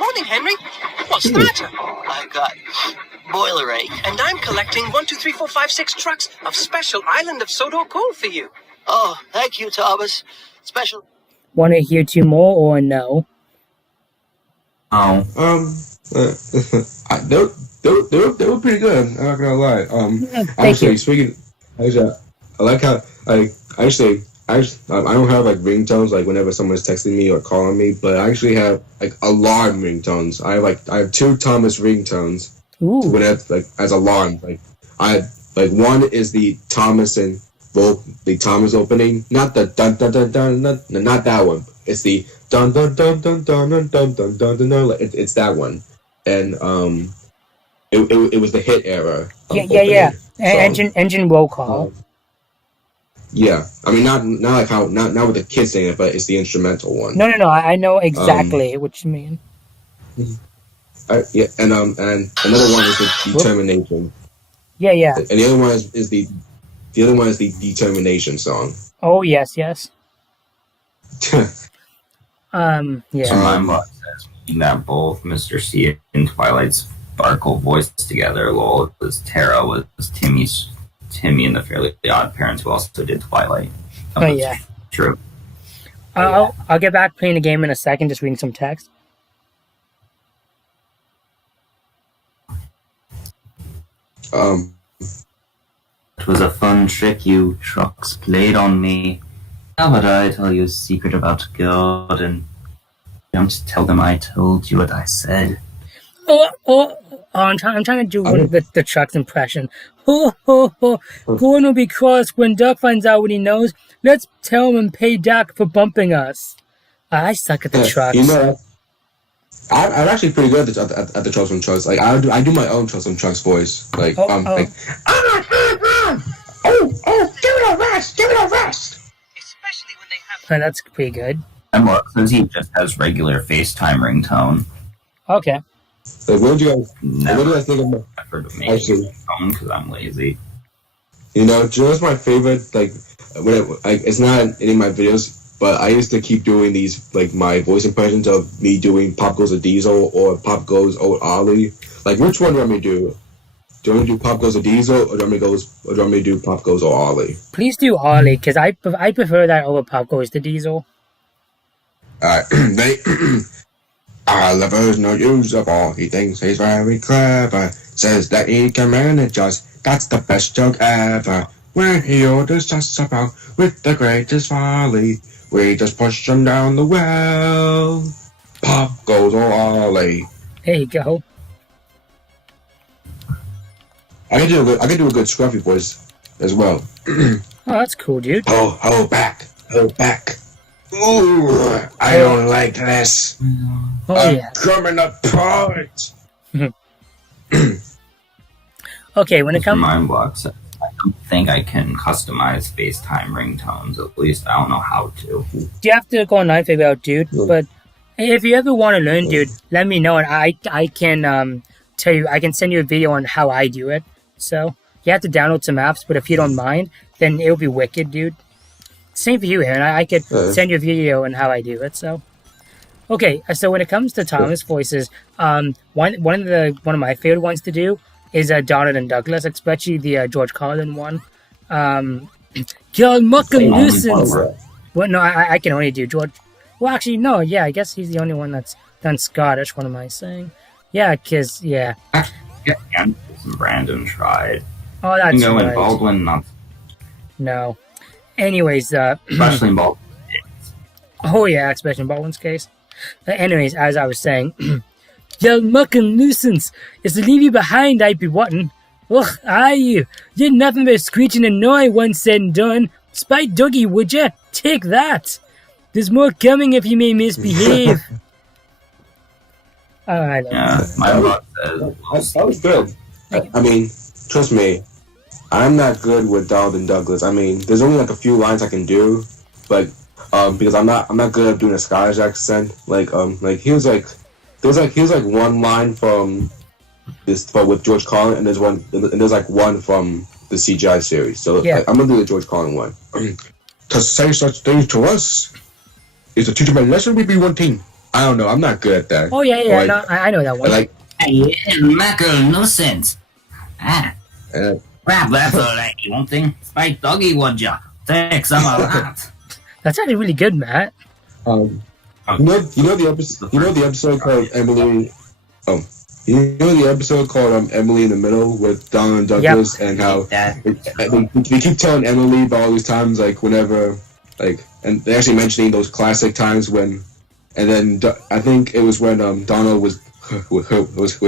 Morning, Henry. What's that? I've got boiler ache, and I'm collecting 1, 2, 3, 4, 5, 6 trucks of special Island of Sodor coal for you. Oh, thank you, Thomas. Special. Want to hear 2 more or no? They were pretty good. I'm not gonna lie. I like how I don't have like ringtones like whenever someone's texting me or calling me, but I actually have like alarm ringtones. I have 2 Thomas ringtones. Ooh. Whenever like as alarm, one is the Thomas and the Thomas opening, not the dun dun dun dun, not that one. It's the dun dun dun dun dun dun dun dun dun dun. It's that one, and it was the hit era. Yeah. Engine roll call. Yeah, I mean not with the kids saying it, but it's the instrumental one. No. I know exactly what you mean. And another one is the determination. Yeah. And the other one is the determination song. Oh yes. Yeah. So my mom says that both Mr. C and Twilight Sparkle voiced together. Lol, was Tara was Timmy in the Fairly Odd Parents who also did Twilight. Oh yeah. True. I'll get back playing the game in a second. Just reading some text. It was a fun trick you trucks played on me. How would I tell you a secret about God and don't tell them I told you what I said? Oh, I'm trying to do the Chuck's impression. Ho ho ho! Gordon will be cross when Duck finds out what he knows. Let's tell him and pay Duck for bumping us. I suck at the Chucks. You know, I'm actually pretty good at the Charles from Chucks. Like I do my own Charles from Chucks voice. Like like, give it a rest, give it a rest. Especially when they have. Oh, that's pretty good. And Mark says he just has regular FaceTime ringtone. Okay. Like, what do you guys Never think of my? effort of making ringtone because I'm lazy. You know what's my favorite? Like, it's not in any of my videos, but I used to keep doing these, like, my voice impressions of me doing Pop Goes a Diesel or Pop Goes Old Ollie. Like, which one do you want me to do? Do you want me to do Pop Goes a Diesel, or do you want me to do Pop Goes Old Ollie? Please do Ollie, because I prefer that over Pop Goes the Diesel. Oliver's not usable. He thinks he's very clever. Says that he can manage us. That's the best joke ever. When he orders us about with the greatest folly, we just push him down the well. Pop goes Ollie. There you go. I can do a good scruffy voice as well. Oh, that's cool, dude. Hold back. Ooh, I don't like this. Oh, yeah. Coming apart. Okay, when it comes... Mind blocks. I don't think I can customize FaceTime ringtones. At least I don't know how to. You have to go online and figure out, dude. But if you ever want to learn, dude, let me know, and I can tell you. I can send you a video on how I do it. So you have to download some apps, but if you don't mind, then it'll be wicked, dude. Same for you, Aaron. I could send you a video on how I do it. So okay. So when it comes to Thomas voices, one of my favorite ones to do is Donald and Douglas, especially the George Carlin one. Kill mucking nuisance. Well, no, I can only do George. Well, actually, no. Yeah, I guess he's the only one that's done Scottish. What am I saying? Yeah, because yeah. Yeah, and Brandon tried. Oh, that's you know, right. in Baldwin, not No. Anyways, especially in Baldwin. Oh yeah, especially in Baldwin's case. Anyways, as I was saying, you mucking nuisance. Is to leave you behind, I'd be wanting. Ugh, are you? You're nothing but screeching and noise once said and done. Spite Dougie, would ya? Take that. There's more coming if you may misbehave. Yeah, my block says. That was good. I mean, trust me, I'm not good with Donald and Douglas. I mean, there's only like a few lines I can do, but because I'm not good at doing a Scottish accent. Like he was like one line from this with George Carlin, and there's like one from the CGI series. So yeah. I'm gonna do the George Carlin one. To say such things to us is to teach them a lesson. We be one team. I don't know. I'm not good at that. Oh yeah, Like, no, I know that one. Like, Hey, Michael Nuisance. Grab that for that one thing. Spike Doggy, would ya? Take some of that. That's actually really good, Matt. you know the episode called Emily. You know the episode called Emily in the Middle with Donald and Douglas, and how we keep telling Emily about all these times, like whenever, like, and they're actually mentioning those classic times when, and then I think it was when Donald was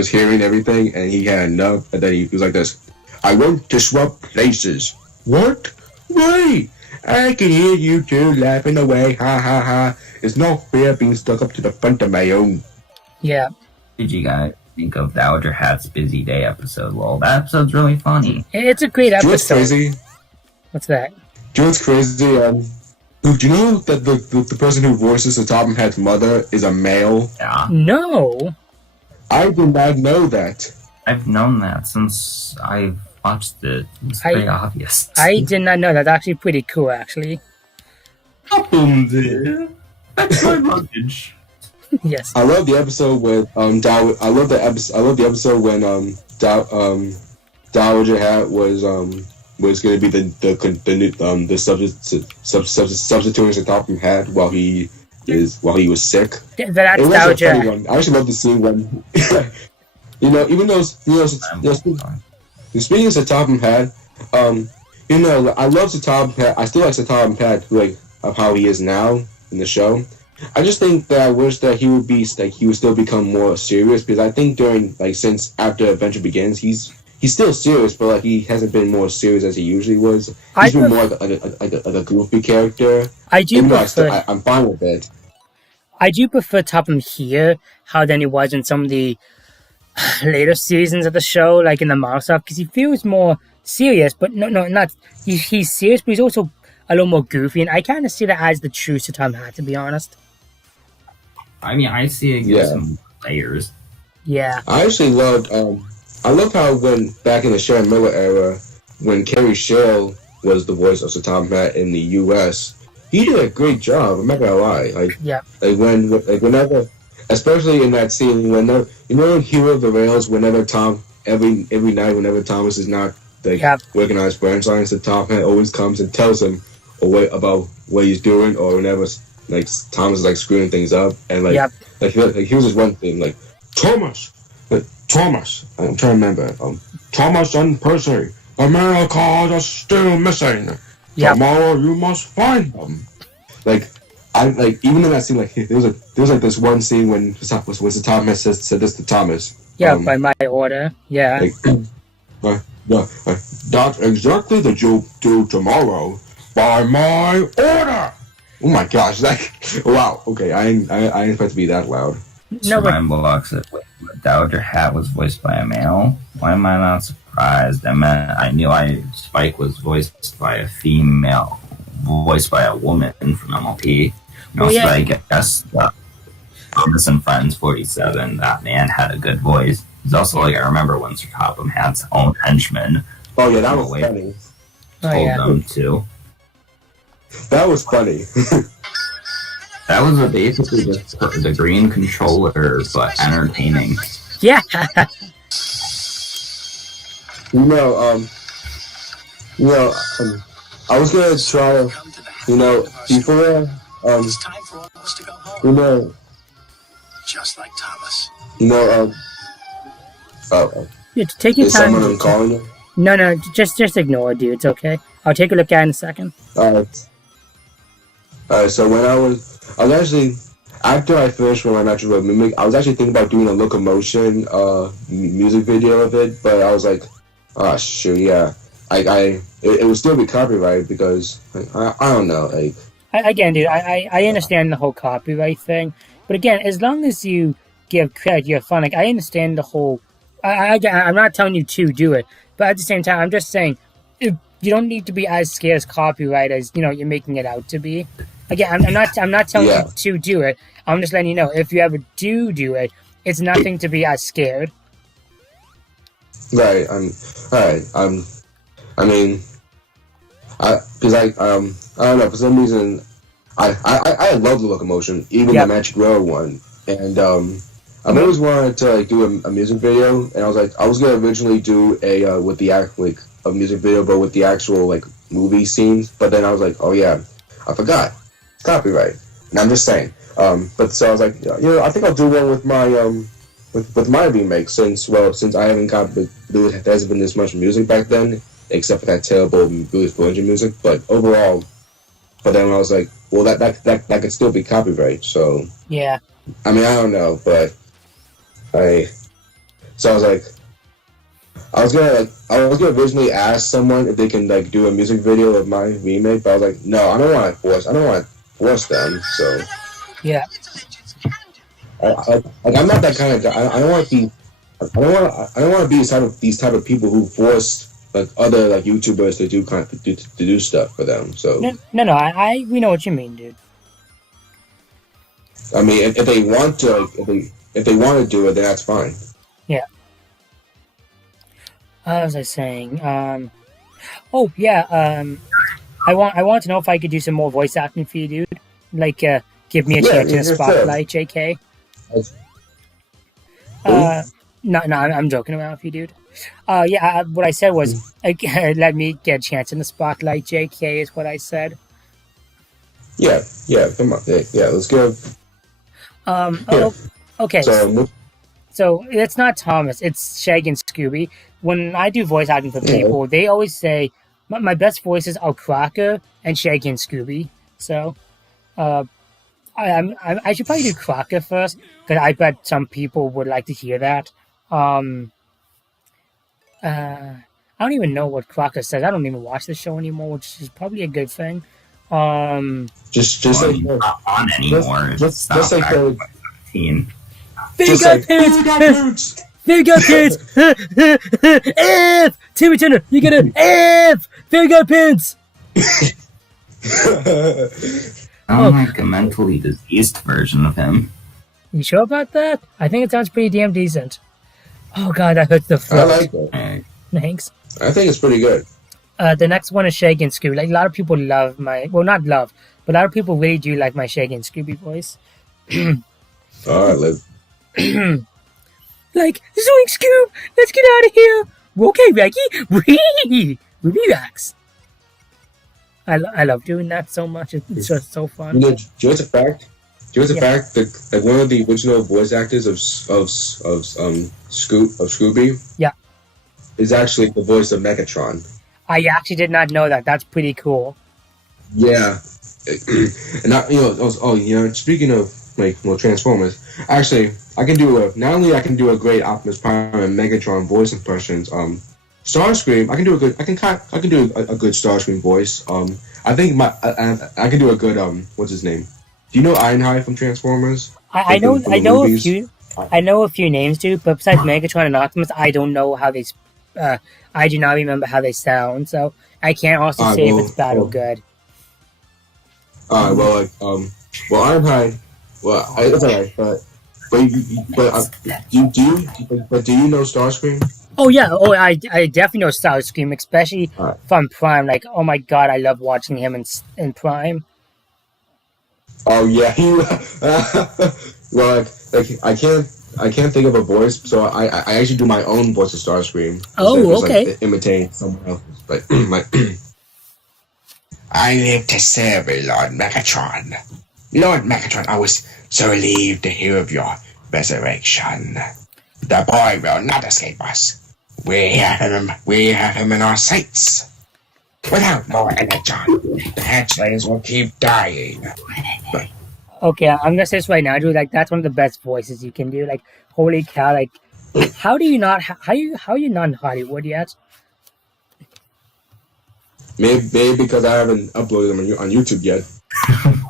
hearing everything and he had enough, and then he was like this: "I won't disrupt places." What? Wait! I can hear you two laughing away. Ha ha ha! It's no fair being stuck up to the front of my own. Yeah. Did you guys think of Dowager Hat's Busy Day episode? Well, that episode's really funny. It's a great Do you know episode. what's crazy? What's that? Do you know what's crazy? Do you know that the person who voices the Topham Hatt's mother is a male? Yeah, No. I did not know that. I've known that since I've watched it. It's pretty obvious. I did not know that. That's actually pretty cool, actually. Topham there. That's my luggage. Yes. I love the episode when I love the episode when Dowager Hat was going to be the substituting the Topham Hat while he was sick. That's It was a Dowager. funny one. I actually love the scene when even though speaking of the Topham Hat, I love the Topham Hat. I still like the Topham Hat, like of how he is now in the show. I just think that I wish that he would be like he would still become more serious because I think during like since after Adventure Begins he's still serious but like he hasn't been more serious as he usually was. I He's been pref- more like a goofy character. I do Even though prefer I'm fine with it. I do prefer Topham here how than he was in some of the later seasons of the show, like in the Marvel stuff, because he feels more serious, but not he's serious, but he's also a little more goofy, and I kind of see that as the true Tom Hat, to be honest. I mean, I see it gives him layers. Yeah, I actually loved I loved how when back in the Sharon Miller era when Carrie Shell was the voice of Satam Matt in the U.S. He did a great job. I'm not gonna lie. yeah, Whenever, especially in that scene, whenever in Hero of the Rails, whenever Tom every night, whenever Thomas is not like yeah, working on his branch lines, the Tom always comes and tells him about what he's doing, or whenever like Thomas is like screwing things up, and yeah. here's this one thing like Thomas, I'm trying to remember Thomas and Percy, America are still missing. Yep. Tomorrow you must find them. Like I like even in that scene, like there was like this one scene when Thomas said this to Thomas. Yeah, by my order. Yeah. That's exactly the job do tomorrow by my order. Oh my gosh! Like wow. Okay, I didn't expect to be that loud. No, but Ryan Bullock said, Dowager Hat was voiced by a male. Why am I not surprised? I knew Spike was voiced by a female, voiced by a woman from MLP. Oh, yeah. I guess Thomas and Friends 47, that man had a good voice. He's also like, I remember when Sir Topham had his own henchman. Oh yeah, that was funny. Told them to. That was funny. That was basically just the green controller, but entertaining. Yeah. I was gonna try to, before, It's time for all of us to go home. Just like Thomas. Yeah, take your Is time. someone calling you? No, just ignore it, dude. It's okay. I'll take a look at it in a second. Alright, so when I was actually, after I finished with my Natural Road Mimic, I was actually thinking about doing a Locomotion music video of it, but I was like, oh shoot, yeah. It would still be copyrighted because, I don't know, like... Again, dude, I understand the whole copyright thing, but again, as long as you give credit, you're fun. Like, I understand the whole... I'm not telling you to do it, but at the same time, I'm just saying, you don't need to be as scared as copyright as, you're making it out to be. Again, I'm not telling you to do it. I'm just letting you know, if you ever do it, it's nothing to be as scared. Right, I mean, because I don't know, for some reason, I love the Locomotion, even the Magic Railroad one, and I've always wanted to like do a music video, and I was gonna originally do a music video, but with the actual like movie scenes, but then I was like, oh yeah, I forgot, it's copyright, and I'm just saying, but so I was like, I think I'll do one with my with my remake since I haven't there hasn't been this much music back then, except for that terrible Bruce Bollinger music. But overall, but then I was like, well, that could still be copyright. So yeah, I mean, I don't know, but I was like, I was gonna originally ask someone if they can like do a music video of my remake, but I was like, no, I don't want to force them. So yeah. I'm not that kind of guy. I don't want to be. I don't want to be these type of people who force like other like YouTubers to do stuff for them. So no, we know what you mean, dude. I mean, if they want to, if they want to do it, then that's fine. Yeah. What was I saying? Oh yeah. I want to know if I could do some more voice acting for you, dude. Like, give me a chance in a spotlight, JK. No, I'm joking around with you, dude. What I said was, let me get a chance in the spotlight, JK, is what I said. Yeah, come on. Yeah, let's go. Okay. So it's not Thomas, it's Shaggy and Scooby. When I do voice acting for people, they always say, my best voices are Crocker and Shaggy and Scooby. So, I should probably do Crocker first because I bet some people would like to hear that. Um, I don't even know what Crocker says. I don't even watch the show anymore, which is probably a good thing. Just Well, I like mean, not on anymore. just Stopped like back in 2015. They got pants. They got pants. F. Timmy Turner, you get an F. They got pants. I'm like a mentally diseased version of him. You sure about that? I think it sounds pretty damn decent. Oh god, that hurts the I throat. like it. Thanks. I think it's pretty good. The next one is Shaggy and Scooby. Like a lot of people love my, well, not love, but a lot of people really do like my Shaggy and Scooby voice. All right, Liv. Like, Zoink Scoob, let's get out of here. Okay, Reggie. Ruby Rex. I love doing that so much. It's just so fun. You know what's a fact? Do you know what's a Yeah. fact? That one of the original voice actors of Scooby, Yeah. is actually the voice of Megatron. I actually did not know that. That's pretty cool. Yeah, and speaking of Transformers, actually, I can do not only I can do a great Optimus Prime and Megatron voice impressions. Starscream, I can do a good Starscream voice. I think I can do a good what's his name? Do you know Ironhide from Transformers? I know From the a movies? few. I know a few names too, but besides Megatron and Optimus, I don't know how they. I do not remember how they sound, so I can't also say if it's bad or good. Ironhide. Well, it's alright, but do you know Starscream? Oh yeah, I definitely know Starscream, especially Alright. from Prime. Like, oh my god, I love watching him in Prime. Oh yeah, he. Well, I can't think of a voice, so I actually do my own voice of Starscream. Oh, instead of just, okay. imitating someone else, but I live to serve you, Lord Megatron. Lord Megatron, I was so relieved to hear of your resurrection. The boy will not escape us. We have him in our sights. Without more energon, the hatchlings will keep dying. Okay, I'm gonna say this right now, dude. Like, that's one of the best voices you can do. Like, holy cow! Like, how are you not in Hollywood yet? Maybe because I haven't uploaded them on YouTube yet.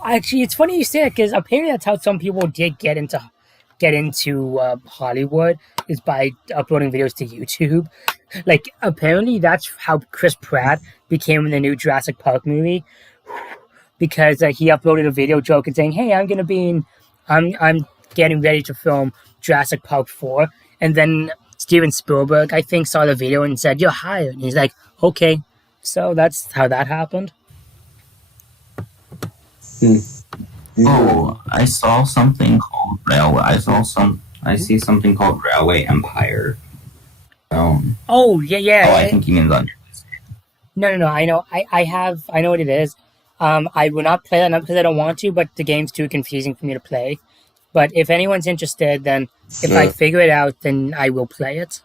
Actually, it's funny you say that because apparently that's how some people did get into Hollywood, is by uploading videos to YouTube. Like, apparently that's how Chris Pratt became in the new Jurassic Park movie, because he uploaded a video joke and saying, "Hey, I'm getting ready to film Jurassic Park 4," and then Steven Spielberg, I think, saw the video and said, "You're hired." And he's like, "Okay." So that's how that happened. Oh, I saw something called Railway. I see something called Railway Empire. Oh yeah. Oh, I think you mean Thunder. No. I know. I know what it is. I will not play that, not because I don't want to, but the game's too confusing for me to play. But if anyone's interested, then if I figure it out, then I will play it.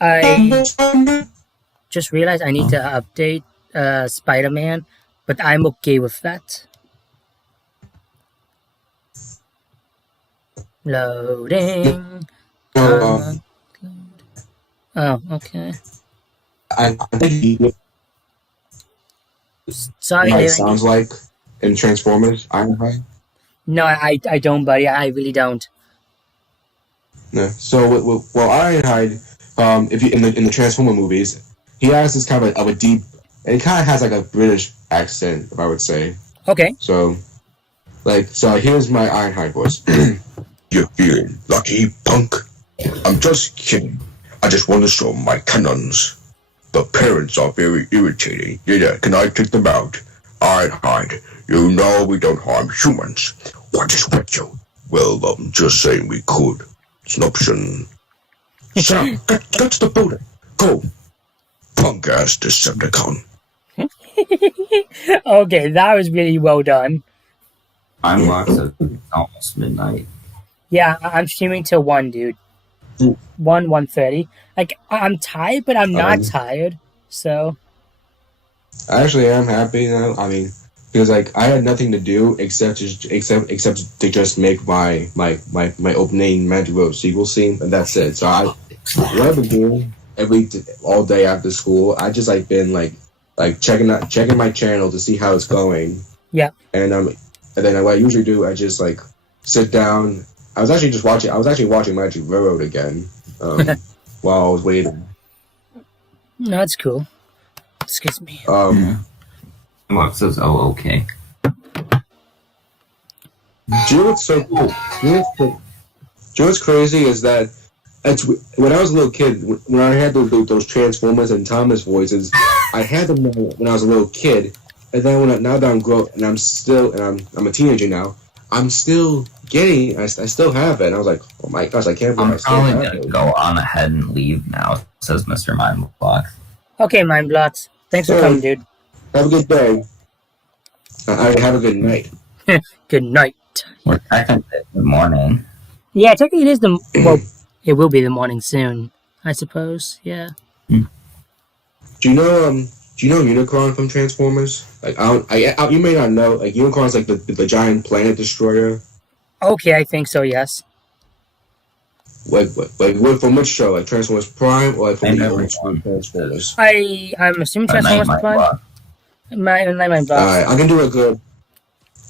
I just realized I need to update Spider-Man, but I'm okay with that. Loading. Oh, okay. I think Sorry, it Aaron. sounds like in Transformers, Ironhide. No, I don't, buddy. I really don't. No. So, Ironhide, if you in the Transformer movies, he has this kind of a deep. It kind of has like a British accent, if I would say. Okay. So here's my Ironhide voice. You're feeling lucky, punk. I'm just kidding. I just want to show my cannons. The parents are very irritating. Yeah, can I take them out? Ironhide, you know we don't harm humans. What is with you? Well, I'm just saying we could. It's an option. So, get to the building. Go. Punk ass Decepticon. Okay, that was really well done. I'm locked at almost midnight. Yeah, I'm streaming till 1, dude. 1:30. Like, I'm tired, but I'm not tired. So, I actually am happy now. I mean, because like I had nothing to do except to just make my opening Magic Road sequel scene, and that's it. So what I've been doing all day after school, I just like been like checking my channel to see how it's going. Yeah. And then what I usually do, I just like sit down. I was actually watching Magic Railroad again while I was waiting. No, that's cool. Excuse me. What says, oh, okay. Do you know what's so cool? Do you know what's crazy is that when I was a little kid, when I had those Transformers and Thomas voices, I had them when I was a little kid, and then now that I'm grown and I'm a teenager now, I'm still getting. I still have it. And I was like, oh my gosh, I can't believe I still probably have gonna it. go on ahead and leave now, says Mr. Mindblock. Okay, Mind Blocks. Thanks for coming, dude. Have a good day. Have a good night. Good night. We're technically in the morning. Yeah, technically it is it will be the morning soon, I suppose. Yeah. Do you know Unicron from Transformers? Like you may not know. Like Unicron's like the giant planet destroyer. Okay, I think so. Yes. Like from which show? Like Transformers Prime or like from the old school Transformers? I'm assuming Transformers Prime. Mind Blocks. I can do a good.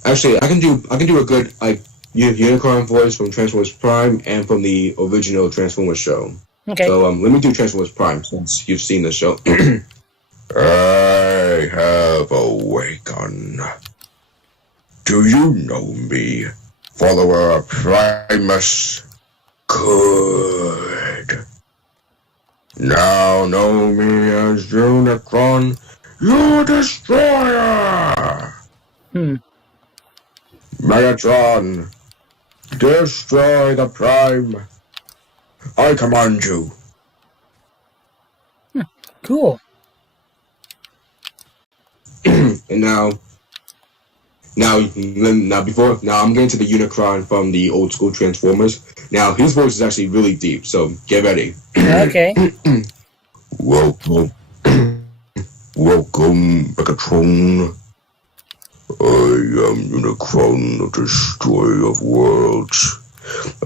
Actually, I can do a good like Unicron voice from Transformers Prime and from the original Transformers show. Okay. So let me do Transformers Prime since you've seen the show. I have awakened. Do you know me, follower of Primus? Good. Now know me as Unicron, your destroyer. Megatron, destroy the Prime. I command you. Cool. And now I'm getting to the Unicron from the old school Transformers. Now his voice is actually really deep, so get ready. Okay. Welcome, Megatron. I am Unicron, the destroyer of worlds.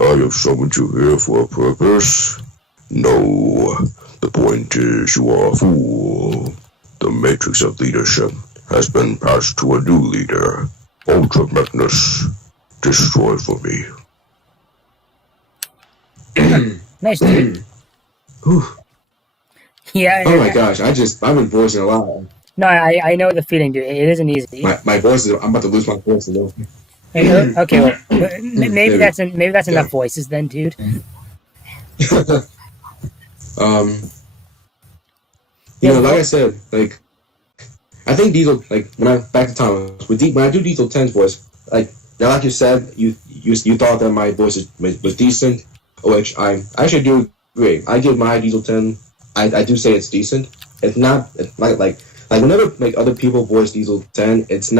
I have summoned you here for a purpose. No, the point is you are a fool. The matrix of leadership has been passed to a new leader. Ultra Magnus, destroy for me. Nice, dude. Yeah. Oh my gosh, I've been voicing a lot. No, I know the feeling, dude. It isn't easy. My voice is. I'm about to lose my voice a little. Okay, well, maybe that's enough voices then, dude. Like I said, like I think Diesel, like back to Thomas, when I do Diesel 10's voice, like you said, you thought that my voice was decent, which I actually do agree. I give my Diesel 10. I do say it's decent. It's not like whenever like other people voice Diesel 10, it's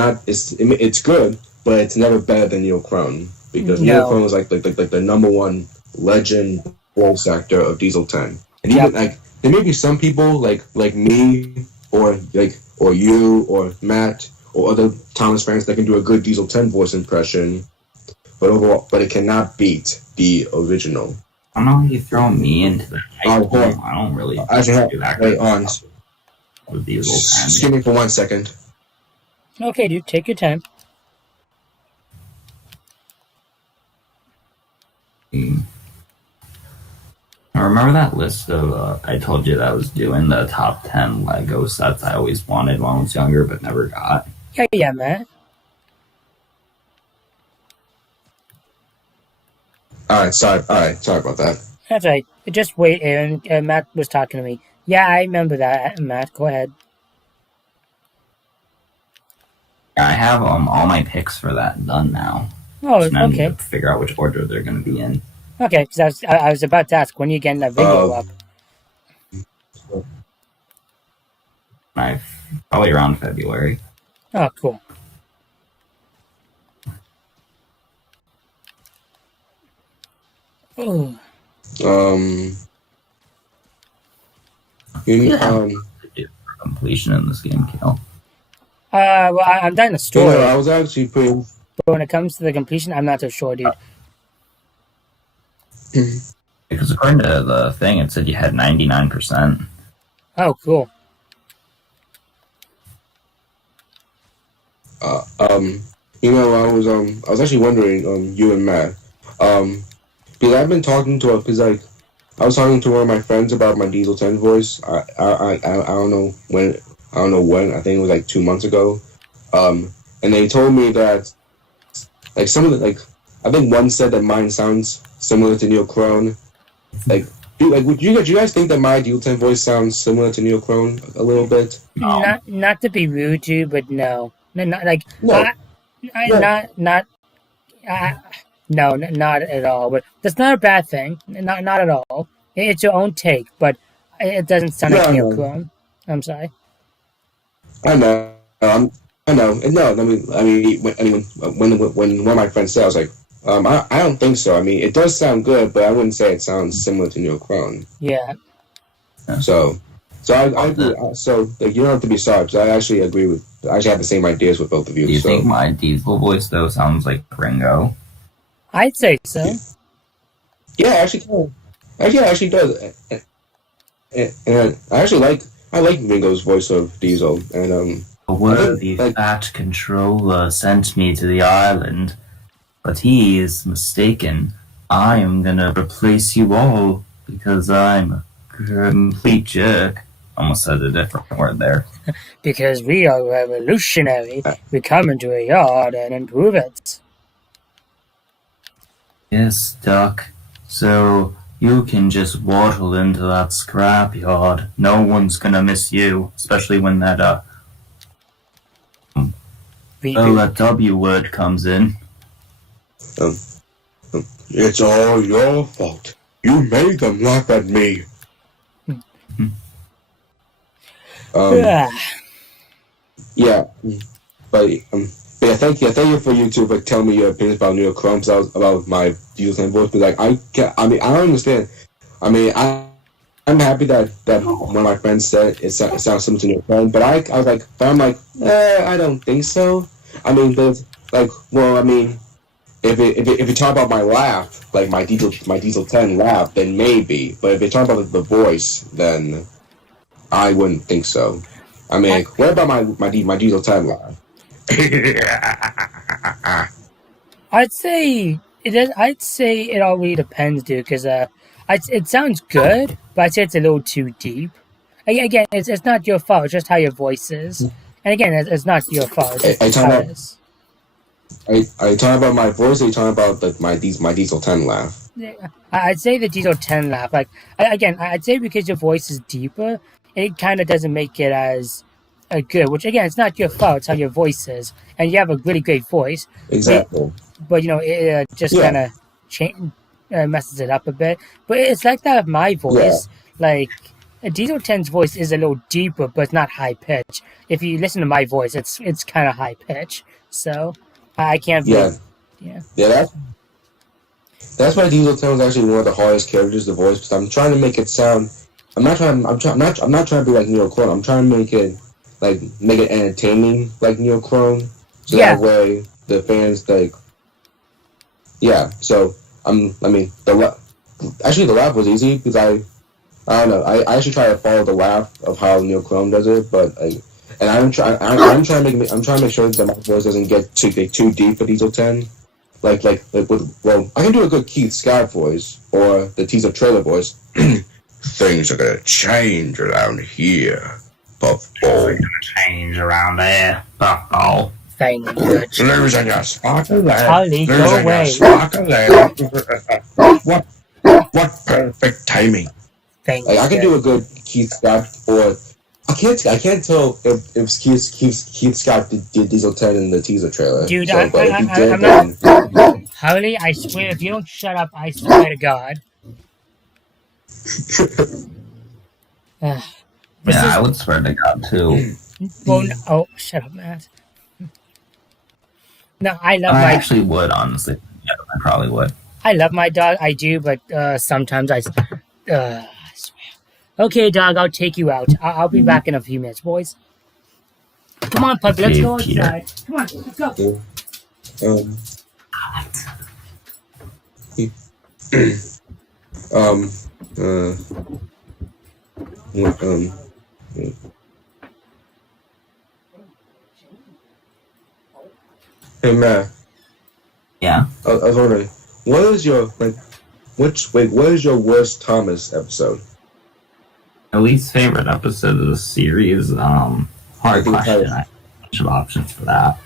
good, but it's never better than Neil Crone because Neil Crone was like the number one legend voice actor of Diesel 10. And even like there may be some people like me or you or Matt or other Thomas fans that can do a good Diesel 10 voice impression, but it cannot beat the original. I don't know how you throw me into the I don't really do that. Wait on. With Diesel 10. Just give me for 1 second. Okay, dude, take your time. I remember that list of, I told you that I was doing the top 10 Lego sets I always wanted when I was younger but never got. Yeah, Matt. Alright, sorry about that. That's right. Just wait, Aaron. Matt was talking to me. Yeah, I remember that, Matt. Go ahead. I have all my picks for that done now. Oh, so now okay. I need to figure out which order they're going to be in. Okay, because I was about to ask, when are you getting that video up? Probably around February. Oh, cool. Oh. Completion in this game, Kill. Well, I'm done the You story, know, I was actually pretty. but when it comes to the completion, I'm not so sure, dude. Because according to the thing, it said you had 99%. Oh, cool. Uh, um, you know, I was actually wondering, you and Matt, because I've been talking to, because like, I was talking to one of my friends about my Diesel 10 voice. I don't know when, I think it was like 2 months ago. And they told me that, like, some of the, like, I think one said that mine sounds similar to Neil Crone. Like, would you guys think that my Diesel 10 voice sounds similar to Neil Crone a little bit? No. Not to be rude to you, but no. Not like No. No. not no, not at all. But that's not a bad thing. Not at all. It's your own take, but it doesn't sound No, like Neil no. Crone. I'm sorry. I know. I know. No, when one of my friends said, I was like, I don't think so. I mean, it does sound good, but I wouldn't say it sounds similar to Neil Crone. Yeah. So I agree. So like, you don't have to be sorry, because I actually agree with. I actually have the same ideas with both of you. Do you So think my Diesel voice, though, sounds like Ringo? I'd say so. yeah, actually, kind of. Actually, it actually does. And I like Ringo's voice of Diesel, and A worthy fat controller sent me to the island, but he is mistaken. I am gonna replace you all because I'm a complete jerk. Almost said a different word there. Because we are revolutionary. We come into a yard and improve it. Yes, Duck. So you can just waddle into that scrapyard. No one's gonna miss you, especially when that that W word comes in. it's all your fault. You made them laugh at me. Yeah. Yeah, but yeah, thank you for you two for telling me your opinions about New York Crumbs about my views and voice. But like, I don't understand. I mean, I'm happy that one of my friends said it sounds similar to New York Crumb, but I was like, but I'm like, I don't think so. I mean, there's like, well, I mean, if you talk about my laugh, like my Diesel 10 laugh, then maybe. But if you talk about the voice, then I wouldn't think so. I mean, like, what about my Diesel 10 laugh? I'd say it is. I'd say it all really depends, dude. Because it sounds good, but I'd say it's a little too deep. Again, it's not your fault. It's just how your voice is. And again, it's not your fault. It's just how it is. Are you talking about my voice, or are you talking about my Diesel 10 laugh? Yeah, I'd say the Diesel 10 laugh. Like I'd say because your voice is deeper, it kind of doesn't make it as good. Which again, it's not your fault. It's how your voice is, and you have a really great voice. Exactly. But you know, it just kind of messes it up a bit. But it's like that of my voice. Like Diesel 10's voice is a little deeper, but it's not high pitch. If you listen to my voice, it's kind of high pitch. So I can't. Yeah. That's why Diesel 10 was actually one of the hardest characters to voice, because I'm trying to make it sound. I'm not trying to be like Neo Clone. I'm trying to make it entertaining like Neo Clone. So that way the fans like. Yeah. So the laugh was easy because I don't know. I actually try to follow the laugh of how Neo Clone does it, but and I'm trying to make sure that my voice doesn't get too deep for Diesel 10. Like I can do a good Keith Scott voice or the teaser trailer voice. Things are gonna change around here, Puffball. Change around there, Puffball. Things are Losing your sparkle Holly, go away. What perfect timing! Things I can do a good Keith Scott or I can't tell if Keith Scott did Diesel 10 in the teaser trailer. Dude, so, but if he did, I'm not. Holly, I swear, if you don't shut up, I swear to God. I would swear to God too. Well, no, oh, shut up, Matt. No, I actually would, honestly. Yeah, I probably would. I love my dog. I do, but sometimes I swear. Okay, dog, I'll take you out. I'll be back in a few minutes, boys. Come on, puppy, let's Dave go Peter. outside. Come on, let's go. Um, um, uh, what, hey man, Yeah. I was wondering, what is your what is your worst Thomas episode? My least favorite episode of the series. Hard I think question. Tyler- I have a bunch of options for that.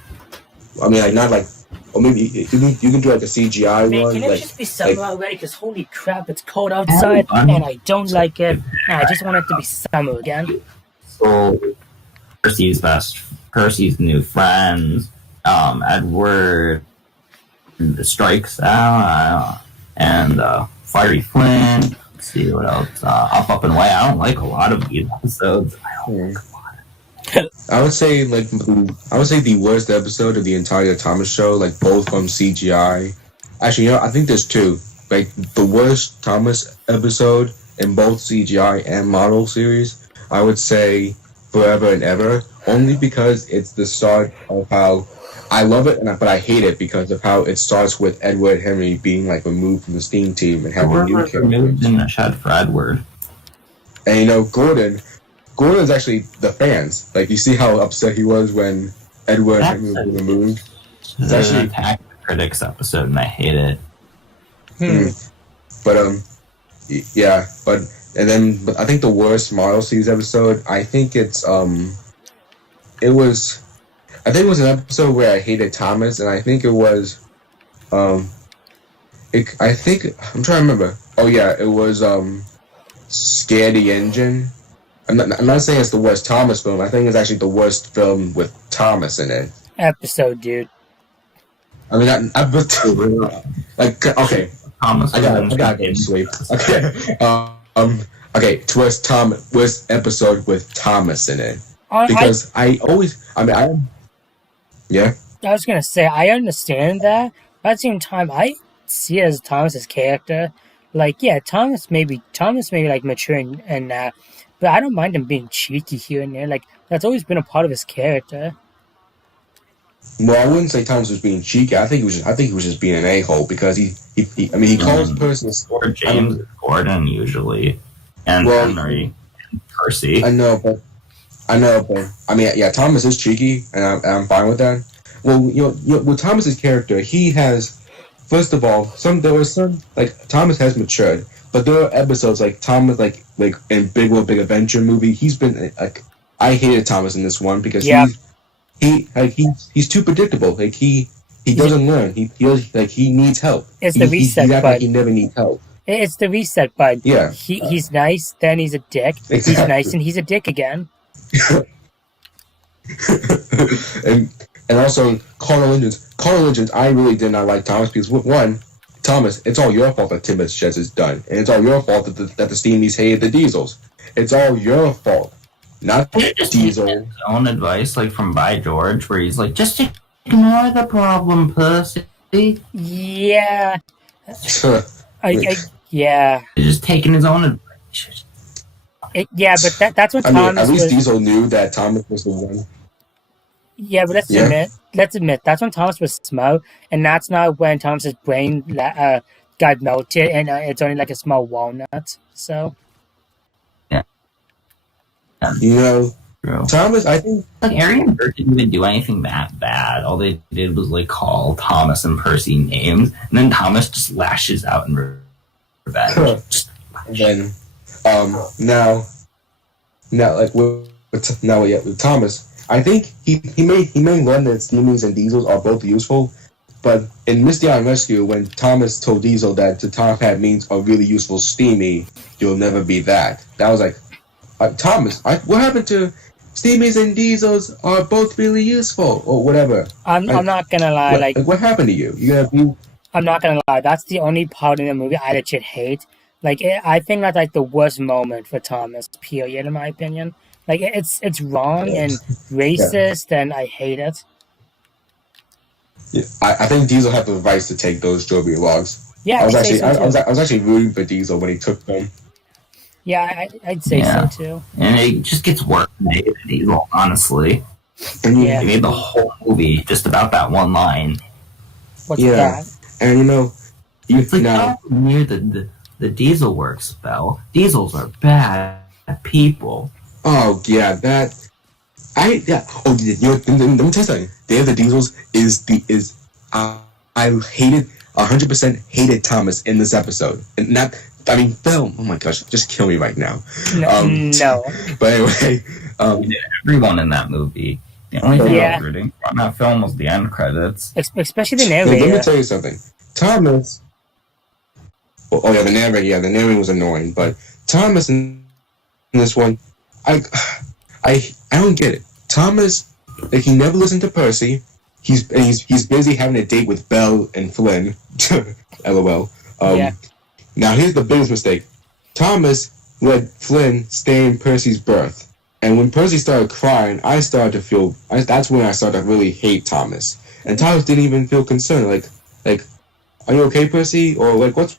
I mean, like not like, or maybe you can do like a CGI Man, one, can it like just be summer like already? Because holy crap, it's cold outside, and I don't like it. And I just want it to be summer again. So Percy's new friends, Edward strikes out, and Fiery Flynn. Let's see what else. Up and Away. I don't like a lot of these episodes. I would say the worst episode of the entire Thomas show, like both from CGI. Actually, I think there's two. Like the worst Thomas episode in both CGI and model series, I would say Forever and Ever, only because it's the start of how I love it, but I hate it because of how it starts with Edward Henry being like removed from the Steam team and having new Removed characters. in the shed for Edward. And Gordon's actually the fans. Like you see how upset he was when Edward Henry was removed. It's actually Attack the Critics episode, and I hate it. But yeah. But I think the worst Marvel series episode. I think it was an episode where I hated Thomas, and I think it was I'm trying to remember. Oh yeah, it was Scare the Engine. I'm not saying it's the worst Thomas film. I think it's actually the worst film with Thomas in it. Episode, dude. I mean, like okay, Thomas, I gotta go to sleep. Okay, worst episode with Thomas in it because I was gonna say I understand that, but at the same time I see it as Thomas's character. Like, yeah, Thomas may be like maturing and that, but I don't mind him being cheeky here and there. Like that's always been a part of his character. Well, I wouldn't say Thomas was being cheeky. I think he was just being an a-hole because he calls persons or James Gordon usually, and Henry, and Percy. I know, but I mean, yeah, Thomas is cheeky, and I'm fine with that. Well, with Thomas's character, he has, first of all, like Thomas has matured, but there are episodes like Thomas, like in Big World Big Adventure movie, he's been like, I hated Thomas in this one because he's too predictable. Like he doesn't learn. He needs help. It's the reset button. Like he never needs help. It's the reset button. Yeah. He's nice, then he's a dick. Exactly. He's nice, and he's a dick again. and also Carnal Legends. I really did not like Thomas because one, Thomas, it's all your fault that Tim Sheds is done, and it's all your fault that the Steamies hated the Diesels. It's all your fault. Not Diesel. His own advice, like from By George, where he's like, just ignore the problem, Percy. Yeah. Yeah. He's just taking his own advice. But that's what I mean, Thomas at least was. Diesel knew that Thomas was the one. Yeah, but let's admit, that's when Thomas was smart, and that's not when Thomas's brain got melted, and it's only like a small walnut. So. Thomas, I think like Arian and Bert didn't even do anything that bad. All they did was like call Thomas and Percy names, and then Thomas just lashes out in revenge. And then now like with Thomas, I think he may learn that Steamies and Diesels are both useful, but in Misty Island Rescue, when Thomas told Diesel that to Tom Hat means a really useful Steamy, you'll never be that. That was like Thomas, what happened to Steamies and Diesels are both really useful or whatever? I'm not gonna lie, what happened to you? I'm not gonna lie. That's the only part in the movie I legit hate. I think that's like the worst moment for Thomas. Period, in my opinion. Like it's wrong and racist, and I hate it. Yeah, I think Diesel had the rights to take those strawberry logs. Yeah, I was actually rooting for Diesel when he took them. Yeah, I'd say so too. And it just gets worse than Diesel, honestly. And you, Yeah. They made the whole movie just about that one line. What's Yeah. that? and you know, you It's like, now. oh, near the diesel works, Belle. Diesels are bad people. Oh yeah, that yeah. Oh, you know, let me tell you something. Day of the Diesels is I hated 100% hated Thomas in this episode, and not. I mean, Phil. Oh my gosh, just kill me right now. No. But anyway, Everyone in that movie. The only thing Yeah. I was rooting for on that film was the end credits. Especially the let me narrator. tell you something. Thomas. Oh yeah, the narrator. Yeah, the narrator was annoying, but Thomas in this one, I don't get it. Thomas, like he never listened to Percy. He's busy having a date with Belle and Flynn. LOL. Yeah. Now here's the biggest mistake. Thomas let Flynn stay in Percy's berth, and when Percy started crying, I started to feel. That's when I started to really hate Thomas. And Thomas didn't even feel concerned. Like, are you okay, Percy? Or like, what's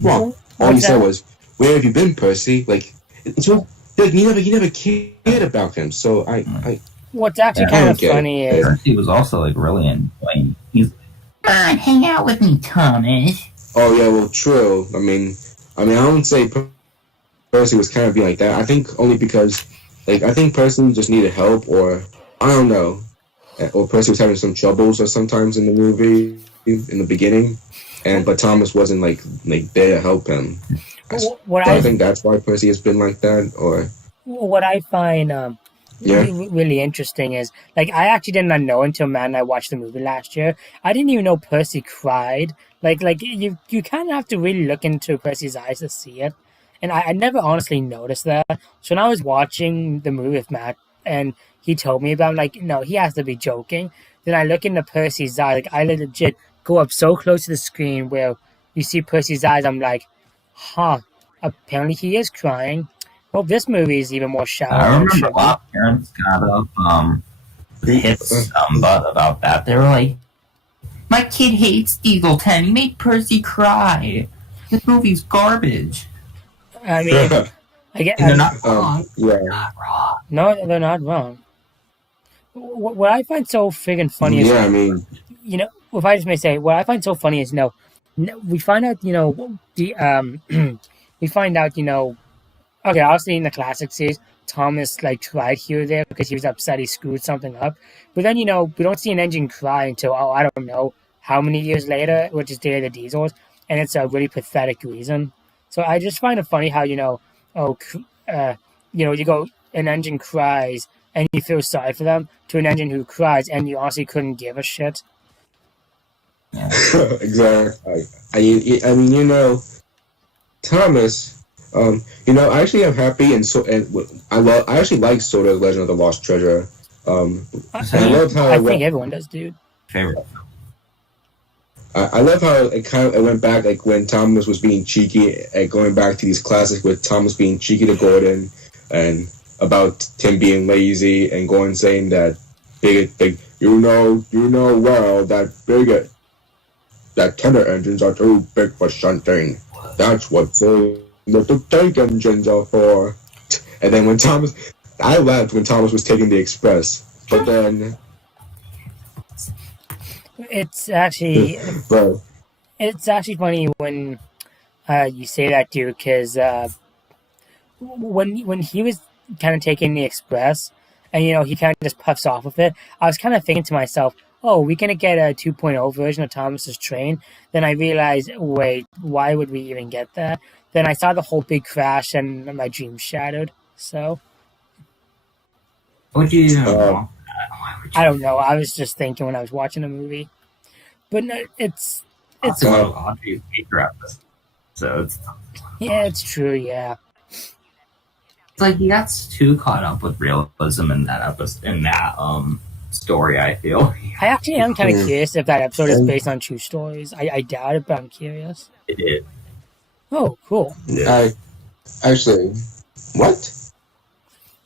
wrong? All he said was, "Where have you been, Percy?" Like, it's like you never cared about him. So I What's actually I kind don't of get funny it. is Percy was also like really annoying. He's Come on, hang out with me, Thomas. Oh yeah, well, true. I mean, I don't say Percy was kind of being like that. I think only because, like, I think Percy just needed help, or I don't know, or Percy was having some troubles, or sometimes in the movie in the beginning, but Thomas wasn't like there to help him. what So I I think that's why Percy has been like that, or what I find yeah. really interesting is like I actually did not know until Matt and I watched the movie last year. I didn't even know Percy cried. Like you kind of have to really look into Percy's eyes to see it, and I never honestly noticed that. So when I was watching the movie with Matt and he told me about it, I'm like, no, he has to be joking. Then I look into Percy's eyes, like I legit go up so close to the screen where you see Percy's eyes. I'm like, huh, apparently he is crying. Well, this movie is even more shallow. I than it remember should a lot of parents got up hit some butt about that. They were like, "My kid hates Diesel 10. He made Percy cry. This movie's garbage." be. I mean, I get. And they're not wrong. Yeah. Not wrong. No, they're not wrong. What I find so friggin' funny is, Yeah, I mean, you know, if I just may say, what I find so funny is, we find out, we find out, okay, obviously in the classic series, Thomas like tried here or there because he was upset he screwed something up. But then, we don't see an engine cry until, I don't know how many years later, which is Day of the Diesels, and it's a really pathetic reason. So I just find it funny how, you go, an engine cries and you feel sorry for them, to an engine who cries and you honestly couldn't give a shit. exactly. I mean, Thomas. I actually am happy, and I actually like sort of Legend of the Lost Treasure. I love how I think everyone does, dude. Favorite. I love how it went back, like when Thomas was being cheeky, and going back to these classics with Thomas being cheeky to Gordon, and about Tim being lazy, and Gordon saying that big, you know well that tender engines are too big for shunting. That's what the tank engines are for. And then I laughed when Thomas was taking the express, but then It's actually bro, it's actually funny when you say that, dude, because when he was kind of taking the express, and he kind of just puffs off with it, I was kind of thinking to myself, oh, we're gonna get a 2.0 version of Thomas's train. Then I realized, wait, why would we even get that? Then I saw the whole big crash, and my dream shattered. So Would you? Uh, I don't know. I was just thinking when I was watching the movie, but no, it's It's one of Audrey's Baker episodes. yeah, it's true. Yeah, It's like he got too caught up with realism in that episode, in that story. I feel I actually am kind of Hmm. curious if that episode is based on true stories. I doubt it, but I'm curious. it did. Oh, cool. I actually what?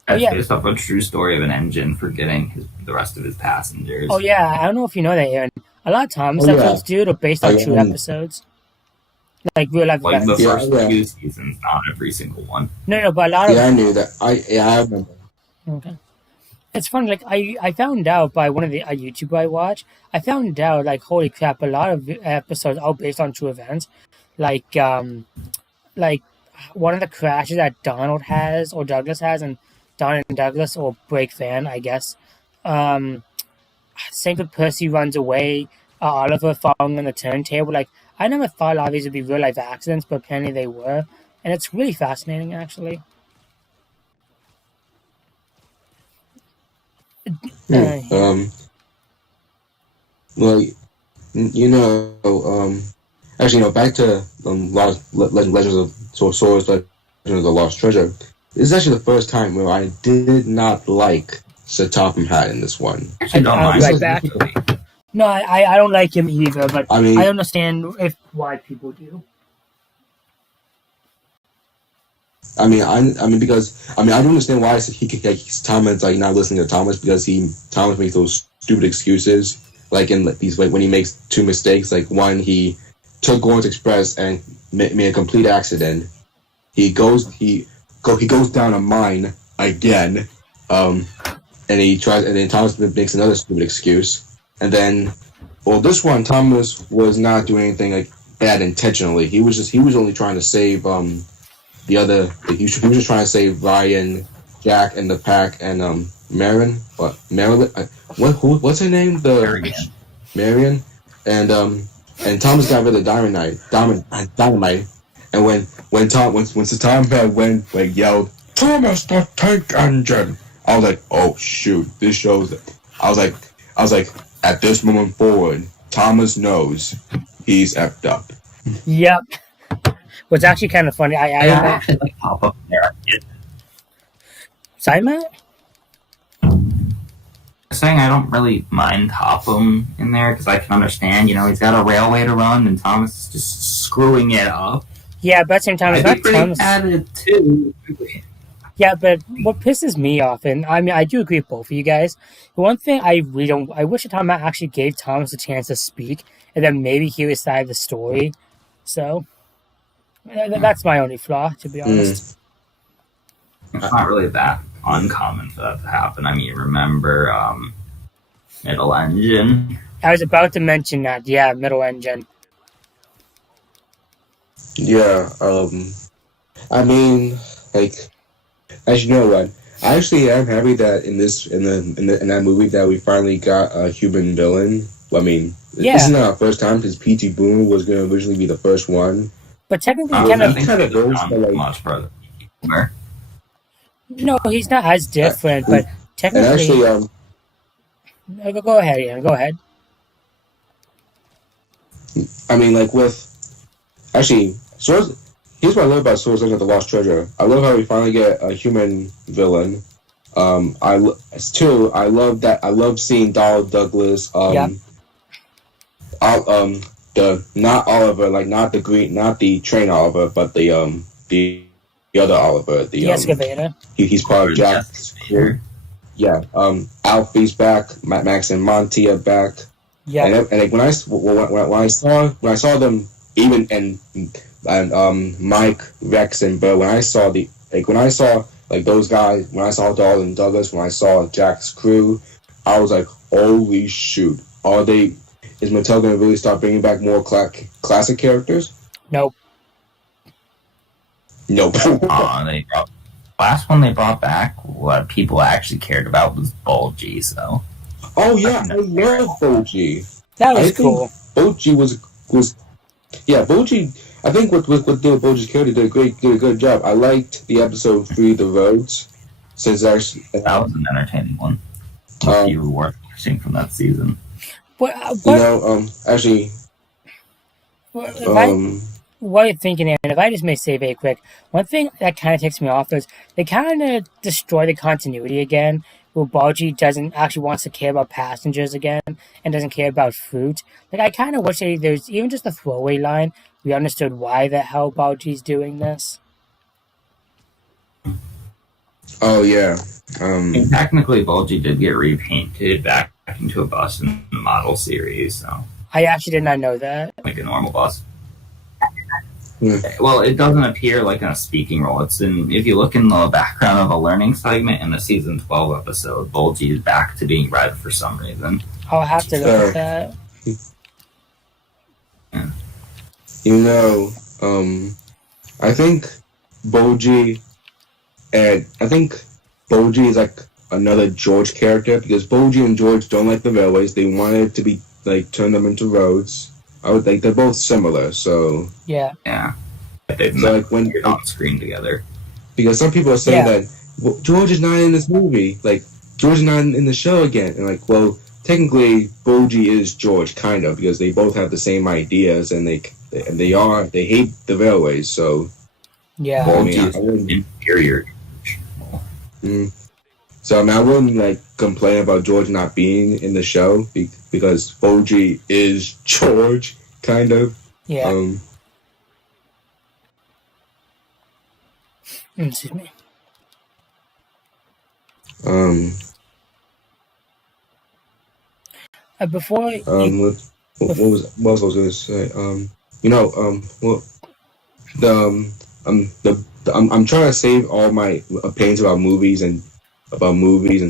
That's yeah. based off a true story of an engine forgetting the rest of his passengers. Oh yeah, I don't know if you know that, Aaron. A lot of Thomas Oh, yeah. episodes, dude, are based on I true am. episodes, like real life Like the events. Yeah, first yeah. few seasons, not every single one. No, but a lot of Yeah, I knew that. I remember. okay. it's funny. Like I found out by one of the a YouTuber I watch. I found out like holy crap, a lot of episodes are based on true events. Like like one of the crashes that Donald has or Douglas has, and Don and Douglas or break fan, I guess. Um, Same with Percy runs away. Oliver falling on the turntable. Like I never thought a lot of these would be real life accidents, but apparently they were, and it's really fascinating actually. Uh, yeah. Well, you know, actually, back to Legends of Swords, Legends of the Lost Treasure. This is actually the first time where I did not like Sir Topham Hatt in this one. Actually, don't I'll mind. be right back. No, I don't like him either, but I mean, I understand why people do. I mean, because I don't understand why Thomas like not listening to Thomas because Thomas makes those stupid excuses like in these like when he makes two mistakes like one he took Gorn's Express and made a complete accident. He goes down a mine again, and then Thomas makes another stupid excuse, and then this one Thomas was not doing anything like bad intentionally. He was only trying to save the other, he was just trying to save Ryan, Jack, and the pack, and Marin. Marilyn? What's her name? Marion. And Thomas got rid of Dynamite. And when the Tom went like yelled, Thomas the tank engine. I was like, oh shoot, this shows. I was like, at this moment forward, Thomas knows he's effed up. Yep. What's actually kind of funny, I actually like pop up there. Sorry, Matt? Saying I don't really mind Topham in there because I can understand, he's got a railway to run and Thomas is just screwing it up. Yeah, but at the same time, it's I'd not be pretty Thomas. mad at it too. Yeah, but what pisses me off, and I mean, I do agree with both of you guys. The one thing I really don't, I wish that Tom actually gave Thomas a chance to speak, and then maybe hear his side of the story. So, that's my only flaw, to be honest. It's not really that uncommon for that to happen. I mean, remember Middle Engine? I was about to mention that, yeah, Middle Engine. Yeah, I mean, like, as you know, I actually am happy that in that movie that we finally got a human villain. I mean, this is not our first time because P.T. Boomer was going to originally be the first one. But technically, I kind of goes for like much further. No, he's not as different, but technically. And actually, go ahead, Ian. Go ahead. I mean, like here's what I love about Swords of the Lost Treasure. I love how we finally get a human villain. I love seeing Donald Douglas. Yep. The not Oliver, like not the train Oliver, but the other Oliver, the excavator. He's part of Jack's crew. Yeah. Alfie's back. Max and Monty are back. Yeah. And like when I saw them even and Mike, Rex, and Bill, when I saw those guys, when I saw Donald and Douglas, when I saw Jack's crew, I was like, holy shoot! Is Mattel going to really start bringing back more classic characters? Nope. Last one they brought back, what people actually cared about was Bulgy. So. Oh yeah, I love Bulgy. That was cool. Bulgy was Bulgy. I think what Bulgy's character did a good job. I liked the episode 3, The Roads, since actually that was an entertaining one. A few worth watching from that season. Actually, what are you thinking, Aaron? If I just may say very quick, one thing that kind of takes me off is they kind of destroy the continuity again, where Bulgy doesn't actually wants to care about passengers again and doesn't care about fruit. Like, I kind of wish that there's even just a throwaway line. We understood why the hell Bulgy's doing this. Oh, yeah. And technically, Bulgy did get repainted back into a bus in the model series, so. I actually did not know that. Like a normal bus. Well, it doesn't appear like in a speaking role. It's in if you look in the background of a learning segment in the season 12 episode, Bulgy is back to being red for some reason. I'll have to look at that. You know, I think Boji is like another George character because Boji and George don't like the railways. They wanted to be like turn them into roads. I would think they're both similar. So Yeah. They've so like when appeared on screen together. because some people are saying that George is not in this movie, like George is not in the show again, and like well technically Boji is George kind of because they both have the same ideas and they hate the railways. So Yeah. Bulgy I is wouldn't- inferior. So I mean, I wouldn't like complain about George not being in the show because Boji is George, kind of. Yeah. Excuse me. Before what else I was gonna say? I'm trying to save all my opinions about movies and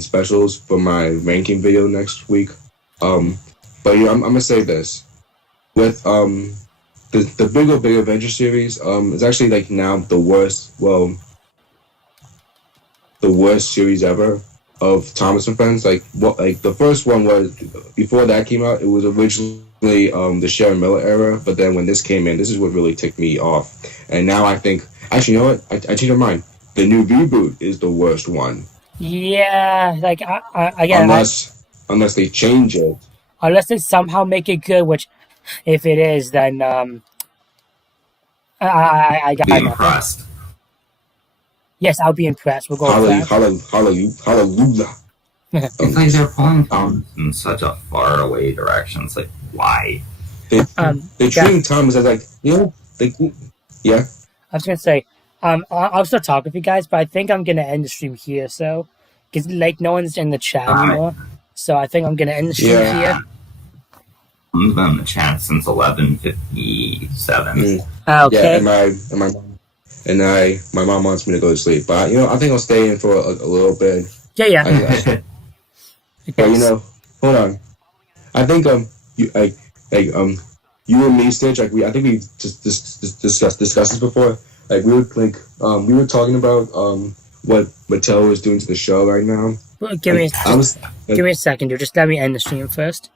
specials for my ranking video next week. But yeah, I'm gonna say this with the Big Adventure series. It's actually like now the worst series ever of Thomas and Friends. Like the first one was before that came out. It was originally the Sharon Miller era, but then when this came in, this is what really ticked me off. And now I think actually, you know what? I changed my mind. The new reboot is the worst one. Yeah, like Unless they change it. Unless they somehow make it good, which if it is, then I got Be nothing. impressed. Yes, I'll be impressed. We'll go with that. Hallelujah. It's like they're pulling Thomas in such a far away direction. It's like, why? They're treating Thomas as like, yeah. I was gonna say, I'll still talk with you guys, but I think I'm gonna end the stream here. So, because like no one's in the chat anymore, so I think I'm gonna end the stream here. I've been in the chat since 11:57. Okay. Yeah, my mom wants me to go to sleep, but I think I'll stay in for a little bit. Yeah. But hold on. I think you and me, Stitch, like I think we just discussed this before. Like we were talking about what Mattel is doing to the show right now. Well, give me a second, dude. Just let me end the stream first.